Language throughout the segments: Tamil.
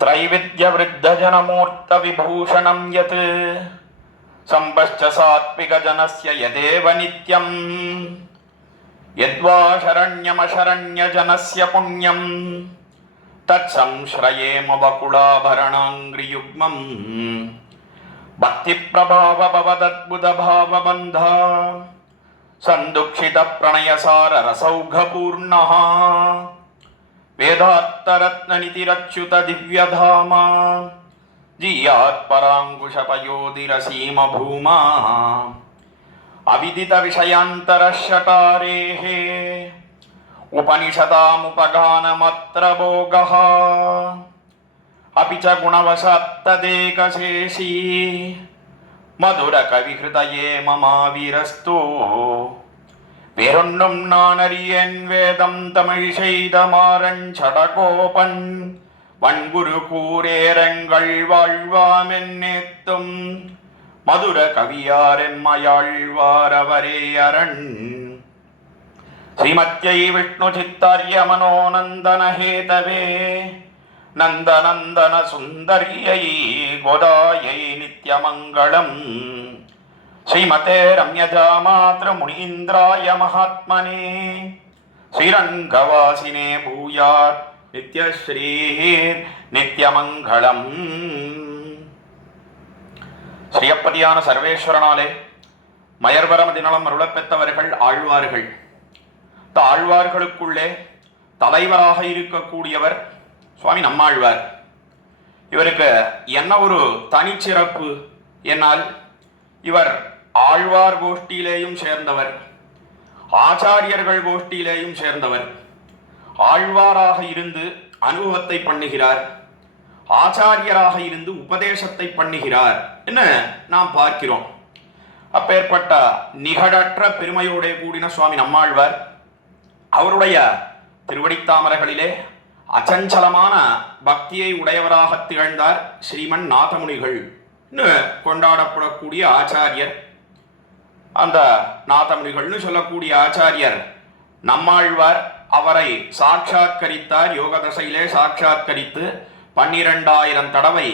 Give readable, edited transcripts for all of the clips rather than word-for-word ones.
त्रैविध्यवृद्धजनमूर्तविभूषणं यत् सम्पश्च सात्विकजनस्य यदेव नित्यं यद्वा शरण्यमशरण्यजनस्य पुण्यं तत्संश्रयेम बकुलाभरणाङ्घ्रियुग्मम् भक्तिप्रभावभवदद्भुतभावबन्धा सन्दुक्षितप्रणयसाररसौघपूर्णः वेदात्तरत्ननितिरच्युत दिव्यधामा जीयात्पराङ्कुशपयोधिरसीमभूमा अविदितविषयान्तरशटारेः उपनिषदामुपगानमत्र भोगः अपि च गुणवशात्तदेकशेषी मधुरकविहृदये ममाविरस्तु வேறொன்றும் நான் அறியேன் வேதம் தமிழ் செய்த மாறஞ்சடகோபன் வன்குரு கூரேரங்கள் வாழ்வாமென்னேத்தும் மதுர கவியாரென்மயாழ்வாரவரே அரண் ஸ்ரீமத்யை விஷ்ணு சித்தார்ய மனோநந்தன ஹேதவே நந்தநந்தன சுந்தர்யை கோதாயை நித்யமங்களம் श्रीमते रम्यजामातृमुनीन्द्राय महात्मने श्रीरङ्गवासिने भूयात् नित्यश्रीः नित्यमङ्गलम्. ஸ்ரீயப்பதியான சர்வேஸ்வரனாலே மயர்வரம் தினலம் அருளப்பெற்றவர்கள் ஆழ்வார்கள். ஆழ்வார்களுக்குள்ளே தலைவராக இருக்கக்கூடியவர் சுவாமி நம்மாழ்வார். இவருக்கு என்ன ஒரு தனிச்சிறப்பு என்னால், இவர் ஆழ்வார் கோஷ்டியிலேயும் சேர்ந்தவர், ஆச்சாரியர்கள் கோஷ்டியிலேயும் சேர்ந்தவர். ஆழ்வாராக இருந்து அனுபவத்தை பண்ணுகிறார், ஆச்சாரியராக இருந்து உபதேசத்தை பண்ணுகிறார் என்ன நாம் பார்க்கிறோம். அப்பேற்பட்ட நிகழற்ற பெருமையோட கூடின சுவாமி நம்மாழ்வார் அவருடைய திருவடித்தாமரகளிலே அச்சஞ்சலமான பக்தியை உடையவராக திகழ்ந்தார் ஸ்ரீமன் நாதமுனிகள் கொண்டாடப்படக்கூடிய ஆச்சாரியர். அந்த நாதமுனிகள்னு சொல்லக்கூடிய ஆச்சாரியர் நம்மாழ்வார் அவரை சாட்சாத்கரித்தார். யோக தசையிலே சாட்சாத்கரித்து 12,000 தடவை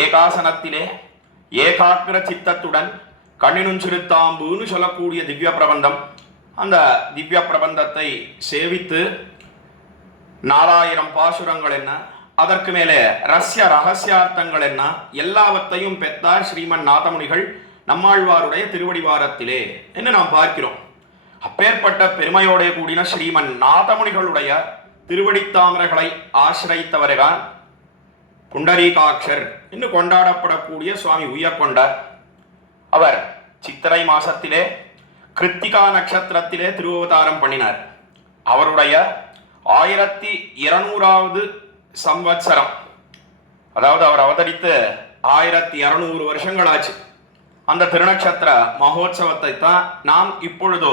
ஏகாசனத்திலே ஏகாக்கிர சித்தத்துடன் கண்ணினும் சிறுத்தாம்புன்னு சொல்லக்கூடிய திவ்ய பிரபந்தம், அந்த திவ்ய பிரபந்தத்தை சேவித்து 4000 பாசுரங்கள் என்ன, அதற்கு மேலே ரகசியார்த்தங்கள் என்ன, எல்லாவற்றையும் பெற்றார் ஸ்ரீமன் நாதமுனிகள் நம்மாழ்வாருடைய திருவடிவாரத்திலே என்று நாம் பார்க்கிறோம். அப்பேற்பட்ட பெருமையோட கூடின ஸ்ரீமன் நாதமுனிகளுடைய திருவடித்தாமரைகளை ஆசிரியத்தவர்கள் புண்டரீகாட்சர் என்று கொண்டாடப்படக்கூடிய சுவாமி உய்யக்கொண்டார். அவர் சித்திரை மாசத்திலே கிருத்திகா நட்சத்திரத்திலே திருவவதாரம் பண்ணினார். அவருடைய 1200வது சம்வத்சரம், அதாவது அவர் அவதரித்து 1200 வருஷங்கள் ஆச்சு. அந்த திருநட்சத்திர மகோத்சவத்தை தான் நாம் இப்பொழுது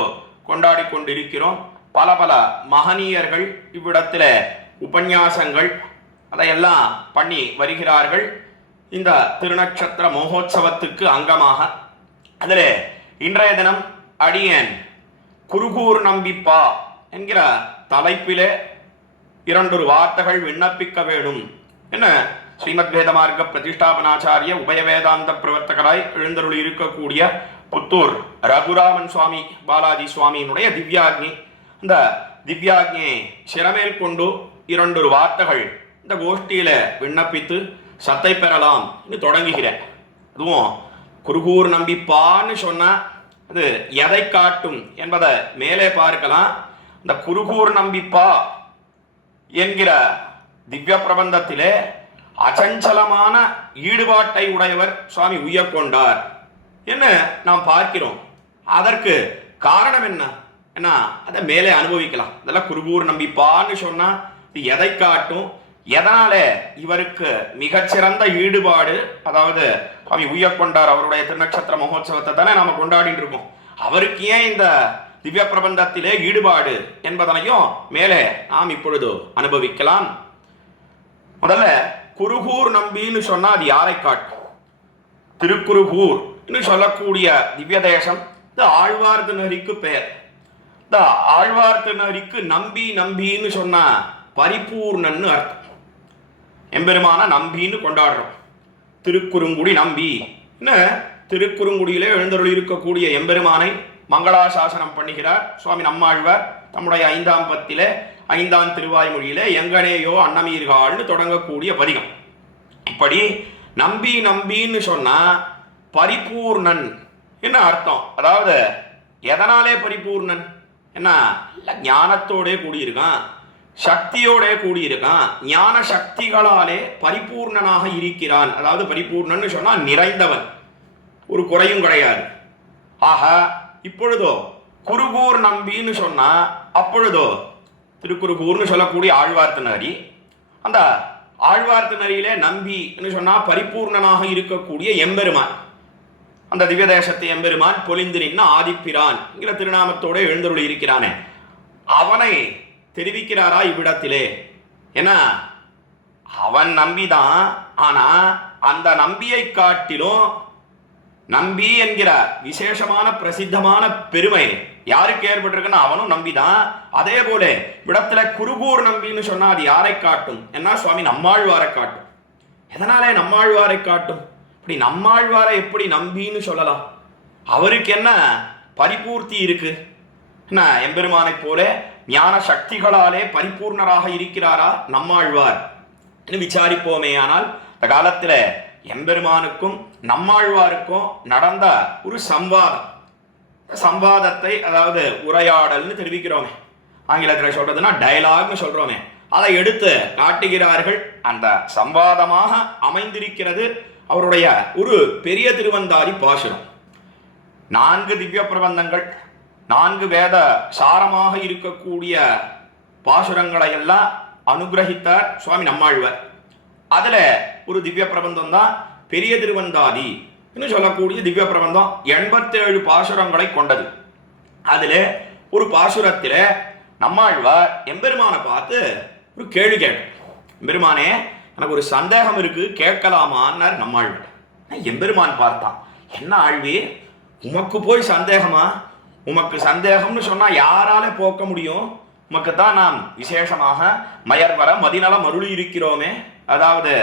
கொண்டாடி கொண்டிருக்கிறோம். பல பல மகனீயர்கள் இவ்விடத்தில் உபன்யாசங்கள் அதையெல்லாம் பண்ணி வருகிறார்கள் இந்த திருநட்சத்திர மகோத்சவத்துக்கு அங்கமாக. அதில் இன்றைய தினம் அடியேன் குருகூர் நம்பிப்பா என்கிற தலைப்பிலே 2 வார்த்தைகள் விண்ணப்பிக்க வேணும் என்ன ஸ்ரீமத் வேத மார்க்க பிரதிஷ்டாபனாச்சாரிய உபயவேதாந்த பிரவர்த்தகராய் எழுந்தருள் இருக்கக்கூடிய புத்தூர் ரகுராமன் சுவாமி பாலாஜி சுவாமியினுடைய திவ்யாக்னி, இந்த திவ்யாக்னியை சிறமேல் கொண்டு 2 வார்த்தைகள் இந்த கோஷ்டியில விண்ணப்பித்து சத்தை பெறலாம் தொடங்குகிறேன். அதுவும் குருகூர் நம்பிப்பான்னு சொன்னா அது எதை காட்டும் என்பதை மேலே பார்க்கலாம். இந்த குருகூர் நம்பிப்பா என்கிற திவ்ய பிரபந்தத்திலே அச்சஞ்சலமான ஈடுபாட்டை உடையவர் சுவாமி உய்யக்கொண்டார் என்ன நாம் பார்க்கிறோம். அதற்கு காரணம் என்ன அதை மேலே அனுபவிக்கலாம். அதெல்லாம் குருகூர் நம்பிப்பான்னு சொன்னா இது எதை காட்டும், எதனால இவருக்கு மிகச்சிறந்த ஈடுபாடு, அதாவது சுவாமி உய்யக்கொண்டார் அவருடைய திருநட்சத்திர மகோத்சவத்தை தானே நாம கொண்டாடிட்டு இருக்கோம். அவருக்கு ஏன் இந்த திவ்ய பிரபந்தத்திலே ஈடுபாடு என்பதனையும் மேலே நாம் இப்பொழுது அனுபவிக்கலாம். முதல்ல குருகூர் நம்பின்னு சொன்னா அது யாரை காட்டும்? திருக்குருகூர் சொல்லக்கூடிய திவ்ய தேசம் இந்த ஆழ்வார் திருநகரிக்கு பெயர். இந்த ஆழ்வார் திருநகரிக்கு நம்பி நம்பின்னு சொன்னா பரிபூர்ணன்னு அர்த்தம். எம்பெருமான நம்பின்னு கொண்டாடுறோம். திருக்குறுங்குடி நம்பி என்ன, திருக்குறுங்குடியிலே எழுந்தருள் இருக்கக்கூடிய எம்பெருமானை மங்களாசாசனம் பண்ணுகிறார் சுவாமி நம்மாழ்வார் தம்முடைய 5ஆம் பத்திலே 5ஆம் திருவாய்மொழியிலே எங்கனேயோ அன்னமீர்கால்னு தொடங்கக்கூடிய பதிகம். இப்படி நம்பி நம்பின்னு சொன்னா பரிபூர்ணன் என்ன அர்த்தம்? அதாவது எதனாலே பரிபூர்ணன் என்ன, ஞானத்தோடே கூடியிருக்கான், சக்தியோட கூடியிருக்கான், ஞான சக்திகளாலே பரிபூர்ணனாக இருக்கிறான். அதாவது பரிபூர்ணன்னு சொன்னா நிறைந்தவன், ஒரு குறையும் கிடையாது. ஆக இப்பொழுதோ குருகூர் நம்பின்னு சொன்னா அப்பொழுதோ திருக்குறுகூர்னு சொல்லக்கூடிய ஆழ்வார்த்தினரி, அந்த ஆழ்வார்த்தினரியிலே நம்பின்னு சொன்னா பரிபூர்ணனாக இருக்கக்கூடிய எம்பெருமான், அந்த திவ்ய தேசத்தை எம்பெருமான் பொலிந்து நின்ன ஆதிப்பிரான் என்கிற திருநாமத்தோட எழுந்தருளி இருக்கிறானே, அவனை தெரிவிக்கிறாரா இவ்விடத்திலே. ஏன்னா அவன் நம்பிதான், ஆனா அந்த நம்பியை காட்டிலும் நம்பி என்கிற விசேஷமான பிரசித்தமான பெருமை யாருக்கு ஏற்பட்டிருக்குன்னா அவனும் நம்பிதான். அதே போல விடத்துல குருகூர் நம்பின்னு சொன்னா அது யாரை காட்டும்? என்ன, சுவாமி நம்மாழ்வாரை காட்டும். எதனாலே நம்மாழ்வாரை காட்டும்? இப்படி நம்மாழ்வாரை எப்படி நம்பின்னு சொல்லலாம்? அவருக்கு என்ன பரிபூர்த்தி இருக்கு? என்ன, எம்பெருமானை போல ஞான சக்திகளாலே பரிபூர்ணராக இருக்கிறாரா நம்மாழ்வார் விசாரிப்போமே. ஆனால் இந்த காலத்தில் எம்பெருமானுக்கும் நம்மாழ்வாருக்கும் நடந்த ஒரு சம்வாதத்தை, அதாவது உரையாடல்னு தெரிவிக்கிறோமே, ஆங்கிலத்தில் சொல்றதுன்னா டயலாக்னு சொல்றோமே, அதை எடுத்து காட்டுகிறார்கள். அந்த சம்வாதமாக அமைந்திருக்கிறது அவருடைய ஒரு பெரிய திருவந்தாதி பாசுரம். 4 திவ்ய பிரபந்தங்கள், 4 வேத சாரமாக இருக்கக்கூடிய பாசுரங்களை எல்லாம் அனுகிரகித்தார் சுவாமி நம்மாழ்வார். அதுல ஒரு திவ்ய பிரபந்தம் தான் பெரிய திருவந்தாதி சொல்லக்கூடிய திவ்ய பிரபந்தம். 87 பாசுரங்களை கொண்டது. அதுல ஒரு பாசுரத்தில நம்மாழ்வார் எம்பெருமானை பார்த்து ஒரு கேள்வி கேட்டார். எம்பெருமானே, எனக்கு ஒரு சந்தேகம் இருக்கு, கேட்கலாமான்னார் நம்மாழ்வார். எம்பெருமான் பார்த்தான், என்ன ஆழ்வி, உமக்கு போய் சந்தேகமா? உமக்கு சந்தேகம்னு சொன்னா யாரால போக்க முடியும்? உமக்கு தான் நாம் விசேஷமாக மயர்வர மதிநலம் அருளி இருக்கிறோமே. அதாவது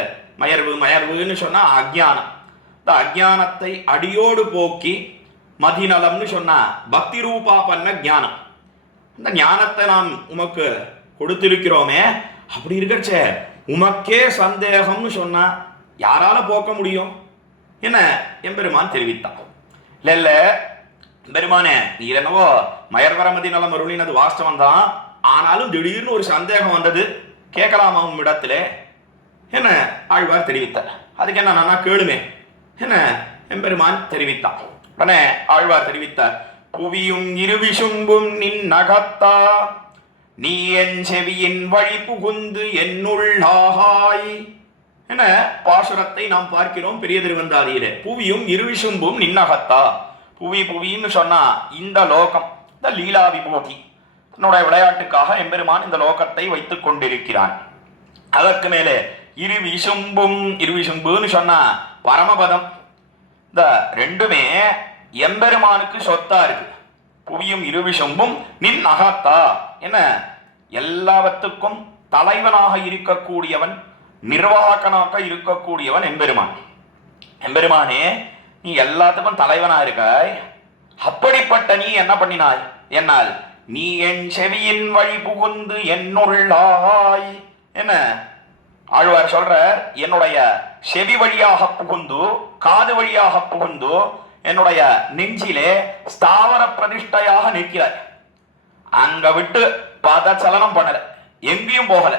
மயர்வுன்னு சொன்னா அஜ்ஞானம். இந்த அஜ்ஞானத்தை அடியோடு போக்கி மதிநலம்னு சொன்னா பக்தி ரூபா பண்ண ஞானம். இந்த ஞானத்தை நாம் உமக்கு கொடுத்திருக்கிறோமே. அப்படி இருக்கச்சே உமக்கே சந்தேகம்னு சொன்னா யாரால போக்க முடியும்? என்ன எம்பெருமான் தெரிவித்தான். இல்ல பெருமானே, நீர் என்னவோ மயர்வரமதி நலம் அருளினது வாஸ்தவம் தான், ஆனாலும் திடீர்னு ஒரு சந்தேகம் வந்தது, கேட்கலாமா உம்மிடத்துல என்ன ஆழ்வார் தெரிவித்தார். அதுக்கு என்ன நானா கேளுமே என்ன எம்பெருமான் தெரிவித்தான். உடனே ஆழ்வார் தெரிவித்தார், புவியும் இருவிசும்பும் நின் நகத்தா நீ என் செவியின் வழி புகுந்து என்னுள்ளாகாய் என பாசுரத்தை நாம் பார்க்கிறோம் பெரிய திருவந்தாதியிலே. புவியும் இருவிசும்பும் நின்னகத்தா. புவின்னு சொன்னா இந்த லோகம், இந்த லீலா விபூதி, தன்னுடைய விளையாட்டுக்காக எம்பெருமான் இந்த லோகத்தை வைத்துக் கொண்டிருக்கிறான். அதற்கு மேலே இருவிசும்புன்னு சொன்னா பரமபதம். இந்த ரெண்டுமே எம்பெருமானுக்கு சொத்தா இருக்கு. புவியும் இருவிசும்பும் நின் அகத்தா என்ன, எல்லாவற்றுக்கும் தலைவனாக இருக்கக்கூடியவன், நிர்வாகனாக இருக்கக்கூடியவன் எம்பெருமான். எம்பெருமானே, நீ எல்லாத்துக்கும் தலைவனா இருக்காய். அப்படிப்பட்ட நீ என்ன பண்ணினாய் என்னால்? நீ என் செவியின் வழி புகுந்து என்னுள்ளாய் என்ன ஆழ்வார் சொல்றார். என்னுடைய செவி வழியாக புகுந்து, காது வழியாக புகுந்து என்னுடைய நெஞ்சிலே ஸ்தாவர பிரதிஷ்டையாக நிற்கிறாய். அங்க விட்டு பதச்சலனம் பண்ணல, எங்கேயும் போகல.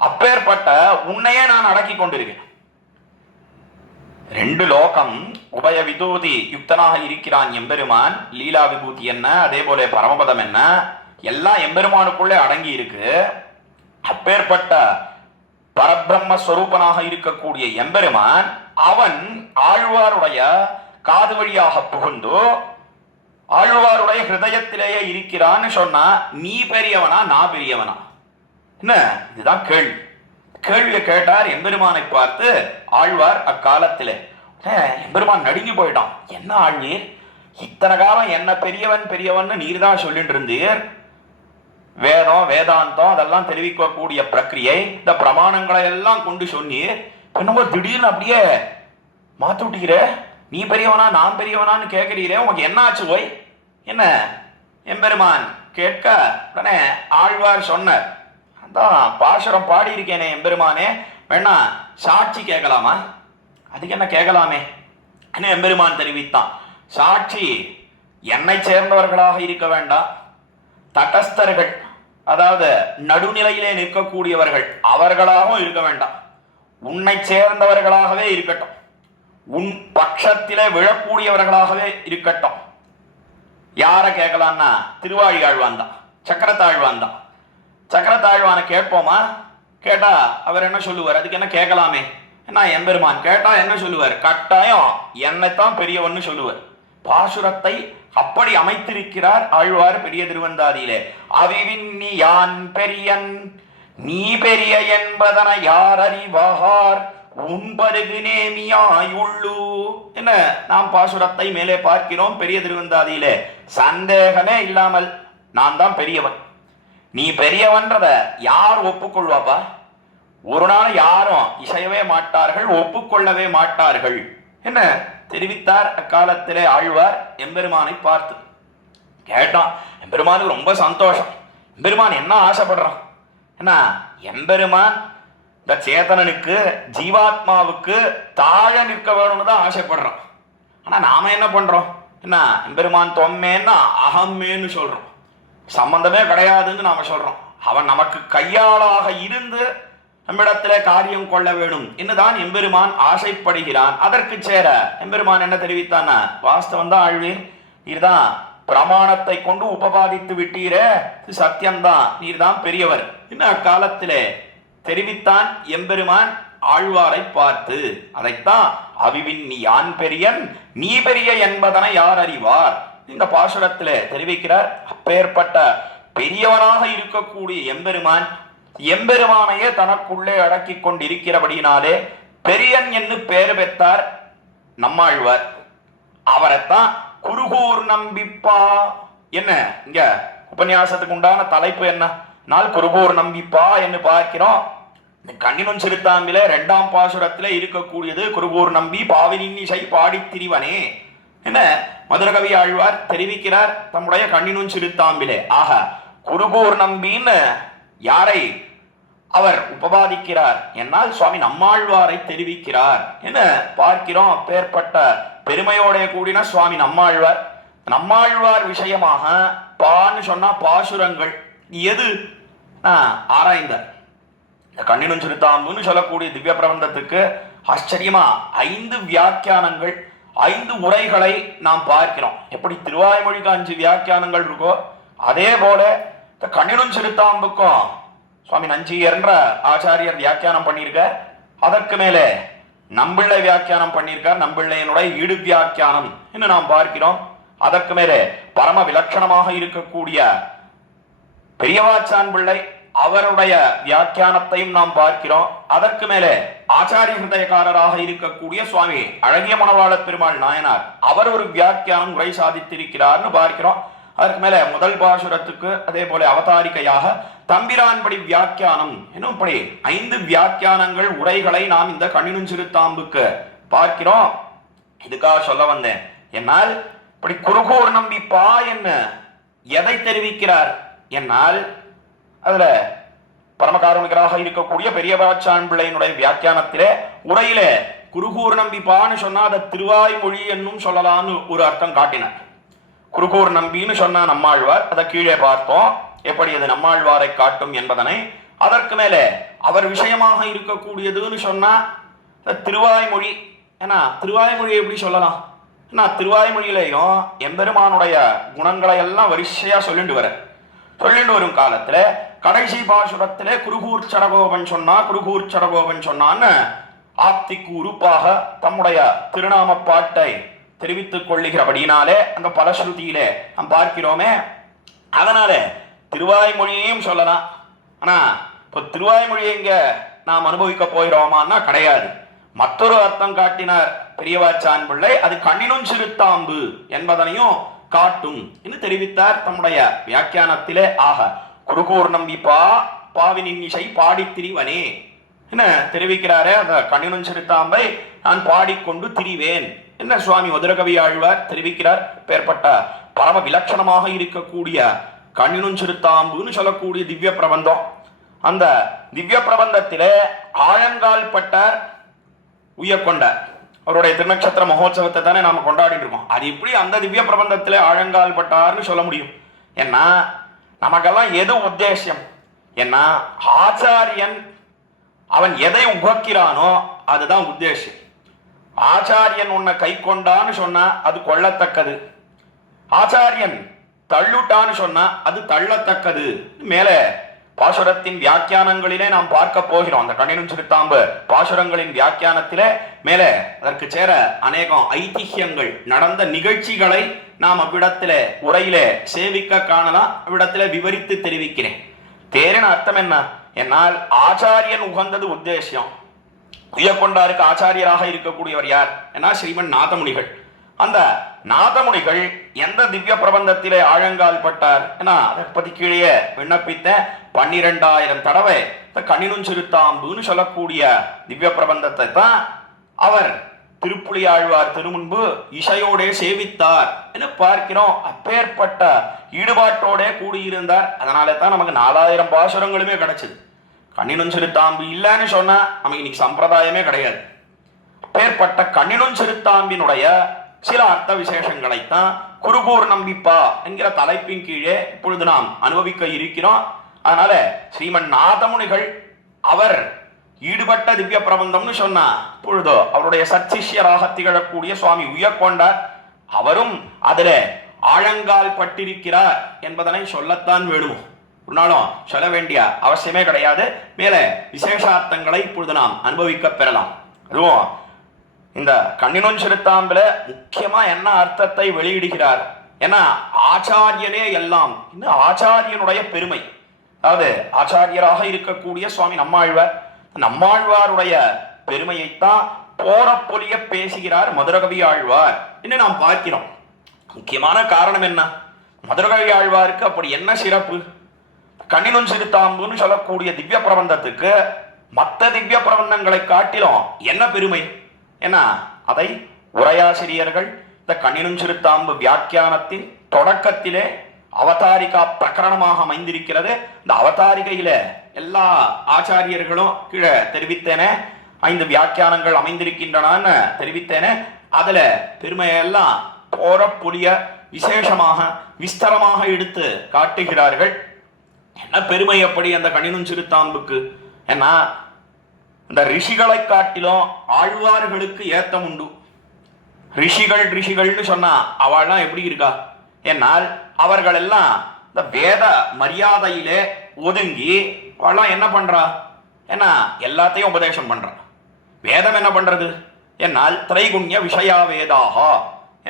அப்பேற்பட்ட உன்னையே நான் அடக்கி கொண்டிருக்கேன். 2 லோகம் உபய விபூதி யுக்தனாக இருக்கிறான் எம்பெருமான். லீலா விபூதி என்ன, அதே போல பரமபதம் என்ன, எல்லாம் எம்பெருமானுக்குள்ளே அடங்கி இருக்கு. அப்பேற்பட்ட பரபிரம்மஸ்வரூபனாக இருக்கக்கூடிய எம்பெருமான் அவன் ஆழ்வாருடைய காது வழியாக புகுந்து ஆழ்வாருடைய ஹிருதயத்திலேயே இருக்கிறான்னு சொன்னா நீ பெரியவனா நான் பெரியவனா? என்ன, இதுதான் கேள்வி. கேள்வியை கேட்டார் எம்பெருமானை பார்த்து ஆழ்வார். அக்காலத்திலே எம்பெருமான் நடுங்கி போயிட்டான். என்ன ஆழ்வீர், இத்தனை காலம் என்ன பெரியவன் பெரியவன் நீர் தான் சொல்லிட்டு இருந்தீர், வேதம் வேதாந்தம் அதெல்லாம் தெரிவிக்கக்கூடிய பிரக்கிரியை, இந்த பிரமாணங்களை எல்லாம் கொண்டு சொன்னி என்னமோ திடீர்னு அப்படியே மாத்தி விட்டீர, நீ பெரியவனா நான் பெரியவனான்னு கேட்கிறீரே, உனக்கு என்ன ஆச்சு போய் என்ன எம்பெருமான் கேட்க உடனே ஆழ்வார் சொன்னார், அதான் பாசுரம் பாடி இருக்கேனே எம்பெருமானே, வேணா சாட்சி கேட்கலாமா? அதுக்கு என்ன கேட்கலாமே என்ன எம்பெருமான் தெரிவித்தான். சாட்சி என்னை சேர்ந்தவர்களாக இருக்க வேண்டாம், தட்டஸ்தர்கள் அதாவது நடுநிலையிலே நிற்கக்கூடியவர்கள் அவர்களாகவும் இருக்க வேண்டாம், உன்னை சேர்ந்தவர்களாகவே இருக்கட்டும், உன் பட்சத்திலே விழக்கூடியவர்களாகவே இருக்கட்டும். யாரை கேட்கலான்னா திருவாழியாழ்வான் தான், சக்கரத்தாழ்வான் தான். சக்கரத்தாழ்வானை கேட்போமா? கேட்டா அவர் என்ன சொல்லுவார்? அதுக்கு என்ன கேட்கலாமே என்ன எம்பெருமான் கேட்டா என்ன சொல்லுவார்? கட்டாயம் என்னைத்தான் பெரியவன்னு சொல்லுவார். பாசுரத்தை அப்படி அமைத்திருக்கிறார் ஆழ்வார் பெரிய திருவந்தாதியிலே. அவிவின் நீ யான் பெரியன் நீ பெரிய என்பதன யார் அறிவார் உன்பருகு நேமியாயுள்ளு என்ன நாம் பாசுரத்தை மேலே பார்க்கிறோம் பெரிய திருவந்தாதியிலே. சந்தேகமே இல்லாமல் நான் தான் பெரியவன், நீ பெரியவன்றத யார் ஒப்புக்கொள்வாப்பா? ஒரு நாள் யாரும் இசையவே மாட்டார்கள், ஒப்புக்கொள்ளவே மாட்டார்கள் என்ன தெரிவித்தார் அக்காலத்திலே ஆழ்வார் எம்பெருமானை பார்த்து. கேட்டான், எம்பெருமானுக்கு ரொம்ப சந்தோஷம். எம்பெருமான் என்ன ஆசைப்படுறான் என்ன? எம்பெருமான் இந்த சேதனனுக்கு ஜீவாத்மாவுக்கு தாழ நிற்க வேணும்னு தான் ஆசைப்படுறான். ஆனா நாம என்ன பண்றோம் என்ன? எம்பெருமான் தொம்மேன்னா அகம்மேன்னு சொல்றோம், சம்பந்தமே கிடையாதுன்னு நாம சொல்றோம். அவன் நமக்கு கையாளாக இருந்து நம்மிடத்திலே காரியம் கொள்ள வேணும் என்னதான் எம்பெருமான் ஆசைப்படுகிறான். அதற்கு சேர எம்பெருமான் என்ன தெரிவித்தானா? வாஸ்தவம் தான் ஆழ்வீர், நீர்தான் பிரமாணத்தை கொண்டு உபபாதித்து விட்டீரே, சத்தியம்தான், நீர்தான் பெரியவர் என்ன அக்காலத்திலே தெரிவித்தான் எம்பெருமான் ஆழ்வாரை பார்த்து. அதைத்தான் அவிவின் நீ யான் பெரியன் நீ பெரிய என்பதனை யார் அறிவார் இந்த பாசுரத்திலே தெரிவிக்கிறார். அப்பேற்பட்ட பெரியவனாக இருக்கக்கூடிய எம்பெருமான் எம்பெருமானையே தனக்குள்ளே அடக்கி கொண்டிருக்கிறபடினாலே பெரியன் என்று பெயர் பெற்றார் நம்மாழ்வார். அவரைத்தான் குருகூர் நம்பிப்பா என்ன இங்க உபன்யாசத்துக்கு உண்டான தலைப்பு என்ன நாள் குருகூர் நம்பிப்பா என்று பார்க்கிறோம். கண்ணினும் சிறுத்தாம்பிலே 2ஆம் பாசுரத்திலே இருக்கக்கூடியது குருகூர் நம்பி பாவினின் இசை பாடித் திரிவனே என்ன மதுரகவி ஆழ்வார் தெரிவிக்கிறார் தம்முடைய கண்ணினும் சிறுத்தாம்பிலே. ஆக குருகூர் நம்பின்னு யாரை அவர் உபபாதிக்கிறார் என்னால் சுவாமி நம்மாழ்வாரை தெரிவிக்கிறார் என்ன பார்க்கிறோம். அப்பேற்பட்ட பெருமையோட கூடின சுவாமி நம்மாழ்வார். நம்மாழ்வார் விஷயமாக பான்னு சொன்னா பாசுரங்கள் எது ஆராய்ந்தார். இந்த கண்ணினும் சிறுத்தாம்புன்னு சொல்லக்கூடிய திவ்ய பிரபந்தத்துக்கு ஆச்சரியமா 5 வியாக்கியானங்கள் 5 உரைகளை நாம் பார்க்கிறோம். எப்படி திருவாய்மொழிக்கு 5 வியாக்கியானங்கள் இருக்கோ அதே போல இந்த கண்ணினும் சிறுத்தாம்புக்கும் சுவாமி நஞ்சியர்ன்ற ஆச்சாரியர் வியாக்கியானம் பண்ணியிருக்க. அதற்கு மேலே நம்பிள்ளை வியாக்கியானம் பண்ணியிருக்கார். நம்பிள்ளையனுடைய ஈடு வியாக்கியானம் என்று நாம் பார்க்கிறோம். அதற்கு மேலே பரம விலட்சணமாக இருக்கக்கூடிய பெரியவாச்சான் பிள்ளை அவருடைய வியாக்கியானத்தையும் நாம் பார்க்கிறோம். அதற்கு மேலே ஆச்சாரிய ஹிருதயக்காரராக இருக்கக்கூடிய சுவாமி அழகிய மணவாள பெருமாள் நாயனார் அவர் ஒரு வியாக்கியானம் உரை சாதித்திருக்கிறார்னு பார்க்கிறோம். அதற்கு மேலே முதல் பாசுரத்துக்கு அதே போல அவதாரிக்கையாக தம்பிரான்படி வியாக்கியானம் என்னும் இப்படி 5 வியாக்கியானங்கள் உரைகளை நாம் இந்த கண்ணினும் சிறுத்தாம்புக்கு பார்க்கிறோம். இதுக்காக சொல்ல வந்தேன் என்னால் இப்படி குருகூர் நம்பிப்பா என்ன எதை தெரிவிக்கிறார் என்னால் அதுல பரமகாருணிகராக இருக்கக்கூடிய பெரியவாச்சான் பிள்ளையினுடைய வியாக்கியானத்திலே உரையிலே குருகூர் நம்பிப்பான்னு சொன்னா அதை திருவாய்மொழி என்னும் சொல்லலான்னு ஒரு அர்த்தம் காட்டினார். குருகூர் நம்பின்னு சொன்னா நம்மாழ்வார், அதை கீழே பார்த்தோம் எப்படி அது நம்மாழ்வாரை காட்டும் என்பதனை. அதற்கு மேலே அவர் விஷயமாக இருக்கக்கூடியதுன்னு சொன்னா திருவாய்மொழி. ஏன்னா திருவாய்மொழி எப்படி சொல்லலாம்? ஏன்னா திருவாய்மொழியிலையும் எம்பெருமானுடைய குணங்களை எல்லாம் வரிசையா சொல்லிட்டு வரும் காலத்துல கடைசி பாசுரத்திலே குருகூர் சடகோபன் சொன்னான்னு ஆப்திக்கு உறுப்பாக தம்முடைய திருநாம பாட்டை தெரிவித்துக் கொள்ளுகிறபடினாலே அந்த பலஸ்ருதியிலே நாம் பார்க்கிறோமே. அதனால திருவாய்மொழியையும் சொல்லலாம். ஆனா இப்போ திருவாய்மொழியை இங்க நாம் அனுபவிக்க போகிறோமான்னா கிடையாது. மற்றொரு அர்த்தம் காட்டினார் பெரியவாச்சான் பிள்ளை, அது கண்ணினும் சிறுத்தாம்பு என்பதனையும் காட்டும் என்று தெரிவித்தார் தம்முடைய வியாக்கியானத்திலே. ஆக குருகூர் நம்பி பாவினின் இசை பாடித்திரிவனே என்ன தெரிவிக்கிறாரே. அந்த கண்ணினும் சிறுத்தாம்பை நான் பாடிக்கொண்டு திரிவேன் என்ன சுவாமி மதுரகவி ஆழ்வார் தெரிவிக்கிறார். பேர்பட்ட பரம விலட்சணமாக இருக்கக்கூடிய கண்ணினும் சிறுத்தாம்புன்னு சொல்லக்கூடிய திவ்ய பிரபந்தம். அந்த திவ்ய பிரபந்தத்திலே ஆழங்கால் பட்டார் உய்யக்கொண்டார். அவருடைய திருநட்சத்திர மகோத்சவத்தை தானே நாம கொண்டாடிட்டு இருக்கோம். அது இப்படி அந்த திவ்ய பிரபந்தத்திலே ஆழங்கால் பட்டார்னு சொல்ல முடியும்? ஏன்னா நமக்கெல்லாம் எது உத்தேசம்? ஏன்னா ஆச்சாரியன் அவன் எதை உகக்கிறானோ அதுதான் உத்தேசம். ஆச்சாரியன் உன்னை கை கொண்டான்னு சொன்னா அது கொள்ளத்தக்கது, ஆச்சாரியன் தள்ளுட்டான்னு சொன்னா அது தள்ளத்தக்கது. மேல பாசுரத்தின் வியாக்கியானங்களிலே நாம் பார்க்க போகிறோம். அந்த கண்ணினும் சிறுத்தாம்பு பாசுரங்களின் வியாக்கியானத்திலே மேலே அதற்கு சேர அநேகம் ஐதிஹ்யங்கள் நடந்த நிகழ்ச்சிகளை நாம் அவ்விடத்திலே உரையிலே சேவிக்க காணலாம். அவ்விடத்திலே விவரித்து தெரிவிக்கிறேன். தேரின் அர்த்தம் என்ன? என்னால் ஆச்சாரியன் உகந்தது உத்தேசியம். உய்யக்கொண்டாருக்கு ஆச்சாரியராக இருக்கக்கூடியவர் யார்? ஏன்னா ஸ்ரீமன் நாதமுனிகள். அந்த நாதமுனிகள் எந்த திவ்ய பிரபந்தத்திலே ஆழங்கால் பட்டார்? ஏன்னா அதை பத்தி கீழே விண்ணப்பித்த 12,000 தடவை இந்த கண்ணினும் சிறுத்தாம்புன்னு சொல்லக்கூடிய திவ்ய பிரபந்தத்தை தான் அவர் திருப்புலி ஆழ்வார் திருமுன்பு இசையோடே சேவித்தார் என பார்க்கிறோம். அப்பேற்பட்ட ஈடுபாட்டோட கூடியிருந்தார். அதனால தான் நமக்கு 4000 பாசுரங்களுமே கிடைச்சது. கண்ணினும் சிறுத்தாம்பு இல்லைன்னு சொன்னா நமக்கு இன்னைக்கு சம்பிரதாயமே கிடையாது. அப்பேற்பட்ட கண்ணினும் சிறுத்தாம்பினுடைய சில அர்த்த விசேஷங்களைத்தான் குருகூர் நம்பிப்பா என்கிற தலைப்பின் கீழே இப்பொழுது நாம் அனுபவிக்க இருக்கிறோம். அதனால ஸ்ரீமன் நாதமுனிகள் அவர் ஈடுபட்ட திவ்ய பிரபந்தம்னு சொன்னா இப்பொழுது அவருடைய சச்சிஷ்யராக திகழக்கூடிய சுவாமி உய்யக்கொண்டார் அவரும் அதுல ஆழங்கால் பட்டிருக்கிறார் என்பதனை சொல்லத்தான் வேணும். ஒரு நாளும் சொல்ல வேண்டிய அவசியமே கிடையாது. மேல விசேஷார்த்தங்களை இப்பொழுது நாம் அனுபவிக்க பெறலாம். அதுவும் இந்த கண்ணினும் சிறுத்தாம்புல முக்கியமா என்ன அர்த்தத்தை வெளியிடுகிறார்? ஏன்னா ஆச்சாரியனே எல்லாம், இன்னும் ஆச்சாரியனுடைய பெருமை. அதாவது ஆச்சாரியராக இருக்கக்கூடிய சுவாமி நம்மாழ்வாருடைய பெருமையைத்தான் போற பொலிய பேசுகிறார் மதுரகவி ஆழ்வார் என்று நாம் பார்க்கிறோம். முக்கியமான காரணம் என்ன? மதுரகவி ஆழ்வாருக்கு அப்படி என்ன சிறப்பு? கண்ணினும் சிறுத்தாம்புன்னு சொல்லக்கூடிய திவ்ய பிரபந்தத்துக்கு மற்ற திவ்ய பிரபந்தங்களை காட்டிலும் என்ன பெருமை? ஏன்னா அதை உரையாசிரியர்கள் இந்த கண்ணினும் சிறுத்தாம்பு வியாக்கியானத்தின் தொடக்கத்திலே அவதாரிகா பிரகரணமாக அமைந்திருக்கிறது. இந்த அவதாரிகையில எல்லா ஆச்சாரியர்களும் கீழே தெரிவித்தேனே 5 வியாக்கியானங்கள் அமைந்திருக்கின்றன தெரிவித்தேனே. அதுல பெருமையெல்லாம் போற புலிய விசேஷமாக விஸ்தரமாக எடுத்து காட்டுகிறார்கள். என்ன பெருமை அப்படி அந்த கண்ணினும் சிறுத்தாம்புக்கு? ஏன்னா இந்த ரிஷிகளை காட்டிலும் ஆழ்வார்களுக்கு ஏத்தம் உண்டு. ரிஷிகள்னு சொன்னா அவள்லாம் எப்படி இருக்கா? என்னால் அவர்கள் எல்லாம் இந்த வேத மரியாதையிலே ஒதுங்கி அவள்லாம் என்ன பண்றா? ஏன்னா எல்லாத்தையும் உபதேசம் பண்றா. வேதம் என்ன பண்றது? என்னால் திரைகுண்ய விஷயா வேதாக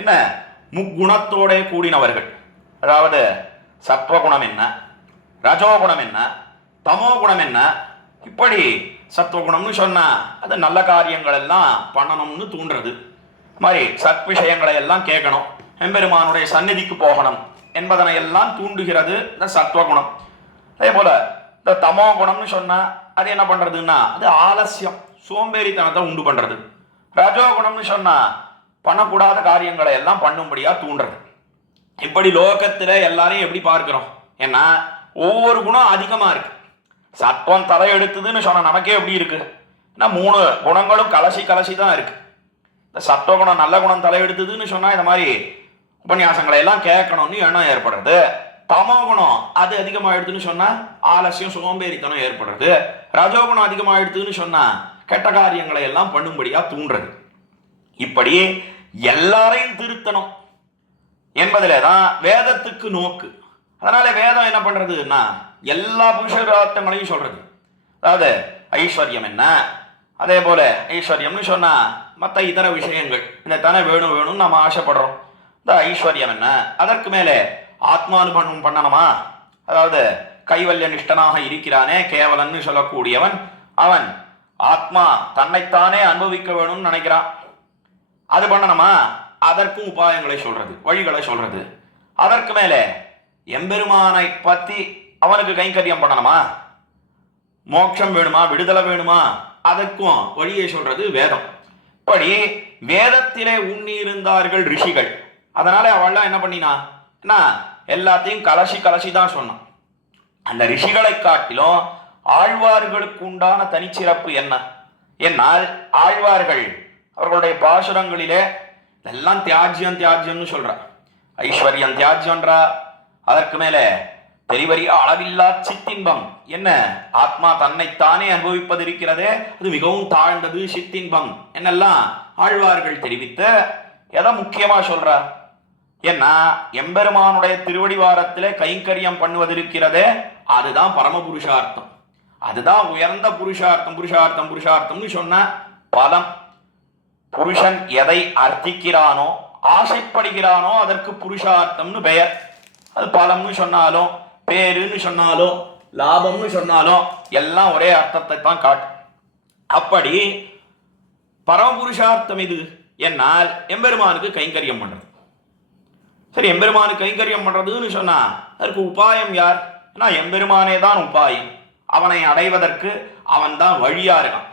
என்ன முக்குணத்தோட கூடினவர்கள். அதாவது சத்வகுணம் என்ன, ரஜோகுணம் என்ன, தமோ குணம் என்ன, இப்படி சத்துவகுணம்னு சொன்னா அது நல்ல காரியங்கள் எல்லாம் பண்ணணும்னு தூண்டுறது மாதிரி, சத் விஷயங்களை எல்லாம் கேட்கணும், எம்பெருமானுடைய சந்நிதிக்கு போகணும் என்பதனை எல்லாம் தூண்டுகிறது இந்த சத்துவகுணம். அதே போல இந்த தமோ குணம்னு சொன்னா அது என்ன பண்றதுன்னா அது ஆலசியம், சோம்பேறித்தனத்தை உண்டு பண்றது. ரஜோகுணம்னு சொன்னா பண்ணக்கூடாத காரியங்களை எல்லாம் பண்ணும்படியா தூண்டுறது. இப்படி லோகத்துல எல்லாரையும் எப்படி பார்க்கிறோம்? ஏன்னா ஒவ்வொரு குணம் அதிகமா இருக்கு. சத்துவம் தலை எடுத்ததுன்னு சொன்னா நமக்கே எப்படி இருக்கு? 3 குணங்களும் கலசி தான் இருக்கு. இந்த சத்துவகுணம் நல்ல குணம் தலை எடுத்ததுன்னு சொன்னா இந்த மாதிரி உபன்யாசங்களை எல்லாம் கேட்கணும்னு எண்ணம் ஏற்படுறது. தமோ குணம் அது அதிகமாயிடுதுன்னு சொன்னா ஆலசியம் சோம்பேறித்தனம் ஏற்படுறது. ரஜோகுணம் அதிகமாயிடுதுன்னு சொன்னா கெட்ட காரியங்களை எல்லாம் பண்ணும்படியா தூண்டுறது. இப்படி எல்லாரையும் திருத்தணும் என்பதிலே தான் வேதத்துக்கு நோக்கு. அதனால வேதம் என்ன பண்றதுன்னா எல்லா புருஷார்த்தங்களையும் சொல்றது. அதாவது ஐஸ்வர்யம் என்ன, அதே போல ஐஸ்வர்யம்னு சொன்னா மற்ற இதர விஷயங்கள் இந்த தானே வேணும் நம்ம ஆசைப்படுறோம். இந்த ஐஸ்வர்யம் என்ன, அதற்கு மேலே ஆத்மானுபவம் பண்ணணுமா? அதாவது கைவல்ய நிஷ்டனாக இருக்கிறானே கேவலன்னு சொல்லக்கூடியவன், அவன் ஆத்மா தன்னைத்தானே அனுபவிக்க வேணும்னு நினைக்கிறான். அது பண்ணணுமா? அதற்கும் உபாயங்களை சொல்றது, வழிகளை சொல்றது. அதற்கு மேலே எம்பெருமானை பற்றி அவனுக்கு கைங்கரியம் பண்ணணுமா? மோட்சம் வேணுமா, விடுதலை வேணுமா, அதுக்கும் வழியை சொல்றது வேதம். இப்படி வேதத்திலே உண்ணி இருந்தார்கள் ரிஷிகள். அதனால அவள்லாம் என்ன பண்ணினா, எல்லாத்தையும் கலசி கலசி தான் சொன்னான். அந்த ரிஷிகளை காட்டிலும் ஆழ்வார்களுக்கு உண்டான தனிச்சிறப்பு என்ன? என்னால் ஆழ்வார்கள் அவர்களுடைய பாசுரங்களிலே எல்லாம் தியாஜ்யம் தியாஜ்யம்னு சொல்ற, ஐஸ்வர்யம் தியாஜ்யன்றா, அதற்கு மேலே தெரிவறிய அளவில்லா சித்தின்பம், என்ன ஆத்மா தன்னைத்தானே அனுபவிப்பது இருக்கிறதே அது மிகவும் தாழ்ந்தது சித்தின்பம் என்னெல்லாம் ஆழ்வார்கள் தெரிவித்த எதை முக்கியமா சொல்ற? ஏன்னா எம்பெருமானுடைய திருவடிவாரத்திலே கைங்கரியம் பண்ணுவதிருக்கிறதே அதுதான் பரம புருஷார்த்தம், அதுதான் உயர்ந்த புருஷார்த்தம். புருஷார்த்தம் புருஷார்த்தம்னு சொன்ன பலம். புருஷன் எதை அர்த்திக்கிறானோ ஆசைப்படுகிறானோ அதற்கு புருஷார்த்தம்னு பெயர். அது பலம்னு சொன்னாலும் பேருன்னு சொன்னாலும் லாபம்னு சொன்னாலும் எல்லாம் ஒரே அர்த்தத்தை தான் காட்டும். அப்படி பரமபுருஷார்த்தம் இது என்னால் எம்பெருமானுக்கு கைங்கரியம் பண்றது. சரி, எம்பெருமானுக்கு கைங்கரியம் பண்றதுன்னு சொன்னா அதற்கு உபாயம் யார்? எம்பெருமானே தான் உபாயம். அவனை அடைவதற்கு அவன் தான் வழியா இருக்கான்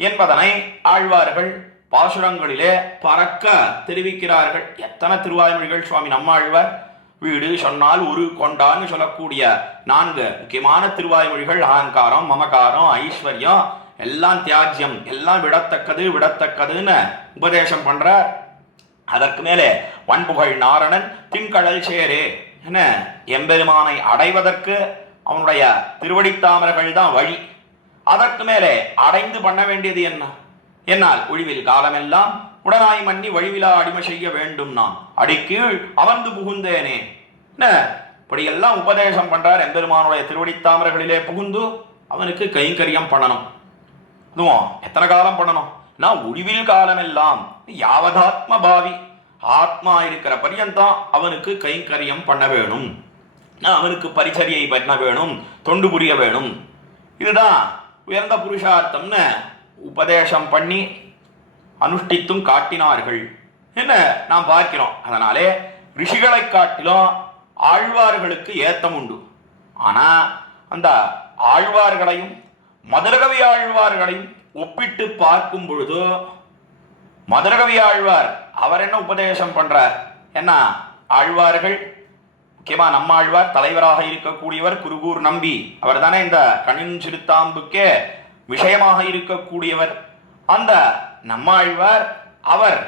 என்பதனை ஆழ்வார்கள் பாசுரங்களிலே பறக்க தெரிவிக்கிறார்கள். எத்தனை திருவாய்மொழிகள் சுவாமி நம்மாழ்வார் வீடு சொன்னால் உரு கொண்டான்னு சொல்லக்கூடிய 4 முக்கியமான திருவாய்மொழிகள். அகங்காரம், மமகாரம், ஐஸ்வர்யம் எல்லாம் தியாஜ்யம், எல்லாம் விடத்தக்கது விடத்தக்கதுன்னு உபதேசம் பண்ற. அதற்கு மேலே வன்புகழ் நாரணன் திண்கடல் சேரே என எம்பெருமானை அடைவதற்கு அவனுடைய திருவடித்தாமர்கள் தான் வழி. அதற்கு மேலே அடைந்து பண்ண வேண்டியது என்ன? என்னால் ஒழிவில் காலமெல்லாம் உடனாய் மன்னி வழிவிலா அடிமை செய்ய வேண்டும், நான் அடிக்கீழ் அமர்ந்து புகுந்தேனே. இப்படியெல்லாம் உபதேசம் பண்றார். எம்பெருமானுடைய திருவடித்தாமர்களிலே புகுந்து அவனுக்கு கைங்கரியம் பண்ணணும். அதுவும் எத்தனை காலம் பண்ணணும்? ஒழிவில் காலமெல்லாம் யாவதாத்ம பாவி, ஆத்மா இருக்கிற பரியந்தான் அவனுக்கு கைங்கரியம் பண்ண வேணும், அவனுக்கு பரிச்சரியை பண்ண வேணும், தொண்டு புரிய வேணும். இதுதான் உயர்ந்த புருஷார்த்தம்னு உபதேசம் பண்ணி அனுஷ்டித்தும் காட்டினார்கள் என்ன நாம் பார்க்கிறோம். அதனாலே ரிஷிகளை காட்டிலும் ஆழ்வார்களுக்கு ஏத்தம் உண்டு. ஆனா அந்த ஆழ்வார்களையும் மதுரகவி ஆழ்வார்களையும் ஒப்பிட்டு பார்க்கும் பொழுது மதுரகவி ஆழ்வார் அவர் என்ன உபதேசம் பண்றார்? என்ன ஆழ்வார்கள் முக்கியமா நம்மாழ்வார் தலைவராக இருக்கக்கூடியவர் குருகூர் நம்பி, அவர் தானே இந்த கண்ணின் சிறுத்தாம்புக்கே விஷயமாக இருக்கக்கூடியவர். அந்த நம்மாழ்வார் அவர்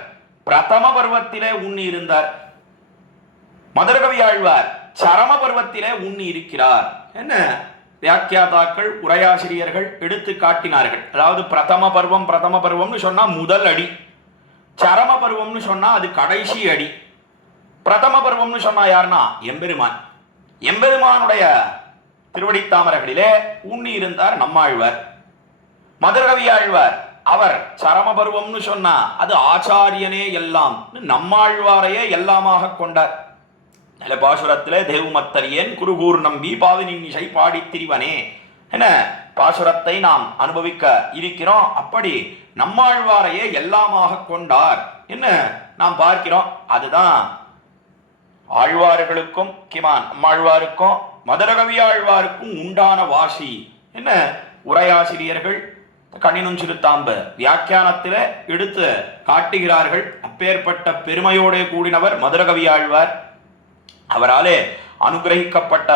பிரதம பருவத்திலே உண்ணி இருந்தார். மதுரகவி ஆழ்வார் சரம பருவத்திலே உண்ணி இருக்கிறார். என்ன வியாக்கியாதாக்கள் உரையாசிரியர்கள் எடுத்து காட்டினார்கள். அதாவது பிரதம பருவம்னு சொன்னா முதல் அடி, சரம பருவம்னு சொன்னா அது கடைசி அடி. பிரதம பருவம்னு சொன்னா யாருன்னா எம்பெருமான். எம்பெருமானுடைய திருவடித்தாமர்களிலே உண்ணி இருந்தார் நம்மாழ்வார். மதுரகவி ஆழ்வார் அவர் சரம பருவம்னு சொன்னா அது ஆச்சாரியனே எல்லாம், நம்மாழ்வாரையே எல்லாமாக கொண்டார். நல்ல பாசுரத்திலே தேவுமத்தரியன் குருகூர் நம்பி பாவினின் இசை பாடி திரிவனே என பாசுரத்தை நாம் அனுபவிக்க இருக்கிறோம். அப்படி நம்மாழ்வாரையே எல்லாமாக கொண்டார் என்ன நாம் பார்க்கிறோம். அதுதான் ஆழ்வார்களுக்கும் கிமான் நம்மாழ்வாருக்கும் மதுரகவி ஆழ்வாருக்கும் உண்டான வாசி என்ன உரையாசிரியர்கள் கண்ணினும் சிறுத்தாம்பு வியாக்கியானத்திலே எடுத்து காட்டுகிறார்கள். அப்பேற்பட்ட பெருமையோடு கூடினவர் மதுரகவி ஆழ்வார். அவராலே அனுகிரகிக்கப்பட்ட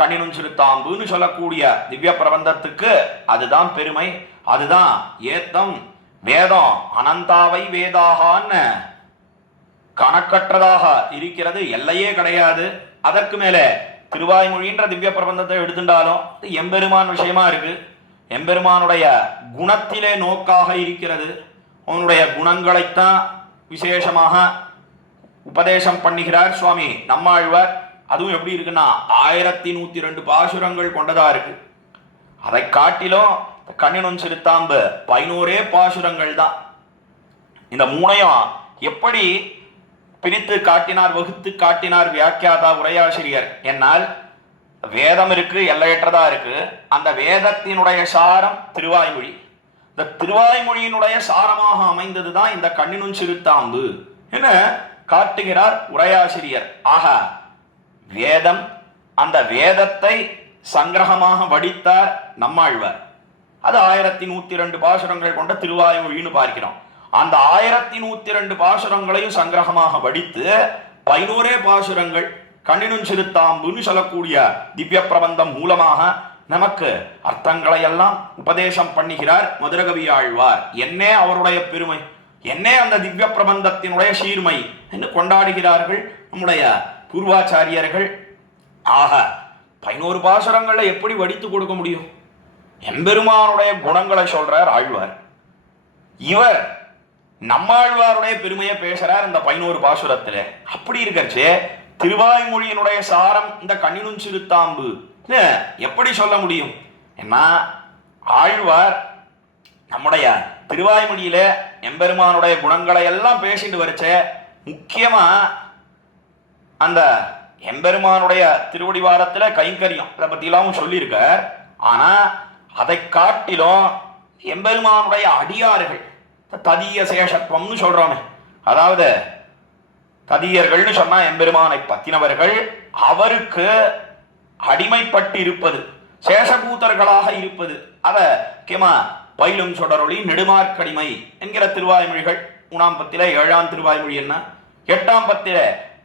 கண்ணினும் சிறுத்தாம்புன்னு சொல்லக்கூடிய திவ்ய பிரபந்தத்துக்கு அதுதான் பெருமை, அதுதான் ஏத்தம். வேதம் அனந்தாவை வேதாகான்னு கணக்கற்றதாக இருக்கிறது, எல்லையே கிடையாது. அதற்கு மேலே திருவாய்மொழின்ற திவ்ய பிரபந்தத்தை எடுத்துட்டாலும் எம்பெருமான் விஷயமா இருக்கு. எம்பெருமானுடைய குணத்திலே நோக்காக இருக்கிறது. அவனுடைய குணங்களைத்தான் விசேஷமாக உபதேசம் பண்ணுகிறார் சுவாமி நம்மாழ்வார். அதுவும் எப்படி இருக்குன்னா 1102 பாசுரங்கள் கொண்டதா இருக்கு. அதை காட்டிலும் கண்ணினும் சிறுத்தாம்பு 11 பாசுரங்கள் தான். இந்த 3ஐயும் எப்படி பிரித்து காட்டினார், வகுத்து காட்டினார் வியாக்கியாதா உரையாசிரியர் என்னால் வேதம் இருக்கு, எல்லையற்றதா இருக்கு. அந்த வேதத்தினுடைய சாரம் திருவாய்மொழி. இந்த திருவாய்மொழியினுடைய சாரமாக அமைந்தது தான் இந்த கண்ணினும் சிறுத்தாம்பு என காட்டுகிறார் உரையாசிரியர். ஆக வேதம், அந்த வேதத்தை சங்கிரகமாக வடித்தார் நம்மாழ்வார். அது 1102 பாசுரங்கள் கொண்ட திருவாய்மொழின்னு பார்க்கிறோம். அந்த 1102 பாசுரங்களையும் சங்கிரகமாக வடித்து 11 பாசுரங்கள் கண்ணினும் சிறுத்தாம்புன்னு சொல்லக்கூடிய திவ்ய பிரபந்தம் மூலமாக நமக்கு அர்த்தங்களை எல்லாம் உபதேசம் பண்ணுகிறார் மதுரகவி ஆழ்வார். என்ன அவருடைய பெருமை, என்ன அந்த திவ்ய பிரபந்தத்தினுடைய சீர்மை என்று கொண்டாடுகிறார்கள் நம்முடைய பூர்வாச்சாரியர்கள். ஆக 11 பாசுரங்களை எப்படி வடித்து கொடுக்க முடியும்? எம்பெருமானுடைய குணங்களை சொல்றார் ஆழ்வார். இவர் நம்மாழ்வாருடைய பெருமையை பேசுறார் இந்த 11 பாசுரத்துல. அப்படி இருக்கச்சே திருவாய்மொழியினுடைய சாரம் இந்த கண்ணினும் சிறுத்தாம்பு எப்படி சொல்ல முடியும்? ஏன்னா ஆழ்வார் நம்முடைய திருவாய்மொழியில எம்பெருமானுடைய குணங்களை எல்லாம் பேசிட்டு வரைச்ச முக்கியமா அந்த எம்பெருமானுடைய திருவடிவாரத்துல கைங்கரியம் அதை பத்திலாம் சொல்லியிருக்கார். ஆனா அதை காட்டிலும் எம்பெருமானுடைய அடியார்கள் ததிய சேஷத்துவம்னு சொல்றோமே, அதாவது ததியர்கள்னு சொன்னா எம்பெருமானை பத்தினவர்கள், அவருக்கு அடிமைப்பட்டு இருப்பது, சேஷபூதர்களாக இருப்பது, அத முக்கியமா பயிலும் சொடரொளி நெடுமார்க்கடிமை என்கிற திருவாய்மொழிகள் 3ஆம் பத்தில 7ஆம் திருவாய்மொழி என்ன, 8ஆம் பத்தில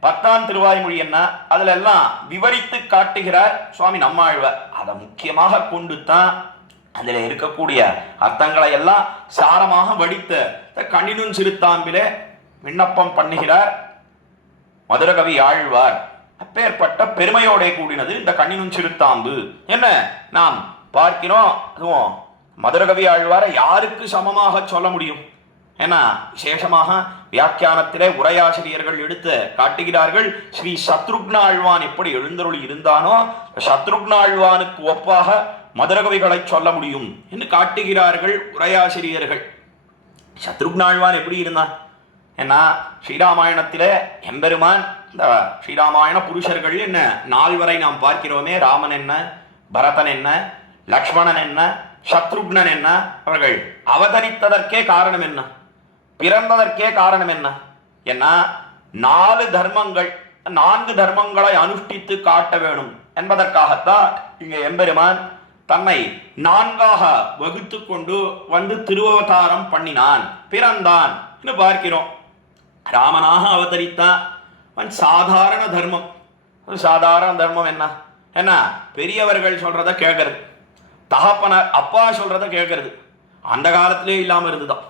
10ஆம் திருவாய்மொழி என்ன, அதுல எல்லாம் விவரித்து காட்டுகிறார் சுவாமி நம்மாழ்வார். அதை முக்கியமாக கொண்டு தான் அதில் இருக்கக்கூடிய அர்த்தங்களை எல்லாம் சாரமாக வடித்த கண்ணினும் சிறுத்தாம்பிலே விண்ணப்பம் பண்ணுகிறார் மதுரகவி ஆழ்வார். அப்பேற்பட்ட பெருமையோட கூடினது இந்த கண்ணினும் சிறுத்தாம்பு. என்ன நாம் பார்க்கிறோம், அதுவும் மதுரகவி ஆழ்வாரை யாருக்கு சமமாக சொல்ல முடியும்? ஏன்னா விசேஷமாக வியாக்கியானத்திலே உரையாசிரியர்கள் எடுத்து காட்டுகிறார்கள். ஸ்ரீ சத்ருக்ன ஆழ்வான் எப்படி எழுந்தருளி இருந்தானோ சத்ருக்ன ஆழ்வானுக்கு ஒப்பாக மதுரகவிகளை சொல்ல முடியும் என்று காட்டுகிறார்கள் உரையாசிரியர்கள். சத்ருக்ன ஆழ்வான் எப்படி இருந்தான்? ஏன்னா ஸ்ரீராமாயணத்திலே எம்பெருமான் இந்த ஸ்ரீராமாயண புருஷர்கள் என்ன 4 வரை நாம் பார்க்கிறோமே, ராமன் என்ன, பரதன் என்ன, லக்ஷ்மணன் என்ன, சத்ருக்னன் என்ன, அவர்கள் அவதரித்ததற்கே காரணம் என்ன, பிறந்ததற்கே காரணம் என்ன? ஏன்னா 4 தர்மங்கள் 4 தர்மங்களை அனுஷ்டித்து காட்ட வேணும் என்பதற்காகத்தான் இங்க எம்பெருமான் தன்னை 4ஆக வகுத்து கொண்டு வந்து திருவவதாரம் பண்ணினான், பிறந்தான் என்று பார்க்கிறோம். ராமனாக அவதரித்தான். சாதாரண தர்மம். சாதாரண தர்மம் என்ன? என்ன பெரியவர்கள் சொல்றத கேட்கறது, தகப்பனார் அப்பா சொல்றத கேட்கறது. அந்த காலத்திலே இல்லாம இருந்துதான்.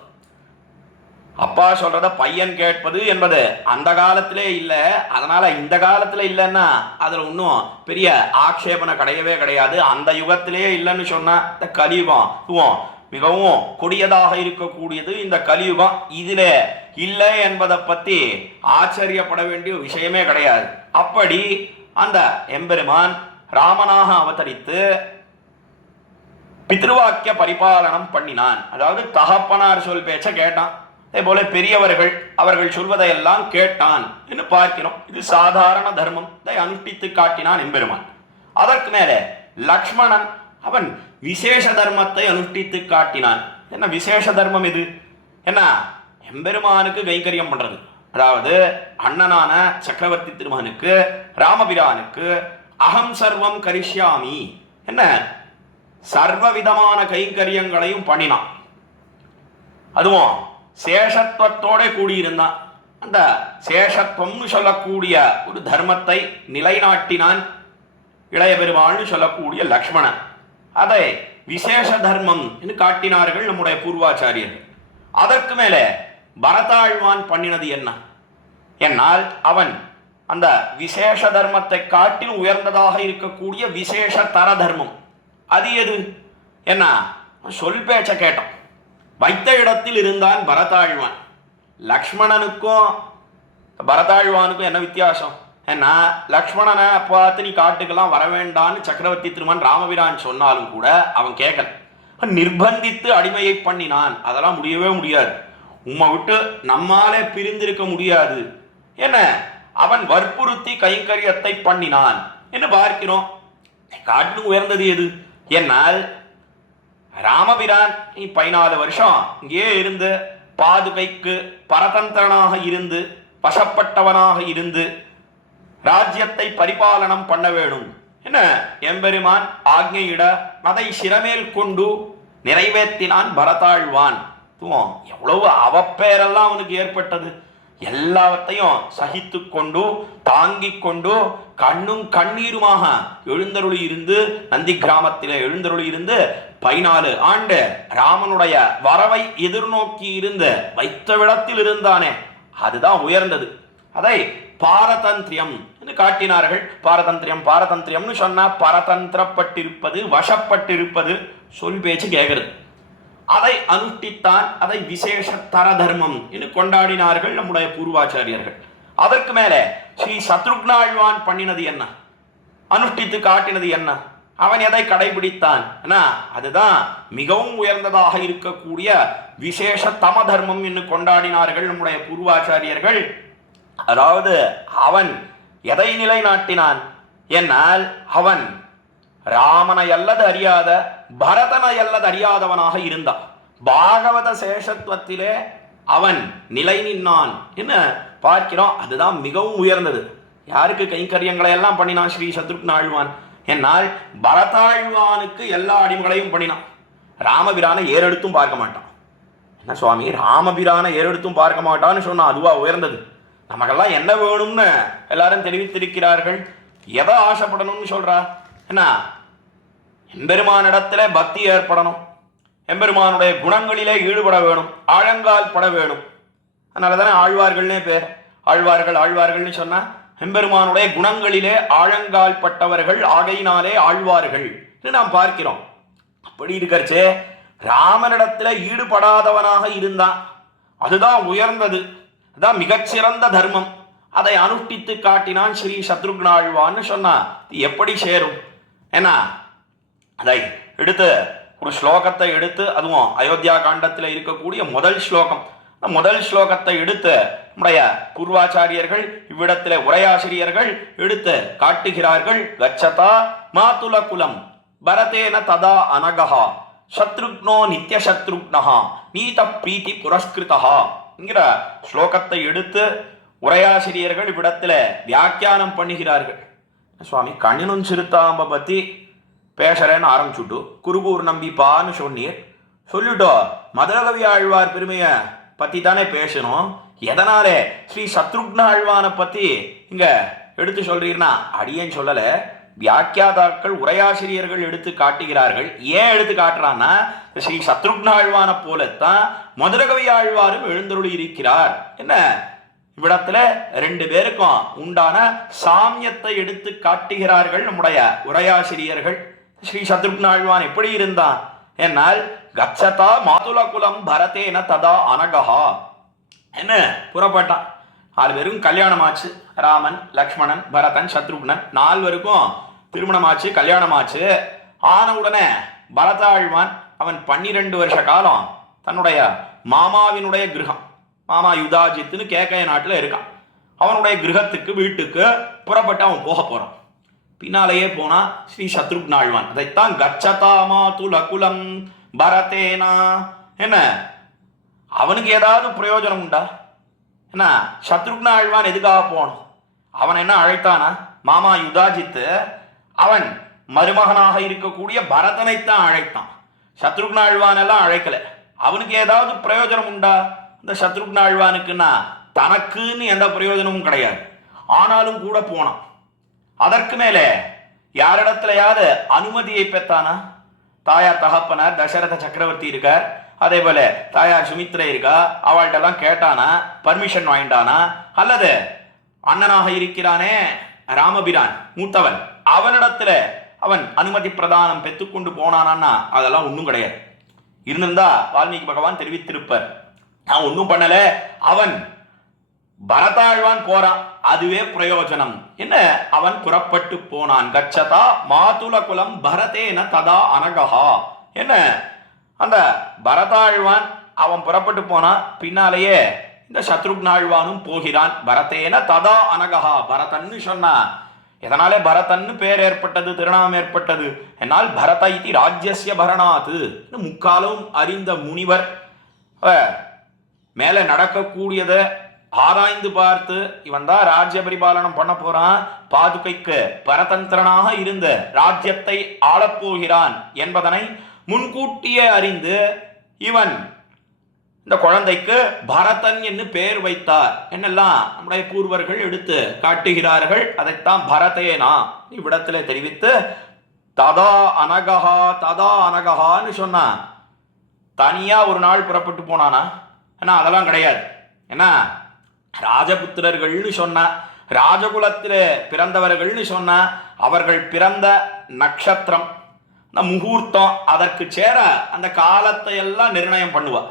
அப்பா சொல்றத பையன் கேட்பது என்பது அந்த காலத்திலே இல்லை. அதனால இந்த காலத்துல இல்லைன்னா அதுல ஒன்றும் பெரிய ஆக்ஷேபனை கிடையவே கிடையாது. அந்த யுகத்திலேயே இல்லைன்னு சொன்னா இந்த கலியுகம் மிகவும் கொடியதாக இருக்கக்கூடியது இந்த கலியுகம். இதுல இல்லை என்பதை பத்தி ஆச்சரியப்பட வேண்டிய விஷயமே கிடையாது. அப்படி அந்த எம்பெருமான் ராமனாக அவதரித்து பித்ருவாக்கிய பரிபாலனம் பண்ணினான். அதாவது தகப்பனார் சொல் பேச்ச கேட்டான், அதே போல பெரியவர்கள் அவர்கள் சொல்வதையெல்லாம் கேட்டான் என்று பார்க்கிறோம். இது சாதாரண தர்மம், இதை அனுஷ்டித்து காட்டினான் எம்பெருமான். அதற்கு மேலே லக்ஷ்மணன் அவன் விசேஷ தர்மத்தை அனுஷ்டித்து காட்டினான். என்ன விசேஷ தர்மம் இது? என்ன எம்பெருமானுக்கு கைங்கரியம் பண்றது. அதாவது அண்ணனான சக்கரவர்த்தி திருமகனுக்கு ராமபிரானுக்கு அகம் சர்வம் கரிஷ்யாமி என்ன சர்வ விதமான கைங்கரியங்களையும் பண்ணினான். அதுவும் சேஷத்துவத்தோட கூடியிருந்தான். அந்த சேஷத்துவம்னு சொல்லக்கூடிய ஒரு தர்மத்தை நிலைநாட்டினான் இளைய பெருமாள்னு சொல்லக்கூடிய லக்ஷ்மணன். அதை விசேஷ தர்மம் என்று காட்டினார்கள் நம்முடைய பூர்வாச்சாரியர்கள். அதற்கு மேலே பரதாழ்வான் பண்ணினது என்ன? என்னால் அவன் அந்த விசேஷ தர்மத்தை காட்டில் உயர்ந்ததாக இருக்கக்கூடிய விசேஷ தர தர்மம். அது எது? என்ன சொல் பேச்ச கேட்டான். வைத்த இடத்தில் இருந்தான் பரதாழ்வான். லக்ஷ்மணனுக்கும் பரதாழ்வானுக்கும் என்ன வித்தியாசம்? ஏன்னா லக்ஷ்மணனை பார்த்து நீ காட்டுக்கெல்லாம் வர வேண்டான்னு சக்கரவர்த்தி திருமன் ராமபிரான் சொன்னாலும் கூட அவன் கேட்கல. நிர்பந்தித்து அடிமையை பண்ணினான். அதெல்லாம் முடியவே முடியாது, உம்மை விட்டு நம்மாலே பிரிந்திருக்க முடியாது என்ன அவன் வற்புறுத்தி கைங்கரியத்தை பண்ணினான் என்று பார்க்கிறோம். காட்டிலும் உயர்ந்தது எது? என்னால் ராமபிரான் நீ 14 வருஷம் இங்கே இருந்து பாதுகைக்கு பரதந்திரனாக இருந்து வசப்பட்டவனாக இருந்து ராஜ்யத்தை பரிபாலனம் பண்ண வேணும் என்ன எம்பெருமான் ஆக்ஞையிட அதை சிரமேல் கொண்டு நிறைவேற்றினான் பரதாழ்வான். எவ்வளவு அவப்பேரெல்லாம் அவனுக்கு ஏற்பட்டது. எல்லாவற்றையும் சகித்து கொண்டு தாங்கிக் கொண்டு கண்ணும் கண்ணீருமாக எழுந்தருளி இருந்து நந்தி கிராமத்திலே எழுந்தருளி இருந்து 14 ஆண்டு ராமனுடைய வரவை எதிர்நோக்கி இருந்து வைத்த விடத்தில் இருந்தானே, அதுதான் உயர்ந்தது. அதை பாரதந்திரியம் என்று காட்டினார்கள். பாரதந்திரியம்னு சொன்னா பரதந்திரப்பட்டிருப்பது, வசப்பட்டிருப்பது, சொல் பேச்சு கேட்கிறது. அதை அனுஷ்டித்தான். அதை விசேஷ தர தர்மம் என்று கொண்டாடினார்கள் நம்முடைய பூர்வாச்சாரியர்கள். அதற்கு மேலே ஸ்ரீ சத்ருக்னாழ்வான் பண்ணினது என்ன, அனுஷ்டித்து காட்டினது என்ன, அவன் எதை கடைபிடித்தான், அதுதான் மிகவும் உயர்ந்ததாக இருக்கக்கூடிய விசேஷ தம தர்மம் என்று கொண்டாடினார்கள் நம்முடைய பூர்வாச்சாரியர்கள். அதாவது அவன் எதை நிலைநாட்டினான் என்னால் அவன் ராமனை அல்லது அறியாத பரதனை அல்லது அறியாதவனாக இருந்தான். பாகவத சேஷத்துவத்திலே அவன் நிலை நின்னான் என்ன பார்க்கிறோம். அதுதான் மிகவும் உயர்ந்தது. யாருக்கு கைங்கரியங்களை எல்லாம் பண்ணினான் ஸ்ரீ சத்ருக்னாழ்வான் என்னால் பரதாழ்வானுக்கு எல்லா அடிமைகளையும் பண்ணினான். ராமபிரானை ஏறெடுத்தும் பார்க்க மாட்டான். என்ன சுவாமி, ராமபிரானை ஏறெடுத்தும் பார்க்க மாட்டான்னு சொன்னா அதுவா உயர்ந்தது? நமக்கெல்லாம் என்ன வேணும்னு எல்லாரும் தெரிவித்திருக்கிறார்கள். எதை ஆசைப்படணும்னு சொல்றா என்ன, எம்பெருமானிடத்துல பக்தி ஏற்படணும், எம்பெருமானுடைய குணங்களிலே ஈடுபட வேணும், ஆழங்கால் பட வேணும். அதனால தானே ஆழ்வார்கள்னே பேர். ஆழ்வார்கள்னு சொன்னா எம்பெருமானுடைய குணங்களிலே ஆழங்கால் பட்டவர்கள் ஆகையினாலே ஆழ்வார்கள் நாம் பார்க்கிறோம். அப்படி இருக்கச்சே ராமனிடத்துல ஈடுபடாதவனாக இருந்தான். அதுதான் உயர்ந்தது, அதுதான் மிகச்சிறந்த தர்மம். அதை அனுஷ்டித்து காட்டினான் ஸ்ரீ சத்ருக்னாழ்வான்னு சொன்னா எப்படி சேரும்? ஏன்னா அதை எடுத்து ஒரு ஸ்லோகத்தை எடுத்து, அதுவும் அயோத்தியா காண்டத்தில் இருக்கக்கூடிய முதல் ஸ்லோகத்தை எடுத்து நம்முடைய பூர்வாச்சாரியர்கள் இவ்விடத்தில் உரையாசிரியர்கள் எடுத்து காட்டுகிறார்கள். கச்சதா மாதுல குலம் பரதேன ததா அனகஹா சத்ருக்னோ நித்ய சத்ருக்னஹா நீத பிரீத்தி புரஸ்கிருதஹா என்கிற ஸ்லோகத்தை எடுத்து உரையாசிரியர்கள் இவ்விடத்தில் வியாக்கியானம் பண்ணுகிறார்கள். சுவாமி, கண்ணினும் சிறுத்தாம்ப பற்றி பேசுறேன்னு ஆரம்பிச்சுட்டு குருகூர் நம்பிப்பான்னு சொன்னீர். சொல்லிட்டோம், மதுரகவி ஆழ்வார் பெருமையை பற்றி தானே பேசணும். எதனாலே ஸ்ரீ சத்ருக்ன ஆழ்வானை பற்றி இங்கே எடுத்து சொல்றீர்னா அடியேன்னு சொல்லலை, வியாக்கியாதாக்கள் உரையாசிரியர்கள் எடுத்து காட்டுகிறார்கள். ஏன் எடுத்து காட்டுறான்னா ஸ்ரீ சத்ருக்ன ஆழ்வானை போலத்தான் மதுரகவி ஆழ்வாரும் எழுந்தருளி இருக்கிறார். என்ன இவ்விடத்துல 2 பேருக்கும் உண்டான சாமியத்தை எடுத்து காட்டுகிறார்கள் நம்முடைய உரையாசிரியர்கள். ஸ்ரீ சத்ருக்னாழ்வான் எப்படி இருந்தான் என்னால் கச்சதா மாதுல குலம் பரதேன ததா அனகஹா என்ன புறப்பட்டான். 4 பேரும் கல்யாணம் ஆச்சு. ராமன், லக்ஷ்மணன், பரதன், சத்ருக்னன் 4 பேருக்கும் திருமணம் ஆச்சு, கல்யாணம் ஆச்சு. ஆன உடனே பரதாழ்வான் அவன் 12 வருஷ காலம் தன்னுடைய மாமாவினுடைய கிரகம், மாமா யுதாஜித்துன்னு கேக்கைய நாட்டில் இருக்கான். அவனுடைய கிரகத்துக்கு வீட்டுக்கு புறப்பட்டு அவன் போக போறான். பின்னாலேயே போனா ஸ்ரீ சத்ருக்னாழ்வான். அதைத்தான் கச்சதா மாதுல குலம் பரதேனா. என்ன அவனுக்கு ஏதாவது பிரயோஜனம் உண்டா? என்ன சத்ருக்னாழ்வான் எதுக்காக போனோம்? அவன் என்ன அழைத்தானா? மாமா யுதாஜித்து அவன் மருமகனாக இருக்கக்கூடிய பரதனைத்தான் அழைத்தான். சத்ருக்னாழ்வான் எல்லாம் அழைக்கல. அவனுக்கு ஏதாவது பிரயோஜனம் உண்டா? இந்த சத்ருக்னாழ்வானுக்குன்னா தனக்குன்னு எந்த பிரயோஜனமும் கிடையாது. ஆனாலும் கூட போனான். அதற்கு மேலே யாரிடத்துலயாவது அனுமதியை பெற்றானா? தாயார் தகப்பனார் தசரத சக்கரவர்த்தி இருக்கார், அதே போல தாயார் சுமித்ரை இருக்கா, அவள்கிட்டலாம் கேட்டானா? பர்மிஷன் வாங்கிட்டானா? அல்லது அண்ணனாக இருக்கிறானே ராமபிரான் மூத்தவன், அவனிடத்துல அவன் அனுமதி பிரதானம் பெற்றுக்கொண்டு போனானா? அதெல்லாம் ஒன்றும் கிடையாது. இருந்திருந்தா வால்மீகி பகவான் தெரிவித்திருப்பார். நான் ஒன்றும் பண்ணல, அவன் பரதாழ்வான் போறான், அதுவே பிரயோஜனம். என்ன அவன் புறப்பட்டு போனான். கச்சதா மாதுல குலம் பரதேன ததா அனகஹா. என்ன அந்த பரதாழ்வான் அவன் புறப்பட்டு போனான். பின்னாலேயே இந்த சத்ருக்னாழ்வானும் போகிறான். பரதேன ததா அனகஹா. பரதன்னு சொன்னா எதனாலே பரதன்னு பேர் ஏற்பட்டது, திருநாமம் ஏற்பட்டது என்னால் பரத இதி ராஜ்யஸ்ய பரணாத்து. முக்காலும் அறிந்த முனிவர் மேலே நடக்கக்கூடியதை ஆராய்ந்து பார்த்து இவன் தான் ராஜ்ய பரிபாலனம் பண்ண போறான், பாதுகைக்கு பரதந்திரனாக இருந்து ராஜ்யத்தை ஆளப்போகிறான் என்பதனை முன்கூட்டியே அறிந்து இவன் இந்த குழந்தைக்கு பரதன் என்று பெயர் வைத்தார் என்னெல்லாம் நம்முடைய பூர்வர்கள் எடுத்து காட்டுகிறார்கள். அதைத்தான் பரதேனா இவ்விடத்துல தெரிவித்து ததா அனகஹா ததா அனகஹான்னு சொன்னான். தனியா ஒரு நாள் புறப்பட்டு போனானா? ஏன்னா அதெல்லாம் கிடையாது. ஏன்னா ராஜபுத்திரர்கள்னு சொன்ன, ராஜகுலத்தில் பிறந்தவர்கள்னு சொன்ன, அவர்கள் பிறந்த நட்சத்திரம் முகூர்த்தம் அதற்கு சேர அந்த காலத்தை எல்லாம் நிர்ணயம் பண்ணுவா.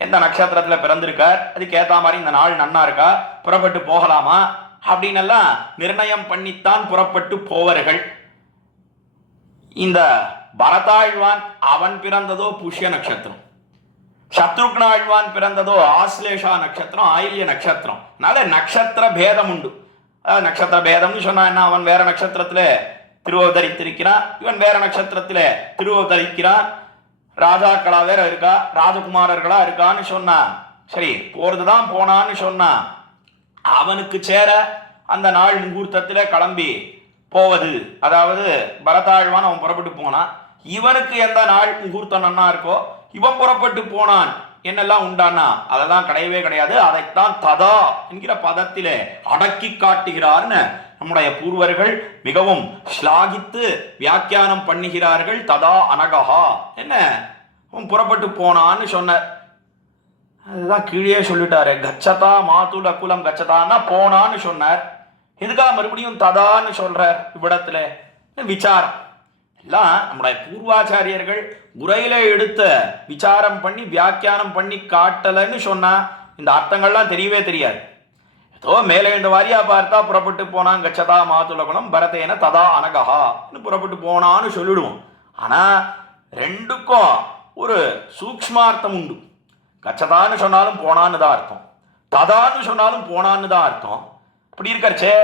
எந்த நட்சத்திரத்தில் பிறந்திருக்கார், அதுக்கு ஏற்ற மாதிரி இந்த நாள் நன்னா இருக்கா, புறப்பட்டு போகலாமா அப்படின்னு எல்லாம் நிர்ணயம் பண்ணித்தான் புறப்பட்டு போவார்கள். இந்த பரதாழ்வான் அவன் பிறந்ததோ புஷ்ய நட்சத்திரம், சத்ருக்னாழ்வான் பிறந்ததோ ஆஸ்லேஷா நட்சத்திரம், ஆயில்ய நட்சத்திரம். அதனால நட்சத்திர பேதம் உண்டு. நட்சத்திர பேதம்னு சொன்னா என்ன, அவன் வேற நட்சத்திரத்துல திருவதரித்திருக்கிறான், இவன் வேற நட்சத்திரத்துல திருவதரிக்கிறான். ராஜாக்களா வேற இருக்கா, ராஜகுமாரர்களா இருக்கான்னு சொன்னா சரி, போறதுதான் போனான்னு சொன்னா அவனுக்கு சேர அந்த நாள் முகூர்த்தத்துல கிளம்பி போவது. அதாவது பரதாழ்வான் அவன் புறப்பட்டு போனான், இவனுக்கு எந்த நாள் முகூர்த்தம் நன்னா இருக்கோ இவன் புறப்பட்டு போனான். என்னெல்லாம் உண்டானா அதெல்லாம் கிடையவே கிடையாது. அதைத்தான் ததா என்கிற பதத்திலே அடக்கி காட்டுகிறார்னு நம்முடைய பூர்வர்கள் மிகவும் ஸ்லாகித்து வியாக்கியானம் பண்ணுகிறார்கள். ததா அனகஹா என்ன, அவன் புறப்பட்டு போனான்னு சொன்னார். அதுதான் கீழே சொல்லிட்டாரு, கச்சதா மாதுல குலம் கச்சதான்னா போனான்னு சொன்னார். எதுக்காக மறுபடியும் ததான்னு சொல்றார் இவ்விடத்துல? விசாரம் எல்லாம் நம்முடைய பூர்வாச்சாரியர்கள் உரையில எடுத்த விசாரம் பண்ணி வியாக்கியானம் பண்ணி காட்டலன்னு சொன்னா இந்த அர்த்தங்கள்லாம் தெரியவே தெரியாது. ஏதோ மேலே இந்த வாரியா பார்த்தா புறப்பட்டு போனான் கச்சதா மாதுலகுலம் பரதேன ததா அனகஹா புறப்பட்டு போனான்னு சொல்லிடுவோம். ஆனா ரெண்டுக்கும் ஒரு சூக்ஷ்மார்த்தம் உண்டு. கச்சதான்னு சொன்னாலும் போனான்னு தான் அர்த்தம், ததான்னு சொன்னாலும் போனான்னு தான் அர்த்தம். அப்படி இருக்கச்சே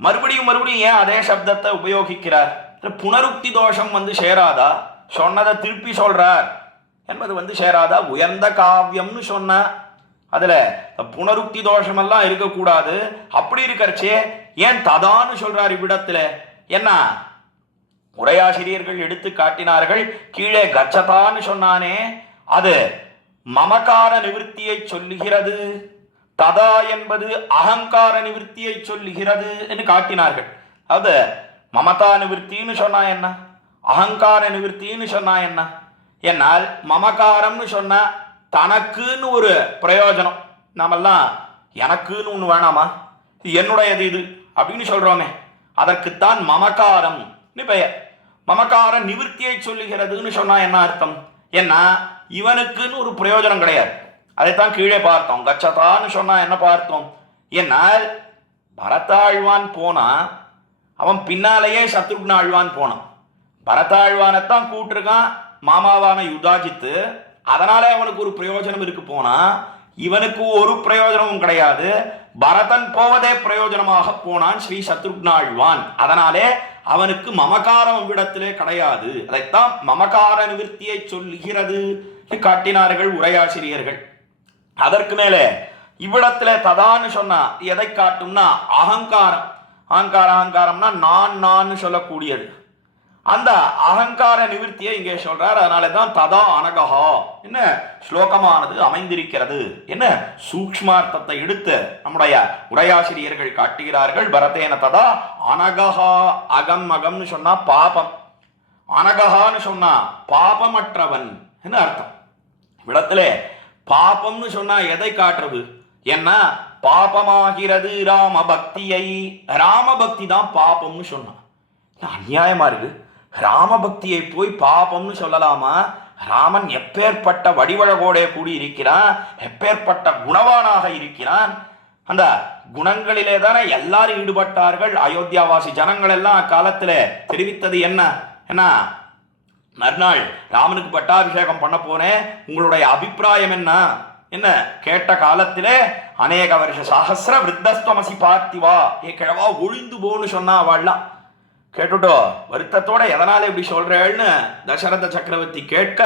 மறுபடியும் மறுபடியும் ஏன் அதே சப்தத்தை உபயோகிக்கிறார்? புனருக்தி தோஷம் சேராதா? சொன்னதை திருப்பி சொல்றார் என்பது சேராதா? உயர்ந்த காவியம்னு சொன்ன அதுல புனருக்தி தோஷம் எல்லாம் இருக்கக்கூடாது. அப்படி இருக்கச்சே ஏன் ததான்னு சொல்றார் இவ்விடத்துல? என்ன உரையாசிரியர்கள் எடுத்து காட்டினார்கள். கீழே கச்சதான்னு சொன்னானே அது மமகார நிவர்த்தியை சொல்லுகிறது, ததா என்பது அகங்கார நிவர்த்தியை சொல்லுகிறது என்று காட்டினார்கள். அது மமதா நிவர்த்தின்னு சொன்னா என்ன, அகங்கார நிவர்த்தின்னு சொன்னா என்ன? என்னால் மமகாரம்னு சொன்னா தனக்குன்னு ஒரு பிரயோஜனம், நாமெல்லாம் எனக்குன்னு ஒன்று வேணாமா, என்னுடையது இது அப்படின்னு சொல்றோமே, அதற்குத்தான் மமகாரம்னு பெயர். மமகார நிவர்த்தியை சொல்லுகிறதுன்னு சொன்னா என்ன அர்த்தம்? ஏன்னா இவனுக்குன்னு ஒரு பிரயோஜனம் கிடையாது. அதைத்தான் கீழே பார்த்தோம். கச்சதான்னு சொன்னா என்ன பார்த்தோம்? என்னால் பரதாழ்வான் போனா அவன் பின்னாலேயே சத்ருக்னாழ்வான் போனான். பரதாழ்வானைத்தான் கூட்டிருக்கான் மாமாவான யுதாஜித்து, அதனாலே அவனுக்கு ஒரு பிரயோஜனம் இருக்கு. போனா இவனுக்கு ஒரு பிரயோஜனமும் கிடையாது. பரதன் போவதே பிரயோஜனமாக போனான் ஸ்ரீ சத்ருக்னாழ்வான். அதனாலே அவனுக்கு மமகாரம் விடத்திலே கிடையாது. அதைத்தான் மமகார நிவர்த்தியை சொல்லுகிறது காட்டினார்கள் உரையாசிரியர்கள். அதற்கு மேலே இவ்விடத்துல ததான்னு சொன்னா எதை காட்டும்னா அகங்காரம். அகங்காரம்னா நான் நான் சொல்லக்கூடியது. அந்த அகங்கார நிவர்த்தியை இங்கே சொல்றார். அதனால தான் ததா அனகஹா என்ன ஸ்லோகமானது அமைந்திருக்கிறது. என்ன சூக்ஷ்மார்த்தத்தை எடுத்து நம்முடைய உரையாசிரியர்கள் காட்டுகிறார்கள். பரதேன ததா அனகஹா, அகம் அகம்னு சொன்னா பாபம், அனகஹான்னு சொன்னா பாபமற்றவன் என்ன அர்த்தம். இடத்துல பாபம்னு சொன்னா எதை காட்டுறது? என்ன பாபமாகிறது ராம பக்தியை. ராம பக்தி தான் பாபம்னு சொன்னான். அநியாயமா இருக்கு. ராமபக்தியை போய் பாபம்னு சொல்லலாமா? ராமன் எப்பேற்பட்ட வடிவழகோட கூடி இருக்கிறான், எப்பேற்பட்ட குணவானாக இருக்கிறான். அந்த குணங்களிலே தானே எல்லாரும் ஈடுபட்டார்கள். அயோத்தியாவாசி ஜனங்கள் எல்லாம் அக்காலத்துல தெரிவித்தது என்ன என்ன, மறுநாள் ராமனுக்கு பட்டாபிஷேகம் பண்ண போனேன், உங்களுடைய அபிப்பிராயம் என்ன என்ன கேட்ட காலத்திலே அநேக வருஷ சஹசிர விருத்தஸ்துவமசி பார்த்திவா, ஏ கிழவா ஒழிந்து போன்னு சொன்னா அவள்லாம் கேட்டுட்டோ வருத்தத்தோட எதனால இப்படி சொல்றேன்னு தசரத சக்கரவர்த்தி கேட்க,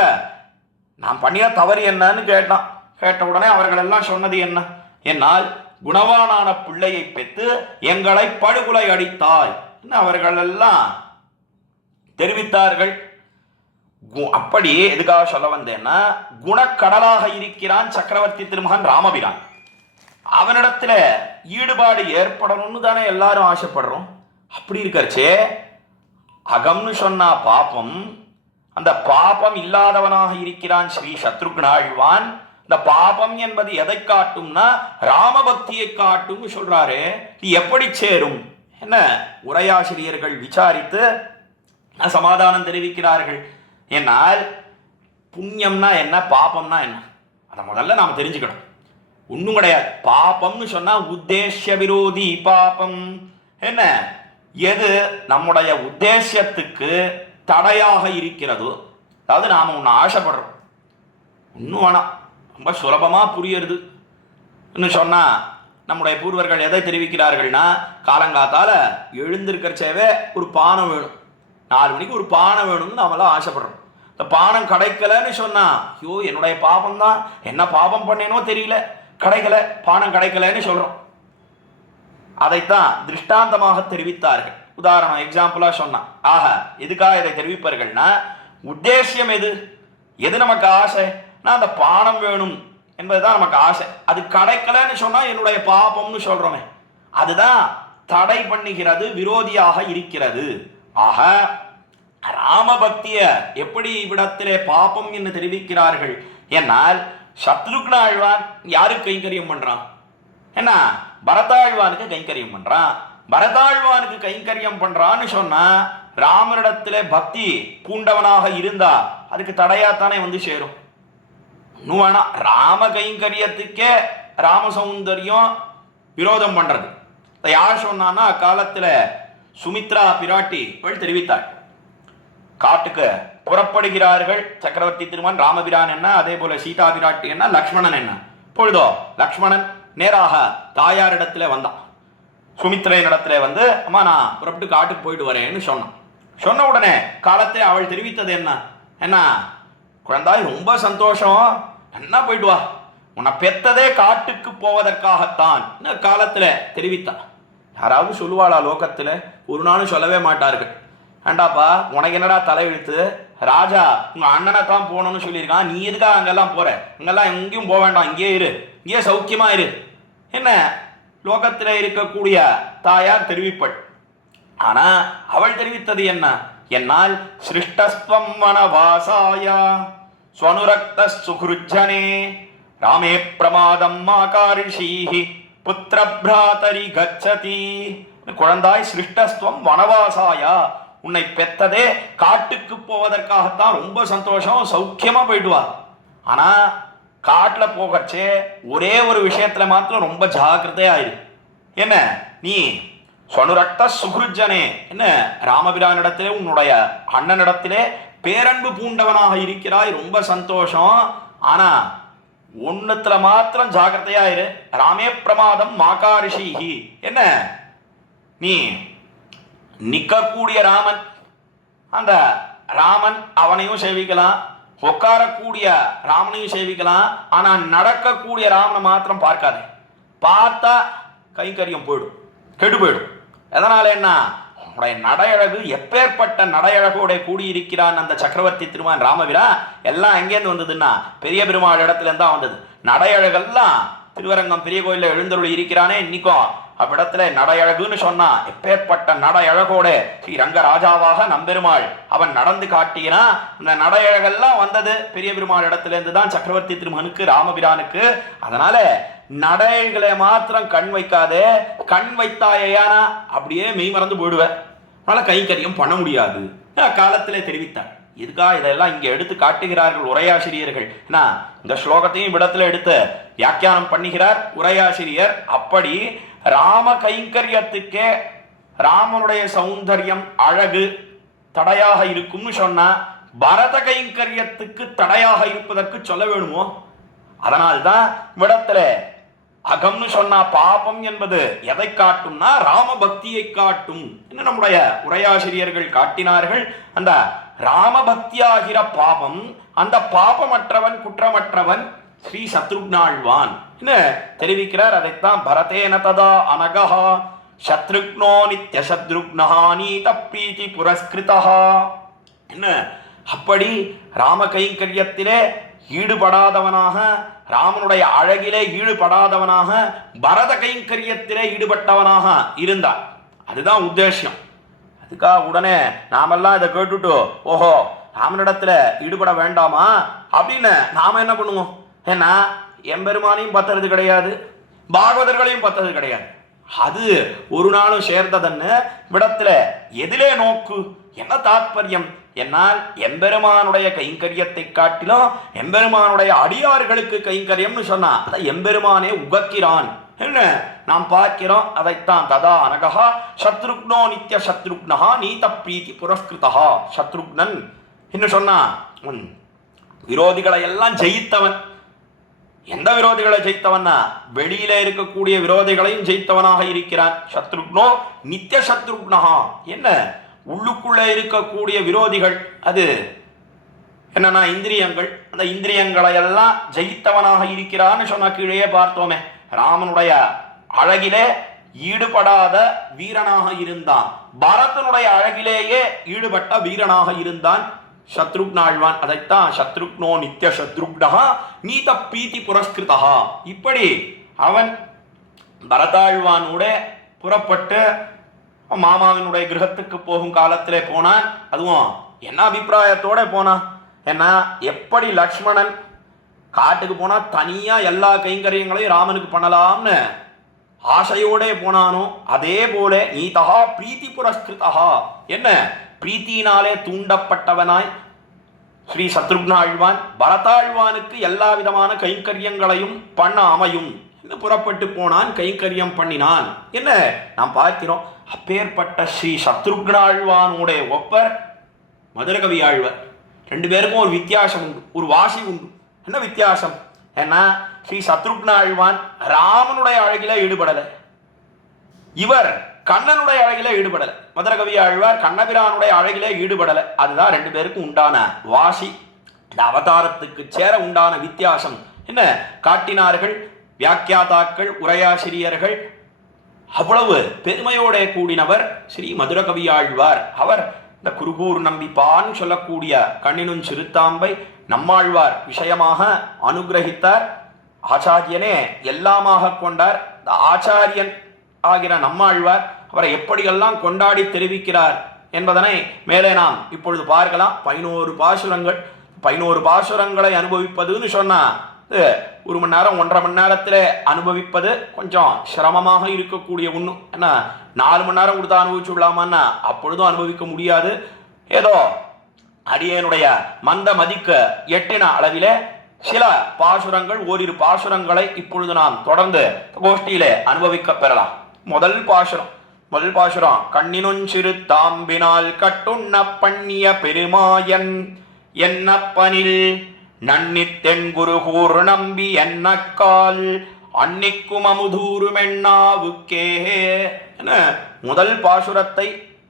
நான் பண்ணிய தவறு என்னன்னு கேட்டான். கேட்ட உடனே அவர்கள் எல்லாம் சொன்னது என்ன, என்னால் குணவானான பிள்ளையை பெற்று எங்களை படுகொலை அடித்தாய் அவர்கள் எல்லாம் தெரிவித்தார்கள். அப்படி எதுக்காக சொல்ல வந்தேன்னா, குணக்கடலாக இருக்கிறான் சக்கரவர்த்தி திருமகன் ராமபிரான். அவனிடத்துல ஈடுபாடு ஏற்படணும்னு தானே எல்லாரும் ஆசைப்படுறோம். அப்படி இருக்கறச்சே அகம்னு சொன்னா பாப்பம், அந்த பாபம் இல்லாதவனாக இருக்கிறான் ஸ்ரீ சத்ருக்னாழ்வான். இந்த பாபம் என்பது எதை காட்டும்னா ராமபக்தியை காட்டும் சொல்றாரு. இது எப்படி சேரும் என்ன உரையாசிரியர்கள் விசாரித்து சமாதானம் தெரிவிக்கிறார்கள். என்னால் புண்ணியம்னா என்ன, பாபம்னா என்ன, அதை முதல்ல நாம் தெரிஞ்சுக்கணும். ஒன்றும் கிடையாது. பாபம்னு சொன்னா உத்தேசிய விரோதி பாபம். என்ன, எது நம்முடைய உத்தேசத்துக்கு தடையாக இருக்கிறதோ, அதாவது நாம் ஒன்று ஆசைப்படுறோம், ஒன்றும் வேணாம், ரொம்ப சுலபமாக புரியுறது சொன்னால் நம்முடைய பூர்வர்கள் எதை தெரிவிக்கிறார்கள்னா, காலங்காத்தால் எழுந்திருக்கிறச்சேவே ஒரு பானை வேணும், 4 மணிக்கு ஒரு பானை வேணும்னு நாமெல்லாம் ஆசைப்படுறோம். இந்த பானம் கிடைக்கலன்னு சொன்னா, ஐயோ என்னுடைய பாபம் தான், என்ன பாபம் பண்ணேனோ தெரியல, கிடைக்கல, பானம் கிடைக்கலன்னு சொல்றோம். அதைத்தான் திருஷ்டாந்தமாக தெரிவித்தார்கள். உதாரணம் எக்ஸாம்பிளா சொன்னா, ஆக எதுக்காக இதை தெரிவிப்பார்கள்னா, உத்தேசியம் எது, எது நமக்கு ஆசை, நான் அந்த பானம் வேணும் என்பதுதான் நமக்கு ஆசை. அது கிடைக்கலன்னு சொன்னா என்னுடைய பாபம்னு சொல்றோமே, அதுதான் தடை பண்ணுகிறது, விரோதியாக இருக்கிறது. ஆக ராமபக்திய எப்படி இவ்விடத்திலே பாபம் என்று தெரிவிக்கிறார்கள் என்னால், சத்ருக்ன ஆழ்வான் யாருக்கு கைங்கரியம் பண்றான், என்ன பரதாழ்வானுக்கு கைங்கரியம் பண்றான். பரதாழ்வானுக்கு கைங்கரியம் பண்றான்னு சொன்னா ராமனிடத்திலே பக்தி பூண்டவனாக இருந்தா அதுக்கு தடையாத்தானே வந்து சேரும். இன்னும் வேணா, ராம கைங்கரியத்துக்கே ராம சௌந்தர்யம் விரோதம் பண்றது. யார் சொன்னான்னா, அக்காலத்துல சுமித்ரா பிராட்டி தெரிவித்தாள். காட்டுக்கு புறப்படுகிறார்கள் சக்கரவர்த்தி திருமன் ராமபிரான் என்ன, அதே போல சீதா பிராட்டி என்ன, லக்ஷ்மணன் என்ன. பொழுதோ லக்ஷ்மணன் நேராக தாயாரிடத்துல வந்தான். சுமித்ரையின் இடத்துல வந்து, அம்மா நான் புறப்பட்டு காட்டுக்கு போயிட்டு வரேன்னு சொன்னான். சொன்ன உடனே காலத்தை அவள் தெரிவித்தது என்ன, என்ன குழந்தாய் ரொம்ப சந்தோஷம், என்ன போயிட்டு வா, உன்னை பெத்ததே காட்டுக்கு போவதற்காகத்தான் காலத்துல தெரிவித்தான். யாராவது சொல்லுவாளா லோகத்துல? ஒரு நாளும் சொல்லவே மாட்டார்கள். ஏண்டாப்பா உனக்கு என்னடா தலையெழுத்து, ராஜா உங்க அண்ணனை தான் போகணும்னு சொல்லியிருக்கான், நீ எதுக்காக அங்கெல்லாம் போற, அங்கெல்லாம் எங்கேயும் போக வேண்டாம், இங்கே இரு, இங்கே சௌக்கியமா இரு என்ன லோகத்தில் இருக்கக்கூடிய தாயார் தெரிவிப்பள். ஆனா அவள் தெரிவித்தது என்ன, என்னால் சிருஷ்டஸ்வம் வனவாசாயா ஸ்வனுரக்த சுக்ருஜ்ஜனே ராமே பிரமாதம் மாகாரிஷீஹி புத்திர பிராதரி கச்சதி. குழந்தாய் சிருஷ்டஸ்வம் வனவாசாயா, உன்னை பெத்ததே காட்டுக்கு போவதற்காகத்தான், ரொம்ப சந்தோஷம், சௌக்கியமா போயிட்டு வா. ஆனா காட்டுல போகச்சே ஒரே ஒரு விஷயத்துல மாத்திரம் ரொம்ப ஜாக்கிரதையாயிரு. என்ன, நீ ஸ்வனுரக்த சுக்ருஜ்ஜனே, என்ன ராமபிரானிடத்திலே உன்னுடைய அண்ணனிடத்திலே பேரன்பு பூண்டவனாக இருக்கிறாய், ரொம்ப சந்தோஷம். ஆனா ஒன்னுத்துல மாத்திரம் ஜாக்கிரதையாயிரு, ராமே பிரமாதம் மாகாரிஷீஹி. என்ன, நீ நிற்கக்கூடிய ராமன், அந்த ராமன் அவனையும் சேவிக்கலாம், உட்காரக்கூடிய ராமனையும் சேவிக்கலாம். ஆனா நடக்கக்கூடிய ராமனை மாத்திரம் பார்க்காதே, பார்த்தா கைங்கரியம் போயிடும், கெடு போயிடும். எதனால என்ன, உன்னுடைய நடையழகு, எப்பேற்பட்ட நடையழகோட கூடியிருக்கிறான் அந்த சக்கரவர்த்தி திருமான் ராமபிரான். எல்லாம் எங்கேருந்து வந்ததுன்னா பெரிய பெருமாள் இடத்துல இருந்தா வந்தது. நடையழகெல்லாம் திருவரங்கம் பெரிய கோயிலில் எழுந்தருள் இருக்கிறானே இன்னைக்கும், அவ்விடத்துல நடையழகுன்னு சொன்னா எப்பேற்பட்ட நடையழகோட ஸ்ரீ ரங்கராஜாவாக நம்பெருமாள் அவன் நடந்து காட்டினா, அந்த நடையழகெல்லாம் வந்தது பெரிய பெருமாள் இடத்துல இருந்து தான் சக்கரவர்த்தி திருமகனுக்கு ராமபிரானுக்கு. அதனால நடைகளை மாத்திரம் கண் வைக்காதே, கண் வைத்தாயானா அப்படியே மெய் மறந்து போயிடுவேன், அதனால கைங்கரியம் பண்ண முடியாது காலத்திலே தெரிவித்தாள். இதுக்காக இதெல்லாம் இங்க எடுத்து காட்டுகிறார்கள் உரையாசிரியர்கள். இந்த ஸ்லோகத்தையும் இடத்துல எடுத்து வியாக்கியானம் பண்ணுகிறார் உரையாசிரியர். அப்படி ராம கைங்கரியத்துக்கே ராமனுடைய சௌந்தர்யம் அழகு தடையாக இருக்கும்னு சொன்னா, பரத கைங்கரியத்துக்கு தடையாக இருப்பதற்கு சொல்ல வேணுமோ? அதனால்தான் இடத்துல அகம்னு சொன்னா பாபம் என்பது எதை காட்டும்னா ராம பக்தியை காட்டும் என்று நம்முடைய உரையாசிரியர்கள் காட்டினார்கள். அந்த ராமபக்தியாகிற பாபம், அந்த பாபமற்றவன் குற்றமற்றவன் ஸ்ரீ சத்ருக்னாழ்வான் என்ன தெரிவிக்கிறார். அதைத்தான் பரதேன ததா அனகஹா சத்ருக்னோ நித்ய சத்ருக்னஹா நீத பிரீதி புரஸ்கிருதா. என்ன அப்படி ராம கைங்கரியத்திலே ஈடுபடாதவனாக, ராமனுடைய அழகிலே ஈடுபடாதவனாக, பரத கைங்கரியத்திலே ஈடுபட்டவனாக இருந்தான். அதுதான் உத்தேசம். அதுக்காக உடனே நாமெல்லாம் இதை கேட்டுட்டு ஓஹோ ராமனிடத்துல ஈடுபட வேண்டாமா அப்படின்னு நாம என்ன பண்ணுவோம்? ஏன்னா எம்பெருமானையும் பத்துறது கிடையாது, பாகவதர்களையும் பத்தது கிடையாது. அது ஒரு நாளும் சேர்ந்ததன்னு விடத்துல எதிலே நோக்கு, என்ன தாற்பயம்? என்னால் எம்பெருமானுடைய கைங்கரியத்தை காட்டிலும் எம்பெருமானுடைய அடியார்களுக்கு கைங்கரியம்னு சொன்னா அதை எம்பெருமானே உகக்கிறான் என்ன நாம் பார்க்கிறோம். அதைத்தான் ததா அனகா சத்ருக்னோ நித்ய சத்ருக்னஹா நீத பிரீதி புரஸ்கிருதா. சத்ருக்னன் என்ன சொன்னா விரோதிகளை எல்லாம் ஜெயித்தவன். எந்த விரோதிகளை ஜெயித்தவன்னா வெளியில இருக்கக்கூடிய விரோதிகளையும் ஜெயித்தவனாக இருக்கிறான். சத்ருக்னோ நித்ய சத்ருக்னஹா. என்ன உள்ளுக்குள்ள இருக்கக்கூடிய விரோதிகள் அது என்னன்னா இந்திரியங்கள். அந்த இந்திரியங்களை எல்லாம் ஜெயித்தவனாக இருக்கிறான்னு சொன்ன கீழே பார்த்தோமே. ராமனுடைய அழகிலே ஈடுபடாத வீரனாக இருந்தான், பரதனுடைய அழகிலேயே ஈடுபட்ட வீரனாக இருந்தான் சத்ருக்னாழ்வான். அதைத்தான் சத்ருக்னோ நித்ய சத்ருக்னஹா நீத பிரீதி புரஸ்கிருதா. இப்படி அவன் பரதாழ்வானோட புறப்பட்டு மாமாவினுடைய கிரகத்துக்கு போகும் காலத்திலே போனான். அதுவும் என்ன அபிப்பிராயத்தோட போனான்? ஏன்னா எப்படி லக்ஷ்மணன் காட்டுக்கு போனா தனியா எல்லா கைங்கரியங்களையும் ராமனுக்கு பண்ணலாம்னு ஆசையோட போனானோ அதே போல நீதா பிரீத்தி புரஸ்கிருதா. என்ன பிரீத்தினாலே தூண்டப்பட்டவனாய் ஸ்ரீ சத்ருக்னாழ்வான் பரதாழ்வானுக்கு எல்லா விதமான கைங்கரியங்களையும் பண்ண அமையும் என்று புறப்பட்டு போனான், கைங்கரியம் பண்ணினான். என்ன நாம் பார்க்கிறோம். அப்பேற்பட்ட ஸ்ரீ சத்ருக்னாழ்வானுடைய ஒப்பர் மதுரகவி ஆழ்வார். ரெண்டு பேருக்கும் ஒரு வித்தியாசம் உண்டு, ஒரு வாசி உண்டு. என்ன வித்தியாசம்? ஏன்னா ஸ்ரீ சத்ருக்னாழ்வான் ராமனுடைய அழகில ஈடுபடலை, இவர் கண்ணனுடைய அழகில ஈடுபடலை. மதுரகவி ஆழ்வார் கண்ணபிரானுடைய அழகில ஈடுபடலை. அதுதான் ரெண்டு பேருக்கும் உண்டான வாசி. இந்த அவதாரத்துக்கு சேர உண்டான வித்தியாசம் என்ன காட்டினார்கள் வியாக்கியாதாக்கள், உரையாசிரியர்கள். அவ்வளவு பெருமையோட கூடினவர் ஸ்ரீ மதுரகவி ஆழ்வார். அவர் இந்த குருகூர் நம்பிப்பான்னு சொல்லக்கூடிய கண்ணினும் சிறுத்தாம்பை நம்மாழ்வார் விஷயமாக அனுகிரகித்தார். ஆச்சாரியனே எல்லாமாக கொண்டார். இந்த ஆச்சாரியன் ஆகிற நம்மாழ்வார் அவரை எப்படியெல்லாம் கொண்டாடி தெரிவிக்கிறார் என்பதனை மேலே நாம் இப்பொழுது பார்க்கலாம். 11 பாசுரங்கள். 11 பாசுரங்களை அனுபவிப்பதுன்னு சொன்னா ஒரு மணி நேரம் 1.5 மணி நேரத்தில் அனுபவிப்பது கொஞ்சம் சிரமமாக இருக்கக்கூடிய ஒன்று. ஏன்னா 4 மணி நேரம் கொடுத்தா அனுபவிச்சு விடலாமான்னா அப்பொழுதும் அனுபவிக்க முடியாது. ஏதோ அடியனுடைய மந்த மதிக்க எட்டின அளவிலே சில பாசுரங்கள், ஓரிரு பாசுரங்களை இப்பொழுது நாம் தொடர்ந்து கோஷ்டியிலே அனுபவிக்க பெறலாம். முதல் பாசுரம் கண்ணினுஞ்சிறு தாம்பினால் கட்டுண்ண பண்ணிய பெருமாயன் என்னப்பனில் நன்னித்தென் குருகூர் நம்பி என்னக்கால் அன்னிக்கும் அமுதூரும் எண்ணாவுக்கே. என முதல் பாசுரத்தை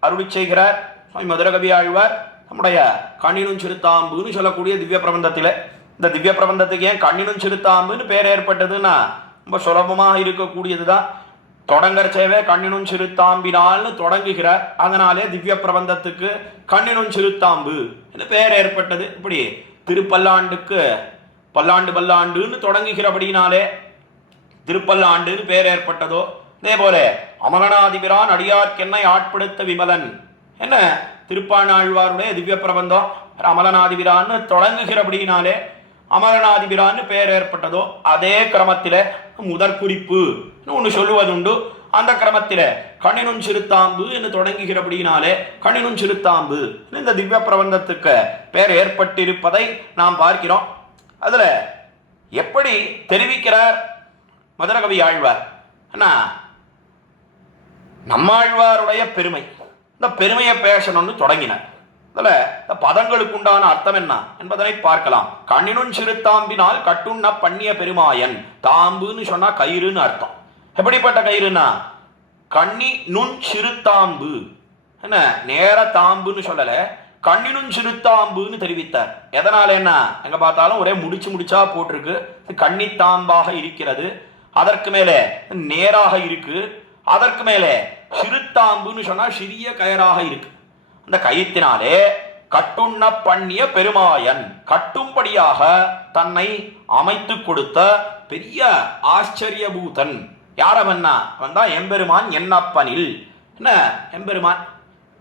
அருளி செய்கிறார் சுவாமி மதுரகவி ஆழ்வார் நம்முடைய கண்ணினும் சிறுத்தாம்புன்னு சொல்லக்கூடிய திவ்ய பிரபந்தத்தில். இந்த திவ்ய பிரபந்தத்துக்கு ஏன் கண்ணினும் சிறுத்தாம்புன்னு பேர் ஏற்பட்டதுன்னா ரொம்ப சுலபமாக இருக்கக்கூடியது தான். தொடங்கறச்சேவே கண்ணினும் சிறுத்தாம்பினால்னு தொடங்குகிறார். அதனாலே திவ்ய பிரபந்தத்துக்கு கண்ணினும் சிறுத்தாம்பு என்று பெயர் ஏற்பட்டது. இப்படி திருப்பல்லாண்டுக்கு பல்லாண்டுன்னு தொடங்குகிறபடினாலே திருப்பல்லாண்டுன்னு பெயர் ஏற்பட்டதோ அதே போல அமரநாதிபிரான் அடியார்க்கென்னை ஆட்படுத்த விமலன் என்ன திருப்பாணாழ்வாருடைய திவ்ய பிரபந்தம் அமரநாதிபிரான்னு தொடங்குகிறபடினாலே அமரநாதிபிரான்னு பெயர் ஏற்பட்டதோ அதே கிரமத்தில் முதற் குறிப்பு ஒன்று சொல்லுவதுண்டு. அந்த கிரமத்தில் கண்ணினும் சிறுத்தாம்பு என்று தொடங்குகிறபடினாலே கண்ணினும் சிறுத்தாம்பு இந்த திவ்ய பிரபந்தத்துக்கு பெயர் ஏற்பட்டிருப்பதை நாம் பார்க்கிறோம். அதுல எப்படி தெரிவிக்கிறார் மதுரகவி ஆழ்வார்? அண்ணா நம்மாழ்வாருடைய பெருமை, இந்த பெருமையை பேசணும்னு தொடங்கினார். அதில் இந்த பதங்களுக்கு உண்டான அர்த்தம் என்ன என்பதனை பார்க்கலாம். கண்ணினும் சிறுத்தாம்பினால் கட்டுண்ண பண்ணிய பெருமாயன். தாம்புன்னு சொன்னா கயிறுன்னு அர்த்தம். எப்படிப்பட்ட கயிறுனா கண்ணி நுண் சிறுத்தாம்பு. என்ன நேர தாம்புன்னு சொல்லல, கண்ணினும் சிறுத்தாம்புன்னு தெரிவித்தார். எதனால என்ன, எங்க பார்த்தாலும் ஒரே முடிச்சா போட்டிருக்கு, கன்னித்தாம்பாக இருக்கிறது. அதற்கு மேலே நேராக இருக்கு. அதற்கு மேலே சிறுத்தாம்புன்னு சொன்னா சிறிய கயராக இருக்கு. அந்த கயிற்றினாலே கட்டுண்ண பண்ணிய பெருமாயன், கட்டும்படியாக தன்னை அமைத்து கொடுத்த பெரிய ஆச்சரியபூதன். யாரவன்னா வந்தா எம்பெருமான் என்னப்பனில். என்ன எம்பெருமான்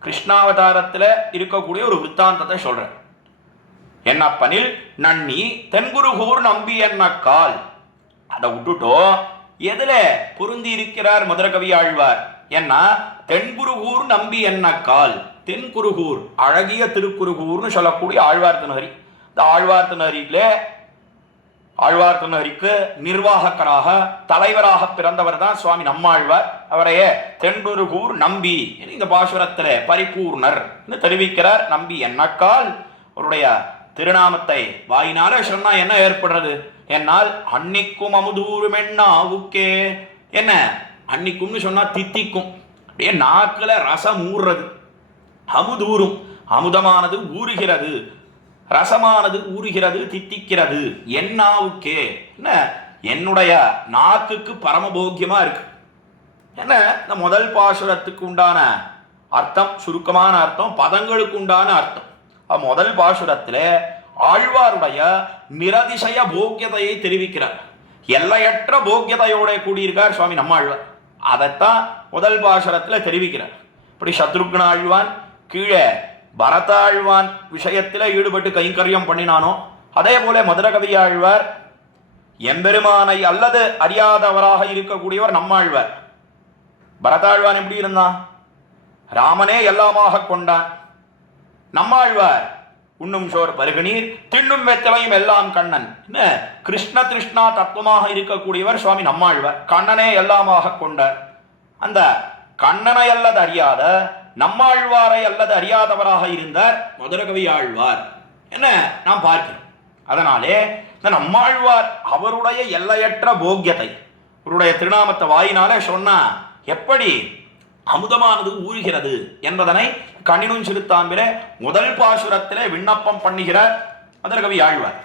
கிருஷ்ணாவதாரத்தில் இருக்கக்கூடிய ஒரு விற்த்தாந்தத்தை சொல்றேன். என்னப்பனில் நன்னி தென்குருகூர் நம்பி என்னக்கால். அதை விட்டுட்டோம், எதுல பொருந்தி இருக்கிறார் மதுரகவி ஆழ்வார் என்ன, தென்குருகூர் நம்பி என்னக்கால். தென்குருகூர் அழகிய திருக்குருகூர்னு சொல்லக்கூடிய ஆழ்வார் திருநகரி. இந்த ஆழ்வார் திருநகரியிலே ஆழ்வார் திருநகரிக்கு நிர்வாகக்கராக தலைவராக பிறந்தவர் தான் சுவாமி நம்மாழ்வார். அவரையே தென்குருகூர் நம்பி இந்த பாசுரத்தில் பரிபூர்ணர் தெரிவிக்கிறார். நம்பி என்னக்கால் அவருடைய திருநாமத்தை வாயினால சொன்னா என்ன ஏற்படுறது என்னால், அன்னிக்கும் அமுதூரும் என்னாவுக்கே. என்ன அன்னிக்கும்னு சொன்னா தித்திக்கும், அப்படியே நாக்குல ரசம் ஊறுறது. அமுதூரும் அமுதமானது ஊறுகிறது, ரசமானது ஊறுகிறது, தித்திக்கிறது. என்னாவுக்கே என்ன என்னுடைய நாக்குக்கு பரமபோக்கியமா இருக்கு. என்ன இந்த முதல் பாசுரத்துக்கு உண்டான அர்த்தம், சுருக்கமான அர்த்தம், பதங்களுக்கு உண்டான அர்த்தம். முதல் பாசுரத்தில் ஆழ்வாருடைய நிரதிசய போக்கியதையை தெரிவிக்கிறார். எல்லையற்ற போக்கியதையோட கூடியிருக்கார் சுவாமி நம்மாழ்வார். அதைத்தான் முதல் பாசுரத்தில் தெரிவிக்கிறார். இப்படி சத்ருக்ன ஆழ்வான் கீழே பரதாழ்வான் விஷயத்தில் ஈடுபட்டு கைங்கரியம் பண்ணினானோ, அதே போல மதுரகவி ஆழ்வார் எம்பெருமானை அல்லது அறியாதவராக இருக்கக்கூடியவர் நம்மாழ்வார். பரதாழ்வான் எப்படி இருந்தான், ராமனே எல்லாமாக கொண்டான். நம்மாழ்வார் உண்ணும் சோர் பருகநீர் திண்ணும் வெத்தலையும் எல்லாம் கண்ணன். என்ன கிருஷ்ண கிருஷ்ணா தத்துவமாக இருக்கக்கூடியவர் சுவாமி நம்மாழ்வார். கண்ணனே எல்லாமாக கொண்டார். அந்த கண்ணனை அல்லது அறியாத நம்மாழ்வாரை அல்லது அறியாதவராக இருந்தார் மதுரகவி ஆழ்வார். என்ன நாம் பார்க்கிறோம். அதனாலே இந்த நம்மாழ்வார் அவருடைய எல்லையற்ற போக்கியத்தை அவருடைய திருநாமத்தை வாயினாலே சொன்னா எப்படி அமுதமானது ஊறுகிறது என்பதனை கண்ணினும் சிறுத்தாம்பிலே முதல் பாசுரத்திலே விண்ணப்பம் பண்ணுகிறார் மதுரகவி ஆழ்வார்.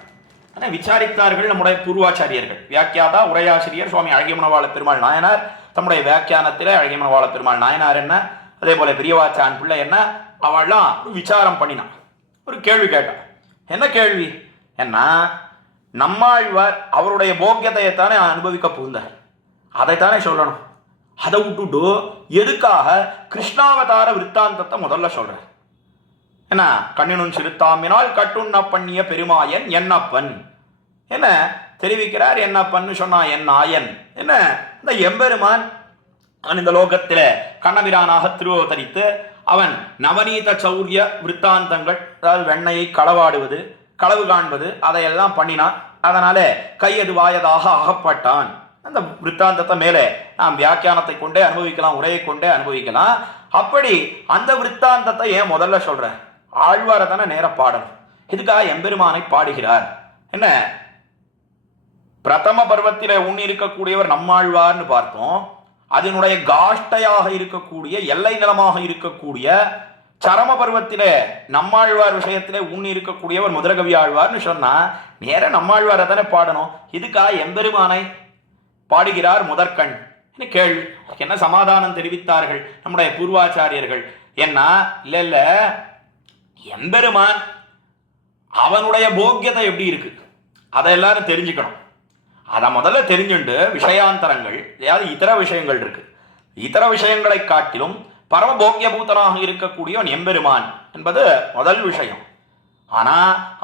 ஆனால் விசாரித்தார்கள் நம்முடைய பூர்வாச்சாரியர்கள். வியாக்கியாதா உரையாசிரியர் சுவாமி அழகியமனவாள பெருமாள் நாயனார் தம்முடைய வியாக்கியானத்திலே அழகியமனவாள பெருமாள் நாயனார் என்ன, அதே போல பிரியவாச்சான் பிள்ளை என்ன, அவள்லாம் ஒரு விசாரம் பண்ணினான். ஒரு கேள்வி கேட்டான். என்ன கேள்வி என்ன, நம்மாழ்வார் அவருடைய போக்கியத்தைத்தானே அனுபவிக்க புகுந்தார், அதைத்தானே சொல்லணும். அதை விட்டுட்டு எதுக்காக கிருஷ்ணாவதார விற்த்தாந்தத்தை முதல்ல சொல்றேன். என்ன கண்ணினும் சிறுத்தாம்பினால் கட்டுண்ண பண்ணிய பெருமாயன் என்னப்பன். என்ன தெரிவிக்கிறார், என்னப்பன்னு சொன்னா என் நாயன். என்ன இந்த எம்பெருமான் இந்த லோகத்தில் கண்ணபிரானாக திருவதரித்து அவன் நவநீத சௌரிய விற்த்தாந்தங்கள், அதாவது வெண்ணையை களவாடுவது, களவு காண்பது, அதையெல்லாம் பண்ணினான். அதனால கையது வாயதாக அகப்பட்டான். அந்த விற்த்தாந்தத்தை மேலே நாம் வியாக்கியானத்தை கொண்டே அனுபவிக்கலாம், உரையை கொண்டே அனுபவிக்கலாம். அப்படி அந்த விற்த்தாந்தத்தை ஏன் முதல்ல சொல்றேன், ஆழ்வாரை தானே நேர பாடணும். இதுக்காக எம்பெருமானை பாடுகிறார். என்ன பிரதம பருவத்திலே இருக்கக்கூடியவர் நம்மாழ்வார்னு பார்த்தோம். அதனுடைய காஷ்டையாக இருக்கக்கூடிய எல்லை நிலமாக இருக்கக்கூடிய சரம பருவத்திலே நம்மாழ்வார் விஷயத்திலே இருக்கக்கூடியவர் மதுரகவி ஆழ்வார்னு சொன்னா நேர நம்மாழ்வாரை தானே பாடணும். இதுக்காக எம்பெருமானை பாடுகிறார் முதற்கண். கேள்வி என்ன சமாதானம் தெரிவித்தார்கள் நம்முடைய பூர்வாச்சாரியர்கள். என்ன இல்ல எம்பெருமான் அவனுடைய போக்கியத்தை எப்படி இருக்கு அதை எல்லாரும் தெரிஞ்சுக்கணும். அதை முதல்ல தெரிஞ்சுண்டு விஷயாந்தரங்கள், அதாவது இதர விஷயங்கள் இருக்கு, இதர விஷயங்களை காட்டிலும் பரம போக்கியபூதனாக இருக்கக்கூடியவன் எம்பெருமான் என்பது முதல் விஷயம். ஆனா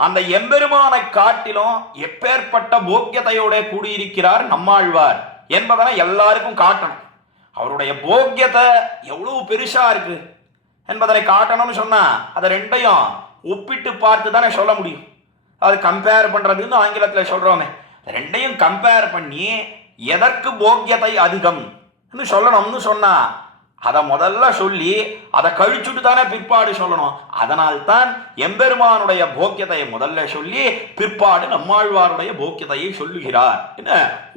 அந்த எம்பெருமானை காட்டிலும் எப்பேற்பட்ட போக்கியத்தையோட கூடியிருக்கிறார் நம்மாழ்வார் என்பதனை எல்லாருக்கும் காட்டணும். அவருடைய போக்கியத்தை எவ்வளவு பெருசா இருக்கு என்பதனை காட்டணும்னு சொன்னா அதை ரெண்டையும் ஒப்பிட்டு பார்த்து தானே சொல்ல முடியும். அது கம்பேர் பண்றதுன்னு ஆங்கிலத்தில் சொல்றோமே, ரெண்டையும் கம்பேர் பண்ணி எதற்கு போக்கியத்தை அதிகம் சொல்லணும்னு சொன்னா அதை முதல்ல சொல்லி அதை கழிச்சுட்டு தானே பிற்பாடு சொல்லணும். அதனால்தான் எம்பெருமானுடைய போக்கியத்தையை முதல்ல சொல்லி பிற்பாடு நம்மாழ்வாருடைய போக்கியத்தையை சொல்லுகிறார். என்ன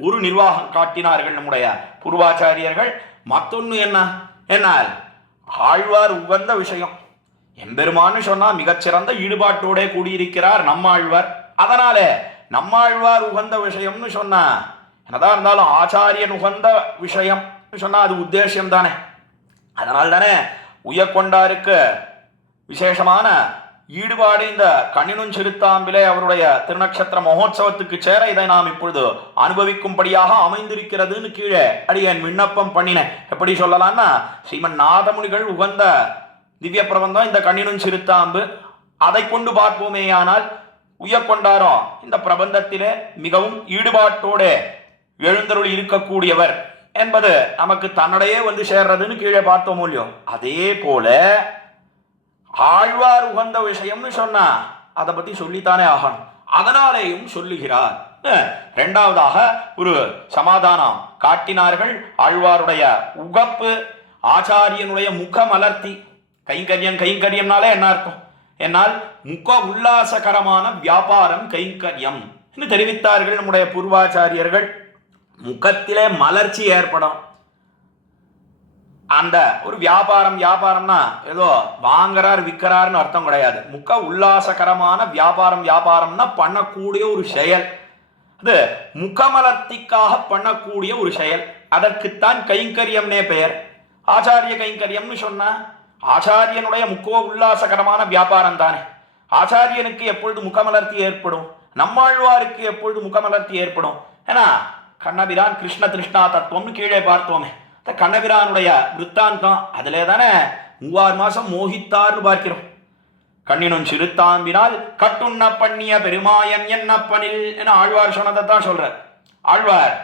ஒரு நிர்வாகம் காட்டினார்கள் நம்முடைய பூர்வாச்சாரியர்கள். மற்றொன்று என்ன, என்னால் ஆழ்வார் உகந்த விஷயம் எம்பெருமான்னு சொன்னா மிகச்சிறந்த ஈடுபாட்டோட கூடியிருக்கிறார் நம்மாழ்வார். அதனால நம்மாழ்வார் உகந்த விஷயம்னு சொன்னா, என்னதான் இருந்தாலும் ஆச்சாரியன் உகந்த விஷயம் சொன்னா அது உத்தேசியம் தானே. அதனால தானே உயர்கொண்டாருக்கு விசேஷமான ஈடுபாடு இந்த கண்ணினும் சிறுத்தாம்பிலே அவருடைய திருநக்ஷத்திர மகோத்சவத்துக்கு சேர இதை நாம் இப்பொழுது அனுபவிக்கும்படியாக அமைந்திருக்கிறதுன்னு கீழே அடியேன் விண்ணப்பம் பண்ணினேன். எப்படி சொல்லலாம்னா, ஸ்ரீமன் நாதமுனிகள் உகந்த திவ்ய பிரபந்தம் இந்த கண்ணினும் சிறுத்தாம்பு. அதை கொண்டு பார்ப்போமேயானால் உயர்கொண்டாரோ இந்த பிரபந்தத்திலே மிகவும் ஈடுபாட்டோட எழுந்தருள் இருக்கக்கூடியவர் என்பது நமக்கு தன்னிடையே வந்து சேர்றதுன்னு கீழே பார்த்தோம் இல்லையோ. அதே போல ஆழ்வார் உகந்த விஷயம்னு சொன்னா அதை பத்தி சொல்லித்தானே ஆகணும். அதனாலேயும் சொல்லுகிறார். இரண்டாவதாக ஒரு சமாதானம் காட்டினார்கள். ஆழ்வாருடைய உகப்பு, ஆச்சாரியனுடைய முகமலர்த்தி. கைங்கரியம்னாலே என்ன அர்த்தம்? என்னால் முக உல்லாசகரமான வியாபாரம் கைங்கரியம் என்று தெரிவித்தார்கள் நம்முடைய பூர்வாச்சாரியர்கள். முகத்திலே மலர்ச்சி ஏற்படும். அந்த ஒரு வியாபாரம்னா ஏதோ வாங்குறார் விற்கிறார்னு அர்த்தம் கிடையாது. முக உல்லாசகரமான வியாபாரம்னா பண்ணக்கூடிய ஒரு செயல். அது முகமலர்த்திக்காக பண்ணக்கூடிய ஒரு செயல். அதற்குத்தான் கைங்கரியம்னே பெயர். ஆச்சாரிய கைங்கரியம்னு சொன்னா ஆச்சாரியனுடைய முக உல்லாசகரமான வியாபாரம் தானே. ஆச்சாரியனுக்கு எப்பொழுது முகமலர்த்தி ஏற்படும்? நம்மாழ்வாருக்கு எப்பொழுது முகமலர்த்தி ஏற்படும்? ஏன்னா கண்ணபிரான் கிருஷ்ண திருஷ்ணா தத்துவம்னு கீழே பார்த்தோமே. கண்ணபிரானுடைய விற்த்தாந்தம் அதிலே தானே 3 மாசம் மோகித்தார்னு பார்க்கிறோம். கண்ணினும் சிறுத்தாம்பினால் கட்டுண்ண பண்ணிய பெருமாயன் என்னப்பனில் என ஆழ்வார் சொன்னதை தான் சொல்றார். ஆழ்வார்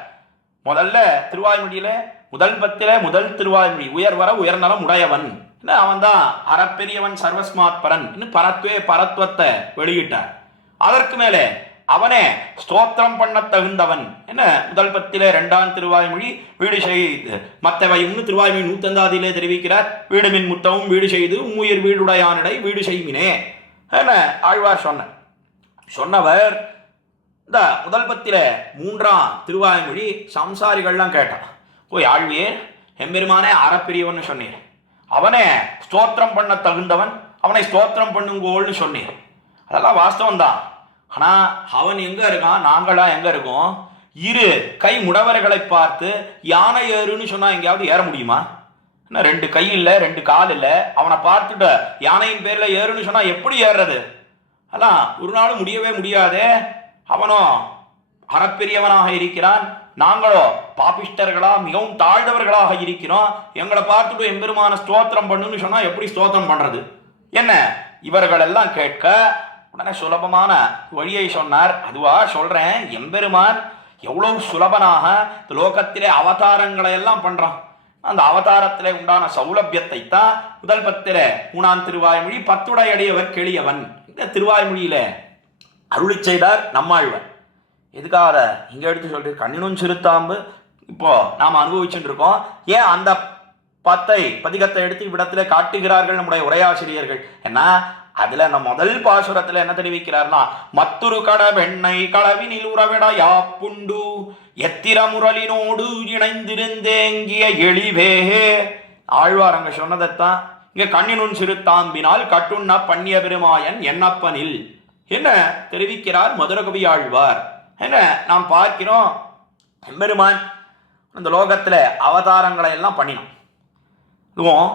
முதல்ல திருவாய்மொழியில முதல் பத்தில முதல் திருவாய்மொழி உயர்வர உயர்நலம் உடையவன், அவன் தான் அறப்பெரியவன் சர்வஸ்மாத் பரன் பரத்வத்தை வெளியிட்டார். அதற்கு மேலே அவனே ஸ்தோத்திரம் பண்ண தகுந்தவன் என்ன முதல் பத்திலே 2ஆம் திருவாய்மொழி வீடு செய்து மத்தவையும்னு திருவாய்மொழி 105 தெரிவிக்கிறார். வீடுமின் முத்தவும் வீடு செய்து உம்முயிர் வீடுடையானிடை வீடு செய்வினே என்ன ஆழ்வார் சொன்னவர். இந்த முதல் பத்தில 3ஆம் திருவாய்மொழி சம்சாரிகள்லாம் கேட்டான். போய் ஆழ்வியே எம்பெருமானே அறப்பிரியவன் சொன்னீர், அவனே ஸ்தோத்திரம் பண்ண தகுந்தவன், அவனை ஸ்தோத்திரம் பண்ணுங்கோள்னு சொன்னீர். அதெல்லாம் வாஸ்தவம் தான். ஆனா அவன் எங்க இருக்கான், நாங்களா எங்க இருக்கோம்? இரு கை முடவர்களை பார்த்து யானை ஏறுன்னு சொன்னா எங்கேயாவது ஏற முடியுமா? 2 கை இல்லை 2 கால் இல்லை, அவனை பார்த்துட்டு யானையின் பேர்ல ஏறுன்னு சொன்னா எப்படி ஏறுறது? அதான் ஒரு நாளும் முடியவே முடியாதே. அவனும் அறப்பெரியவனாக இருக்கிறான், நாங்களோ பாபிஷ்டர்களா மிகவும் தாழ்ந்தவர்களாக இருக்கிறோம். எங்களை பார்த்துட்டு எம்பெருமான ஸ்தோத்திரம் பண்ணுன்னு சொன்னா எப்படி ஸ்தோத்திரம் பண்றது என்ன? இவர்கள் எல்லாம் கேட்க உடனே சுலபமான வழியை சொன்னார். அதுவா சொல்றேன், எம்பெருமான் எவ்வளவு சுலபனாக லோகத்திலே அவதாரங்களை எல்லாம் பண்றான். அந்த அவதாரத்திலே உண்டான சௌலபியத்தை தான் முதல் பத்திர 3ஆம் திருவாய்மொழி 10 அடியவர் கெளியவன் இந்த திருவாய்மொழியில அருளி செய்தார் நம்மாழ்வார். எதுக்காக இங்க எடுத்து சொல்லிட்டு கண்ணினும் சிறுத்தாம்பு இப்போ நாம் அனுபவிச்சுட்டு இருக்கோம். ஏன் அந்த பதிகத்தை எடுத்து இவ்விடத்துல காட்டுகிறார்கள் நம்முடைய உரையாசிரியர்கள்? ஏன்னா அதுல அந்த முதல் பாசுரத்துல என்ன தெரிவிக்கிறார்னா, மத்துரு கட வெண்ணை களவினில் உறவிட யாப்புண்டு எத்திர முரலினோடு இணைந்திருந்தேங்கிய எளிவே. ஆழ்வார் அங்க சொன்னதைத்தான் இங்க கண்ணினும் சிறுத்தாம்பினால் கட்டுண்ண பண்ணிய பெருமாயன் என்னப்பனில் என்ன தெரிவிக்கிறார் மதுரகவி ஆழ்வார். என்ன நாம் பார்க்கிறோம், எம்பெருமான் இந்த லோகத்துல அவதாரங்களை எல்லாம் பண்ணினோம். இதுவும்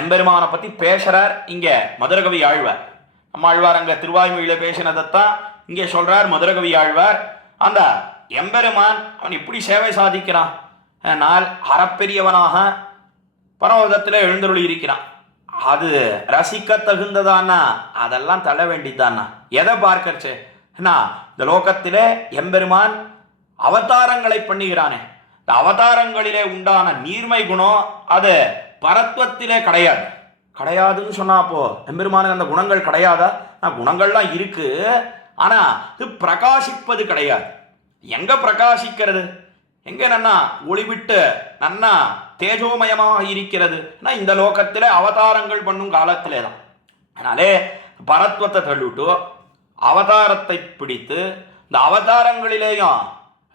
எம்பெருமானை பத்தி பேசுறார் இங்க மதுரகவி ஆழ்வார். நம்ம ஆழ்வார் அங்க திருவாய்மொழியில பேசினதைத்தான் இங்கே சொல்றார் மதுரகவி ஆழ்வார். அந்த எம்பெருமான் அவன் இப்படி சேவை சாதிக்கிறான், ஆனால் அறப்பெரியவனாக பரமதத்தில் எழுந்தருளி இருக்கிறான். அது ரசிக்க தகுந்ததானா? அதெல்லாம் தள்ள வேண்டியதானா? எதை பார்க்கறச்சு என்ன? இந்த லோகத்திலே எம்பெருமான் அவதாரங்களை பண்ணுகிறானே, இந்த அவதாரங்களிலே உண்டான நீர்மை குணம் அது பரத்வத்திலே கிடையாதுன்னு சொன்னா அப்போ எம்பெருமானுக்கு அந்த குணங்கள் கிடையாதா? குணங்கள்லாம் இருக்கு, ஆனா இது பிரகாசிப்பது கிடையாது. எங்க பிரகாசிக்கிறது? எங்க நன்னா ஒளிவிட்டு நன்னா தேஜோமயமாக இருக்கிறது இந்த லோகத்திலே அவதாரங்கள் பண்ணும் காலத்திலே தான். அதனாலே பரத்வத்தை தள்ளிவிட்டு அவதாரத்தை பிடித்து இந்த அவதாரங்களிலேயும்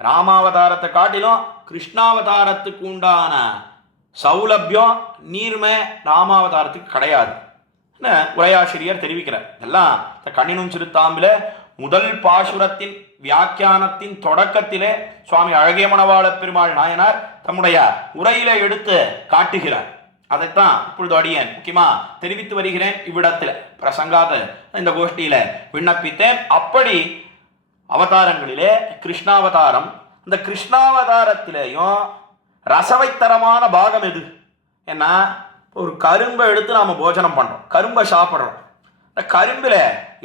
ராமாவதாரத்தை காட்டிலும் கிருஷ்ணாவதாரத்துக்கு உண்டான சௌலபியம் நீர்மை ராமாவதாரத்துக்கு கிடையாது. உரையாசிரியர் தெரிவிக்கிறார். இதெல்லாம் இந்த கண்ணினும் சிறுத்தாம்பில முதல் பாசுரத்தின் வியாக்கியானத்தின் தொடக்கத்திலே சுவாமி அழகிய மணவாள பெருமாள் நாயனார் தம்முடைய உரையில எடுத்து காட்டுகிறார். அதைத்தான் இப்பொழுது அடியேன் முக்கியமா தெரிவித்து வருகிறேன். இவ்விடத்தில் பிரசங்காத இந்த கோஷ்டியில விண்ணப்பித்தேன். அப்படி அவதாரங்களிலே கிருஷ்ணாவதாரம், இந்த கிருஷ்ணாவதாரத்திலேயும் ரசவைத்தரமான பாகம் எது? ஏன்னா ஒரு கரும்பை எடுத்து நாம் போஜனம் பண்ணுறோம், கரும்பை சாப்பிட்றோம். இந்த கரும்பில்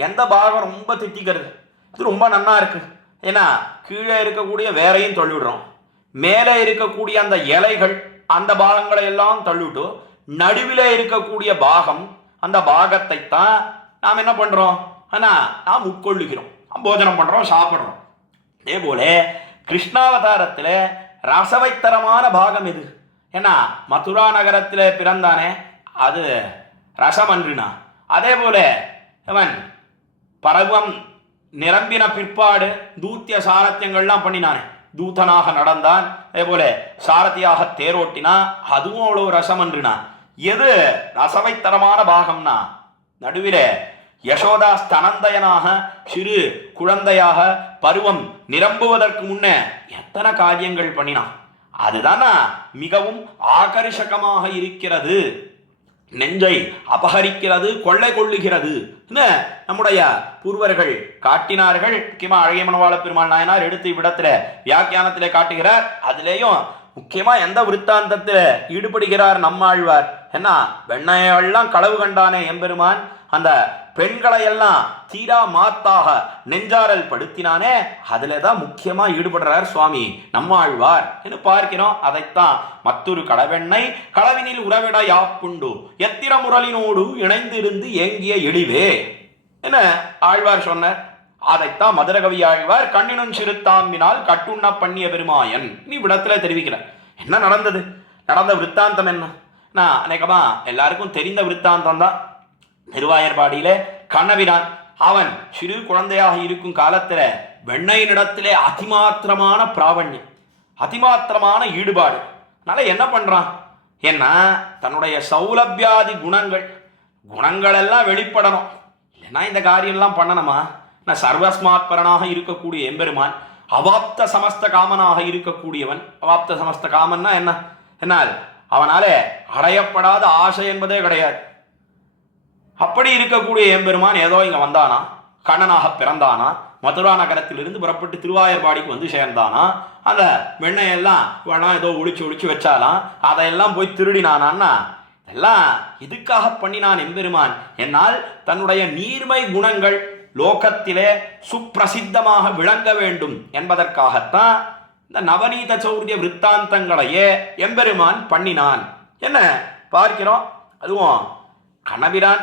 எந்த பாகம் ரொம்ப திட்டிக்கிறது? இது ரொம்ப நன்னா இருக்குது. ஏன்னா கீழே இருக்கக்கூடிய வேரையும் தள்ளிவிடுறோம், மேலே இருக்கக்கூடிய அந்த இலைகள் அந்த பாகங்களை எல்லாம் தள்ளிவிட்டு நடுவில் இருக்கக்கூடிய பாகம், அந்த பாகத்தை தான் நாம் என்ன பண்ணுறோம்? ஆனால் நாம் உட்கொள்ளுகிறோம், போஜனம் பண்ணுறோம், சாப்பிட்றோம். அதே போல கிருஷ்ணாவதாரத்தில் ரசவைத்தரமான பாகம் எது? ஏன்னா மதுரா நகரத்தில் பிறந்தானே, அது ரசமன்றினா. அதே போல அவன் பரவம் நிரம்பின பிற்பாடு தூத்திய சாரத்தியங்கள்லாம் பண்ணினானே, தூதனாக நடந்தான். அதே போல சாரதியாக தேரோட்டினா, அதுவும் அவ்வளோ ரசமன்றினா. எது ரசவைத்தரமான பாகம்னா, நடுவில் யசோதா ஸ்தனந்தயனாக சிறு குழந்தையாக பருவம் நிரம்புவதற்கு முன்னே எத்தனை காரியங்கள் பண்ணினான். அதுதானா மிகவும் ஆகர்ஷகமாக இருக்கிறது, நெஞ்சை அபகரிக்கிறது, கொள்ளை கொள்ளுகிறது. நம்முடைய பூர்வர்கள் காட்டினார்கள். முக்கியமாக அழகிய மணவாள பெருமாள் நாயனார் எடுத்து இவ்விடத்துல வியாக்கியானத்திலே காட்டுகிறார். அதுலேயும் முக்கியமா எந்த விருத்தாந்தத்தில் ஈடுபடுகிறார் நம்மாழ்வார்? ஏன்னா வெண்ணையெல்லாம் களவு கண்டானே எம்பெருமான், அந்த பெண்களை எல்லாம் தீரா மாத்தாக நெஞ்சாரல் படுத்தினானே, அதுல தான் முக்கியமா ஈடுபடுறார் சுவாமி நம்மாழ்வார் என்று பார்க்கிறோம். அதைத்தான் மற்றொரு களவெண்ணை களவினில் உறவிட யாப்புண்டு எத்திர முரளினோடு இணைந்திருந்து ஏங்கிய எளிவே என ஆழ்வார் சொன்னார். அதைத்தான் மதுரகவி ஆழ்வார் கண்ணினும் சிறுத்தாம்பினால் கட்டுண்ண பண்ணிய பெருமாயன் நீ விடத்துல தெரிவிக்கிறார். என்ன நடந்தது? நடந்த விற்த்தாந்தம் என்ன? நான் அநேகமா எல்லாருக்கும் தெரிந்த விற்த்தாந்தம் தான். திருவாயர்பாடியில கண்ணபிரான் அவன் சிறு குழந்தையாக இருக்கும் காலத்துல வெண்ணையினிடத்திலே அதிமாத்திரமான பிராவண்யம், அதிமாத்திரமான ஈடுபாடு. அதனால என்ன பண்றான்? ஏன்னா தன்னுடைய சௌலபியாதி குணங்கள் எல்லாம் வெளிப்படணும். இல்லைன்னா இந்த காரியம்லாம் பண்ணணுமா? நான் சர்வஸ்மாத்பரனாக இருக்கக்கூடிய எம்பெருமான், அவாப்த சமஸ்த காமனாக இருக்கக்கூடியவன். அவாப்த சமஸ்த காமன்னா என்ன? என்னால் அவனால அடையப்படாத ஆசை என்பதே கிடையாது. அப்படி இருக்கக்கூடிய எம்பெருமான் ஏதோ இங்க வந்தானா, கண்ணனாக பிறந்தானா, மதுரா நகரத்திலிருந்து புறப்பட்டு திருவாயர்பாடிக்கு வந்து சேர்ந்தானா, அந்த வெண்ணையெல்லாம் வேணாம் ஏதோ ஒழிச்சு வச்சாலாம், அதையெல்லாம் போய் திருடினானா? எல்லாம் இதுக்காக பண்ணினான் எம்பெருமான். என்னால் தன்னுடைய நீர்மை குணங்கள் லோகத்திலே சுப்பிரசித்தமாக விளங்க வேண்டும் என்பதற்காகத்தான் இந்த நவநீத சௌரிய விற்த்தாந்தங்களையே எம்பெருமான் பண்ணினான் என்ன பார்க்கிறோம். அதுவும் கண்ணபிரான்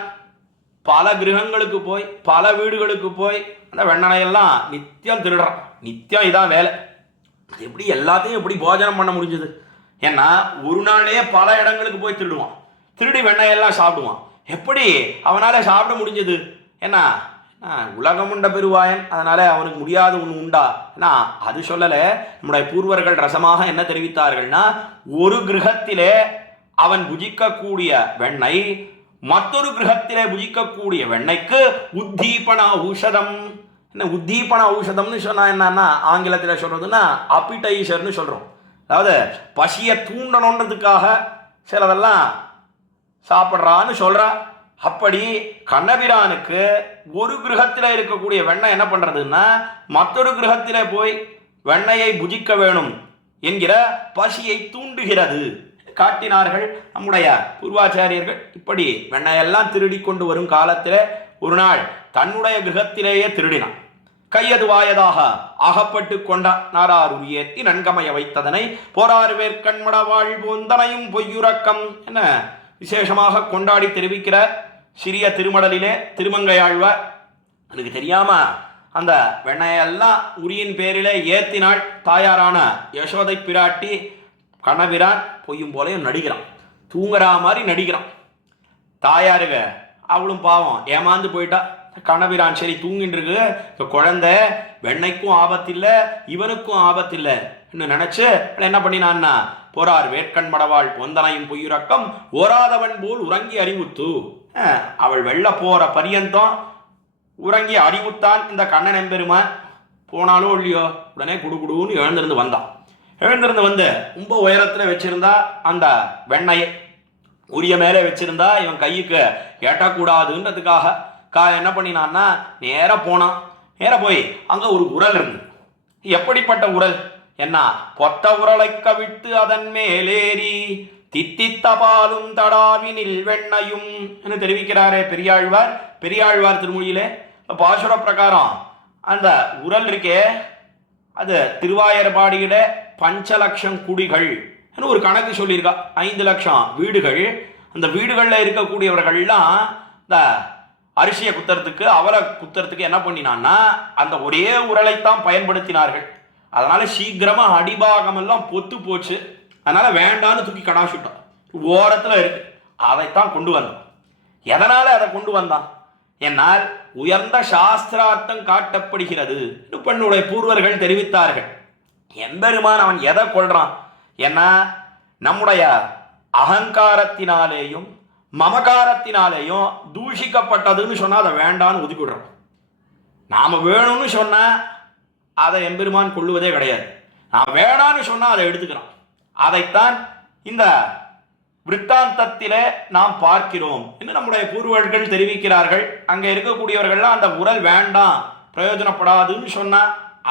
பல கிரகங்களுக்கு போய் பல வீடுகளுக்கு போய் அந்த வெண்ணனையெல்லாம் நித்தியம் திருடுறான். நித்தியம் இதான் வேலை. அது எப்படி எல்லாத்தையும் எப்படி போஜனம் பண்ண முடிஞ்சது? ஏன்னா ஒரு நாளே பல இடங்களுக்கு போய் திருடுவான், திருடி வெண்ணையெல்லாம் சாப்பிடுவான். எப்படி அவனால் சாப்பிட முடிஞ்சது? ஏன்னா உலகமுண்ட பெருவாயன், அதனால அவனுக்கு முடியாது ஒன்று உண்டா? ஏன்னா அது சொல்லலை. நம்முடைய பூர்வர்கள் ரசமாக என்ன தெரிவித்தார்கள்னா, ஒரு கிரகத்திலே அவன் புஜிக்கக்கூடிய வெண்ணெய் மற்றொரு கிரகத்திலே புஜிக்கக்கூடிய வெண்ணெய்க்கு உத்தீபன ஔஷதம். என்ன உத்தீபன ஔஷதம்னு சொன்னா என்னன்னா, ஆங்கிலத்தில் சொல்றதுன்னா அப்பிடைசர்னு சொல்றோம். அதாவது பசியை தூண்டணுன்றதுக்காக சிலதெல்லாம் சாப்பிட்றான்னு சொல்றா. அப்படி கண்ணபிரானுக்கு ஒரு கிரகத்தில் இருக்கக்கூடிய வெண்ணெய் என்ன பண்றதுன்னா, மற்றொரு கிரகத்திலே போய் வெண்ணெயை புஜிக்க வேணும் என்கிற பசியை தூண்டுகிறது காட்டினார்கள் நம்முடைய பூர்வாச்சாரியர்கள். இப்படி வெண்ணையெல்லாம் திருடி கொண்டு வரும் காலத்தில் ஒரு நாள் தன்னுடைய கிரகத்திலேயே திருடினான். கையது வாயதாக அகப்பட்டு கொண்டான். நாரார் உரியேத்தி நன்கமைய வைத்ததனை போராறு வேர்க்கண்மட வாழ்வோந்தனையும் பொய்யுறக்கம் என்ன விசேஷமாக கொண்டாடி தெரிவிக்கிறார் சிறிய திருமடலிலே திருமங்கையாழ்வார். எனக்கு தெரியாம அந்த வெண்ணையெல்லாம் உரியின் பேரிலே ஏத்தினாள் தாயாரான யசோதை பிராட்டி. கண்ணபிரான் பொய்யும் போலையும் நடிக்கிறான், தூங்குறா மாதிரி நடிக்கிறான். தாயாருக அவளும் பாவம் ஏமாந்து போயிட்டா. கண்ணபிரான் சரி தூங்கிட்டு இருக்கு, இந்த குழந்தை வெண்ணைக்கும் ஆபத்தில்லை இவனுக்கும் ஆபத்தில்லை நினைச்சு என்ன பண்ணினான்னா, போரார் வேட்கண் மடவாள் பொந்தனையும் பொய்யுறக்கம் ஓராதவன் போல் உறங்கி அறிவுத்து அவள் வெளில போகிற பரியந்தம் உறங்கி அறிவுத்தான் இந்த கண்ணன் எம்பெருமான். போனாலோ இல்லையோ உடனே குடுகுடுன்னு எழுந்திருந்து வந்தான். எழுந்திருந்து வந்து ரொம்ப உயரத்தில் வச்சிருந்தா அந்த வெண்ணையை உரிய மேலே வச்சிருந்தா இவன் கைக்கு எட்டக்கூடாதுன்றதுக்காக என்ன பண்ணினான்னா நேராக போனான். நேராக போய் அங்கே ஒரு உரல் இருந்தது. எப்படிப்பட்ட உரல் என்ன? பொத்த உரலை கவிழ்த்து அதன் மேலேறி தித்தித்த பாலும் தடாவினில் வெண்ணையும் என்று தெரிவிக்கிறாரே பெரியாழ்வார். பெரியாழ்வார் திருமொழியிலே பாசுர பிரகாரம் அந்த உரல் இருக்கே அது திருவாயர்பாடியில 5 லட்சம் குடிகள் ஒரு கணக்கு சொல்லியிருக்கா. 5 லட்சம் வீடுகள். அந்த வீடுகளில் இருக்கக்கூடியவர்கள்லாம் இந்த அரிசியை குத்துறதுக்கு அவரை குத்துறதுக்கு என்ன பண்ணினான்னா அந்த ஒரே உரலைத்தான் பயன்படுத்தினார்கள். அதனால சீக்கிரமாக அடிபாகமெல்லாம் பொத்து போச்சு. அதனால வேண்டான்னு தூக்கி கடாசுட்டான். ஓரத்தில் இருக்கு. அதைத்தான் கொண்டு வந்தான். எதனால அதை கொண்டு வந்தான்? என்னால் உயர்ந்த சாஸ்திரார்த்தம் காட்டப்படுகிறது பெண்ணுடைய பூர்வர்கள் தெரிவித்தார்கள். எம்பெருமான் அவன் எதை கொள்றான்? ஏன்னா நம்முடைய அகங்காரத்தினாலேயும் மமகாரத்தினாலேயும் தூஷிக்கப்பட்டதுன்னு சொன்னால் அதை வேண்டான்னு ஒதுக்கிடுறோம். நாம் வேணும்னு சொன்னால் அதை எம்பெருமான் கொள்ளுவதே கிடையாது. நான் வேணான்னு சொன்னால் அதை எடுத்துக்கிறான். அதைத்தான் இந்த விற்த்தாந்தத்திலே நாம் பார்க்கிறோம் என்று நம்முடைய பூர்வர்கள் தெரிவிக்கிறார்கள். அங்கே இருக்கக்கூடியவர்கள்லாம் அந்த உரல் வேண்டாம் பிரயோஜனப்படாதுன்னு சொன்னா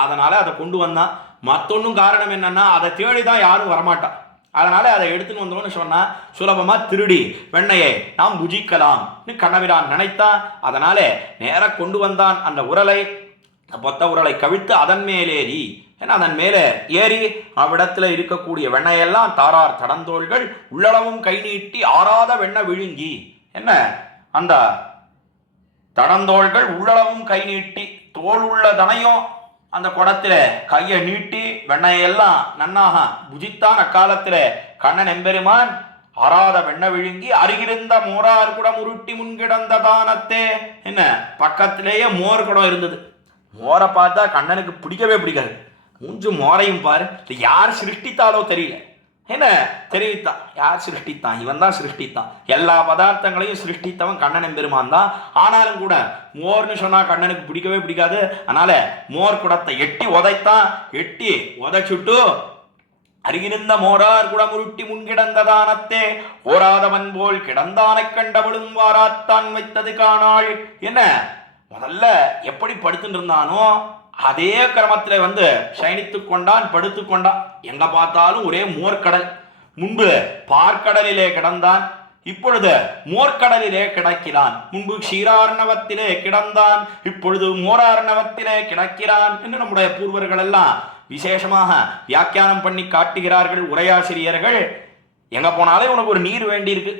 அதனால அதை கொண்டு வந்தான். மற்றொன்னும் காரணம் என்னன்னா அதை தேடிதான் யாரும் வரமாட்டான். அதனால அதை எடுத்துன்னு வந்தோம்னு சொன்னா சுலபமா திருடி வெண்ணையை நாம் புஜிக்கலாம் கண்ணபிரான் நினைத்தான். அதனால நேர கொண்டு வந்தான் அந்த உரலை. பொத்த உரலை கவிழ்த்து அதன் மேலேறி அதன் மேலே ஏறி அவ்விடத்தில் இருக்கக்கூடிய வெண்ணையெல்லாம் தாரார் தடந்தோள்கள் உள்ளளவும் கை நீட்டி ஆறாத வெண்ணை விழுங்கி என்ன அந்த தடந்தோள்கள் உள்ளளவும் கை நீட்டி தோல் உள்ளதனையும் அந்த குடத்தில் கையை நீட்டி வெண்ணையெல்லாம் நன்னாக புஜித்தான். அக்காலத்தில் கண்ணன் எம்பெருமான் ஆறாத வெண்ணை விழுங்கி அருகிருந்த மோரார் குடம் உருட்டி முன்கிடந்த தானத்தே என்ன பக்கத்திலேயே மோர் குடம் இருந்தது. மோரை பார்த்தா கண்ணனுக்கு பிடிக்கவே பிடிக்காது. மூஞ்சு மோரையும் பாரு. யார் சிருஷ்டித்தாலோ தெரியல. என்ன தெரிவித்தான்? யார் சிருஷ்டித்தான்? இவன் தான் சிருஷ்டித்தான். எல்லா பதார்த்தங்களையும் சிருஷ்டித்தவன் கண்ணன் எம்பெருமான் தான். ஆனாலும் கூட மோர்னு சொன்னா கண்ணனுக்கு பிடிக்கவே பிடிக்காது. அதனால மோர் குடத்தை எட்டி உதைத்தான். எட்டி உதைச்சுட்டு அருகிருந்த மோரார் குடமுருட்டி முன்கிடந்த தானத்தே ஓராதவன் போல் கிடந்தானை கண்டபடும் வாராத்தான் வைத்தது காணாள். என்ன முதல்ல எப்படி படுத்துட்டு இருந்தானோ அதே கிரமத்தில் வந்து சயனித்து கொண்டான், படுத்து கொண்டான். எங்க பார்த்தாலும் ஒரே மோர்க்கடல். முன்பு பார்க்கடலிலே கிடந்தான், இப்பொழுது மோர்க்கடலிலே கிடக்கிறான். முன்பு க்ஷீரார்ணவத்திலே கிடந்தான், இப்பொழுது மோரார்ணவத்திலே கிடக்கிறான் என்று நம்முடைய பூர்வர்கள் எல்லாம் விசேஷமாக வியாக்கியானம் பண்ணி காட்டுகிறார்கள் உரையாசிரியர்கள். எங்க போனாலே உனக்கு ஒரு நீர் வேண்டி இருக்கு.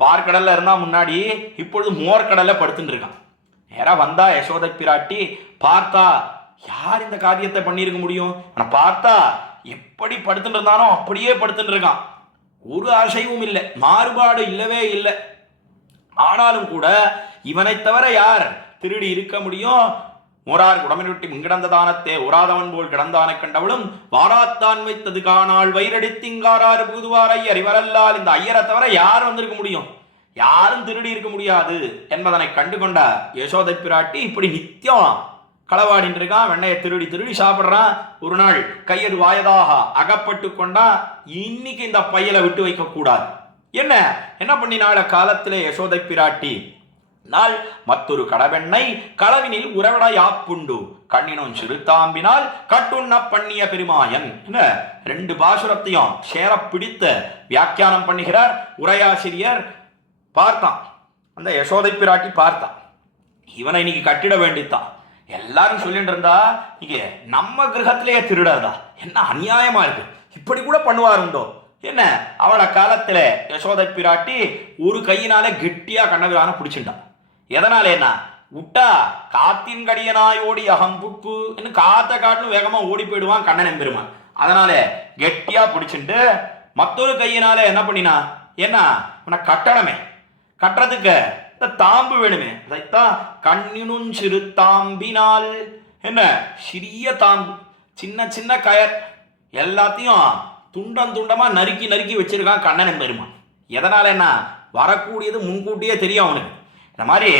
பார்க்கடல்ல இருந்தா முன்னாடி, இப்பொழுது மோர்க்கடல்ல படுத்துட்டு இருக்கான். நேராக வந்தா யசோதை பிராட்டி பார்த்தா யார் இந்த காரியத்தை பண்ணியிருக்க முடியும்? ஆனால் பார்த்தா எப்படி படுத்துட்டு இருந்தானோ அப்படியே படுத்துட்டு இருக்கான். ஒரு அசைவும் இல்லை, மாறுபாடு இல்லவே இல்லை. ஆனாலும் கூட இவனை தவிர யார் திருடி இருக்க முடியும்? மோரார் குடமிருட்டி முன்கிடந்த தானத்தே ஒராதவன் போல் கிடந்தானை கண்டவளும் வாராத்தான் வைத்தது காணாள் வயிறடித்திங்காராறு புகுதுவார் ஐயர் இவரல்லால் இந்த ஐயரை தவிர யார் வந்திருக்க முடியும்? யாரும் திருடி இருக்க முடியாது என்பதனை கண்டு கொண்ட யசோதை பிராட்டி இப்படி நித்தியம் களவாடின்னு இருக்கான். வெண்ணையை திருடி திருடி சாப்பிட்றான். ஒரு நாள் கையது வாயதாக அகப்பட்டு கொண்டா. இன்னைக்கு இந்த பையலை விட்டு வைக்க கூடாது. என்ன பண்ணினால காலத்திலே யசோதை பிராட்டி நாள் மற்றொரு கடவெண்ணை களவினில் உறவிட யாப்புண்டு கண்ணினும் சிறுத்தாம்பினால் கட்டுண்ண பண்ணிய பெருமாயன் 2 பாசுரத்தையும் சேர பிடித்து வியாக்கியானம் பண்ணுகிறார் உரையாசிரியர். பார்த்தான் அந்த யசோதை பிராட்டி பார்த்தான், இவனை இன்னைக்கு கட்டிட வேண்டித்தான். எல்லாரும் சொல்லிட்டு இருந்தா நீங்க நம்ம கிரகத்திலேயே திருடாதா? என்ன அநியாயமா இருக்கு, இப்படி கூட பண்ணுவாருண்டோ? என்ன அவளை காலத்துல யசோதை பிராட்டி ஒரு கையினால கெட்டியா கண்ணபிரான பிடிச்சிட்டான். எதனால என்ன விட்டா காத்தின் கடியனாய் ஓடி அகம்புக்கு இன்னும் காத்த காட்டிலும் வேகமா ஓடி போயிடுவான் கண்ணன் எம்பெருமான். அதனால கெட்டியா பிடிச்சிட்டு மற்றொரு கையினால என்ன பண்ணினா, என்ன உன கட்டணமே, கட்டுறதுக்கு தாம்பு வேணுமே, அதைத்தான் கண்ணினும் சிறு தாம்பினால் என்ன சிறிய தாம்பு, சின்ன சின்ன கயர் எல்லாத்தையும் துண்டம் துண்டமா நறுக்கி நறுக்கி வச்சிருக்கான் கண்ணன் எம்பெருமான். எதனால என்ன வரக்கூடியது முன்கூட்டியே தெரியும் அவனுக்கு. இந்த மாதிரி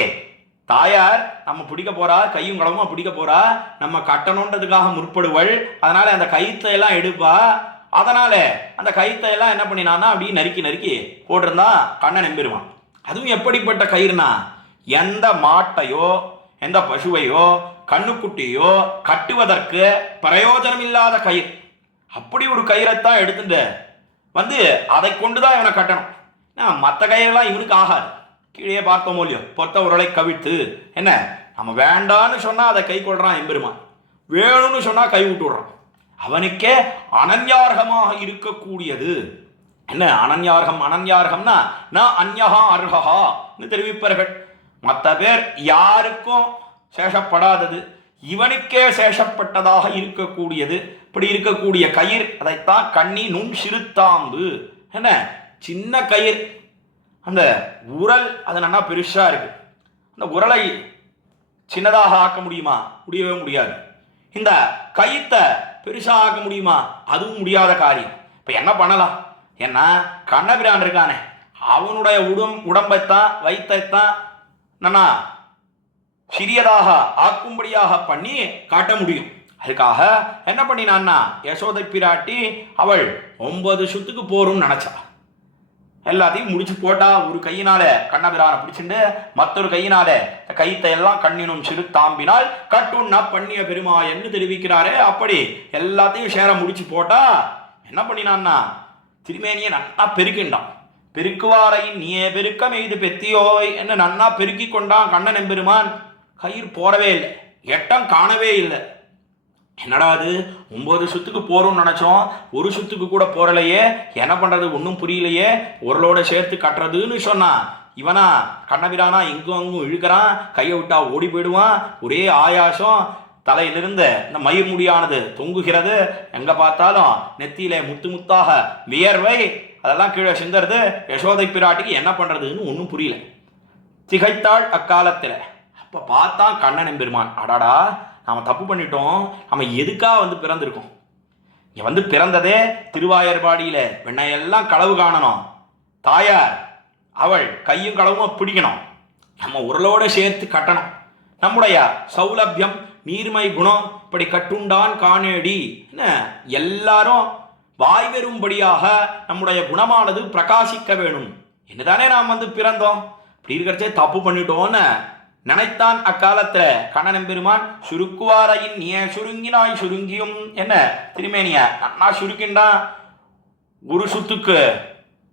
தாயார் நம்ம பிடிக்க போறா, கையும் களவுமா பிடிக்க போறா, நம்ம கட்டணுன்றதுக்காக முற்படுவள். அதனால அந்த கயிற்றை எல்லாம் எடுப்பா. அதனால அந்த கயிற்றை எல்லாம் என்ன பண்ணினான்னா அப்படி நறுக்கி நறுக்கி போட்டிருந்தா கண்ணன் எம்பெருமான். அதுவும் எப்படிப்பட்ட கயிறுனா, எந்த மாட்டையோ எந்த பசுவையோ கண்ணுக்குட்டியோ கட்டுவதற்கு பிரயோஜனம் இல்லாத கயிறு. அப்படி ஒரு கயிறைத்தான் எடுத்துட்டு வந்து அதை கொண்டுதான் இவனை கட்டணும். மற்ற கயிறெல்லாம் இவனுக்கு ஆகாது. கீழே பார்த்தோமோ இல்லையோ, பொத்த உரலை கவிழ்த்து என்ன, நம்ம வேண்டான்னு சொன்னா அதை கை கொள்றான் எம்பெருமான், வேணும்னு சொன்னா கை விட்டு விடுறான். அவனுக்கே அனன்யார்கமாக இருக்கக்கூடியது என்ன, அனன்யார்கம். அனன்யார்கம்னா நான் அந்யஹா அர்ஹஹான்னு தெரிவிப்பார்கள். மற்ற பேர் யாருக்கும் சேஷப்படாதது இவனுக்கே சேஷப்பட்டதாக இருக்கக்கூடியது. இப்படி இருக்கக்கூடிய கயிர், அதைத்தான் கண்ணி நுண் சிறுத்தாம்பு என்ன, சின்ன கயிர். அந்த உரல் அது நல்லா பெருசா இருக்கு. அந்த உரலை சின்னதாக ஆக்க முடியுமா? முடியவே முடியாது. இந்த கயித்தை பெருசா ஆக்க முடியுமா? அதுவும் முடியாத காரியம். இப்ப என்ன பண்ணலாம்? ஏன்னா கண்ணபிரான் இருக்கானே, அவனுடைய உடம்பைத்தான் வயிற்றைத்தான் நானா சிறியதாக ஆக்கும்படியாக பண்ணி காட்ட முடியும். அதுக்காக என்ன பண்ணினான்னா, யசோதை பிராட்டி அவள் 9 சுத்துக்கு போரும் நினைச்சா. எல்லாத்தையும் முடிச்சு போட்டா. ஒரு கையினால கண்ணபிரானை பிடிச்சிட்டு மற்றொரு கையினால கைத்தை எல்லாம் கண்ணினும் சிறு தாம்பினால் கட்டுன்னா பண்ணிய பெருமாயன்னு தெரிவிக்கிறாரே. அப்படி எல்லாத்தையும் சேர முடிச்சு போட்டா என்ன பண்ணினான்னா, திருமேனியை நன்னா பெருக்கின்றான். பெருக்குவாரையின் நீயே பெருக்கம் இது பெத்தியோய் என்ன நன்னா பெருக்கி கொண்டான் கண்ணன் எம்பெருமான். கயிறு போடவே இல்லை, எட்டம் காணவே இல்லை. என்னடா அது, 9 சுத்துக்கு போறோம்னு நினைச்சோம், ஒரு சுத்துக்கு கூட போறலையே, என்ன பண்றது ஒன்றும் புரியலையே, உரலோட சேர்த்து கட்டுறதுன்னு சொன்னா இவனா கண்ணபிரானா இங்கும் அங்கும் இழுக்கிறான், கையை விட்டா ஓடி போயிடுவான். ஒரே ஆயாசம், தலையிலிருந்து இந்த மயிர் முடியானது தொங்குகிறது. எங்க பார்த்தாலும் நெத்தியிலே முத்து முத்தாக வியர்வை, அதெல்லாம் கீழே சிந்தறது. யசோதை பிராட்டிக்கு என்ன பண்றதுன்னு ஒன்றும் புரியல, திகைத்தாள் அக்காலத்தில். அப்ப பார்த்தான் கண்ணன் எம்பெருமான், அடாடா நாம தப்பு பண்ணிட்டோம், நம்ம எதுக்காக வந்து பிறந்திருக்கோம்? இங்க வந்து பிறந்ததே திருவாயர்பாடியில வெண்ணையெல்லாம் களவு காணணும், தாயார் அவள் கையும் களவும் பிடிக்கணும், நம்ம உரலோட சேர்த்து கட்டணும், நம்முடைய சௌலபியம் நீர்மை குணம் இப்படி கட்டுண்டான் காணேடி என்ன எல்லாரும் வாய் வெறும்படியாக நம்முடைய குணமானது பிரகாசிக்க வேணும் என்னதானே நாம் வந்து பிறந்தோம். இப்படி இருக்கிறச்சே தப்பு பண்ணிட்டோன்னு நினைத்தான் அக்காலத்துல கண்ணன் எம்பெருமான். சுருக்குவாரையின் நீ சுருங்கினாய் சுருங்கியும் என்ன திருமேனிய நன்னா சுருக்கின்றான். ஒரு சுத்துக்கு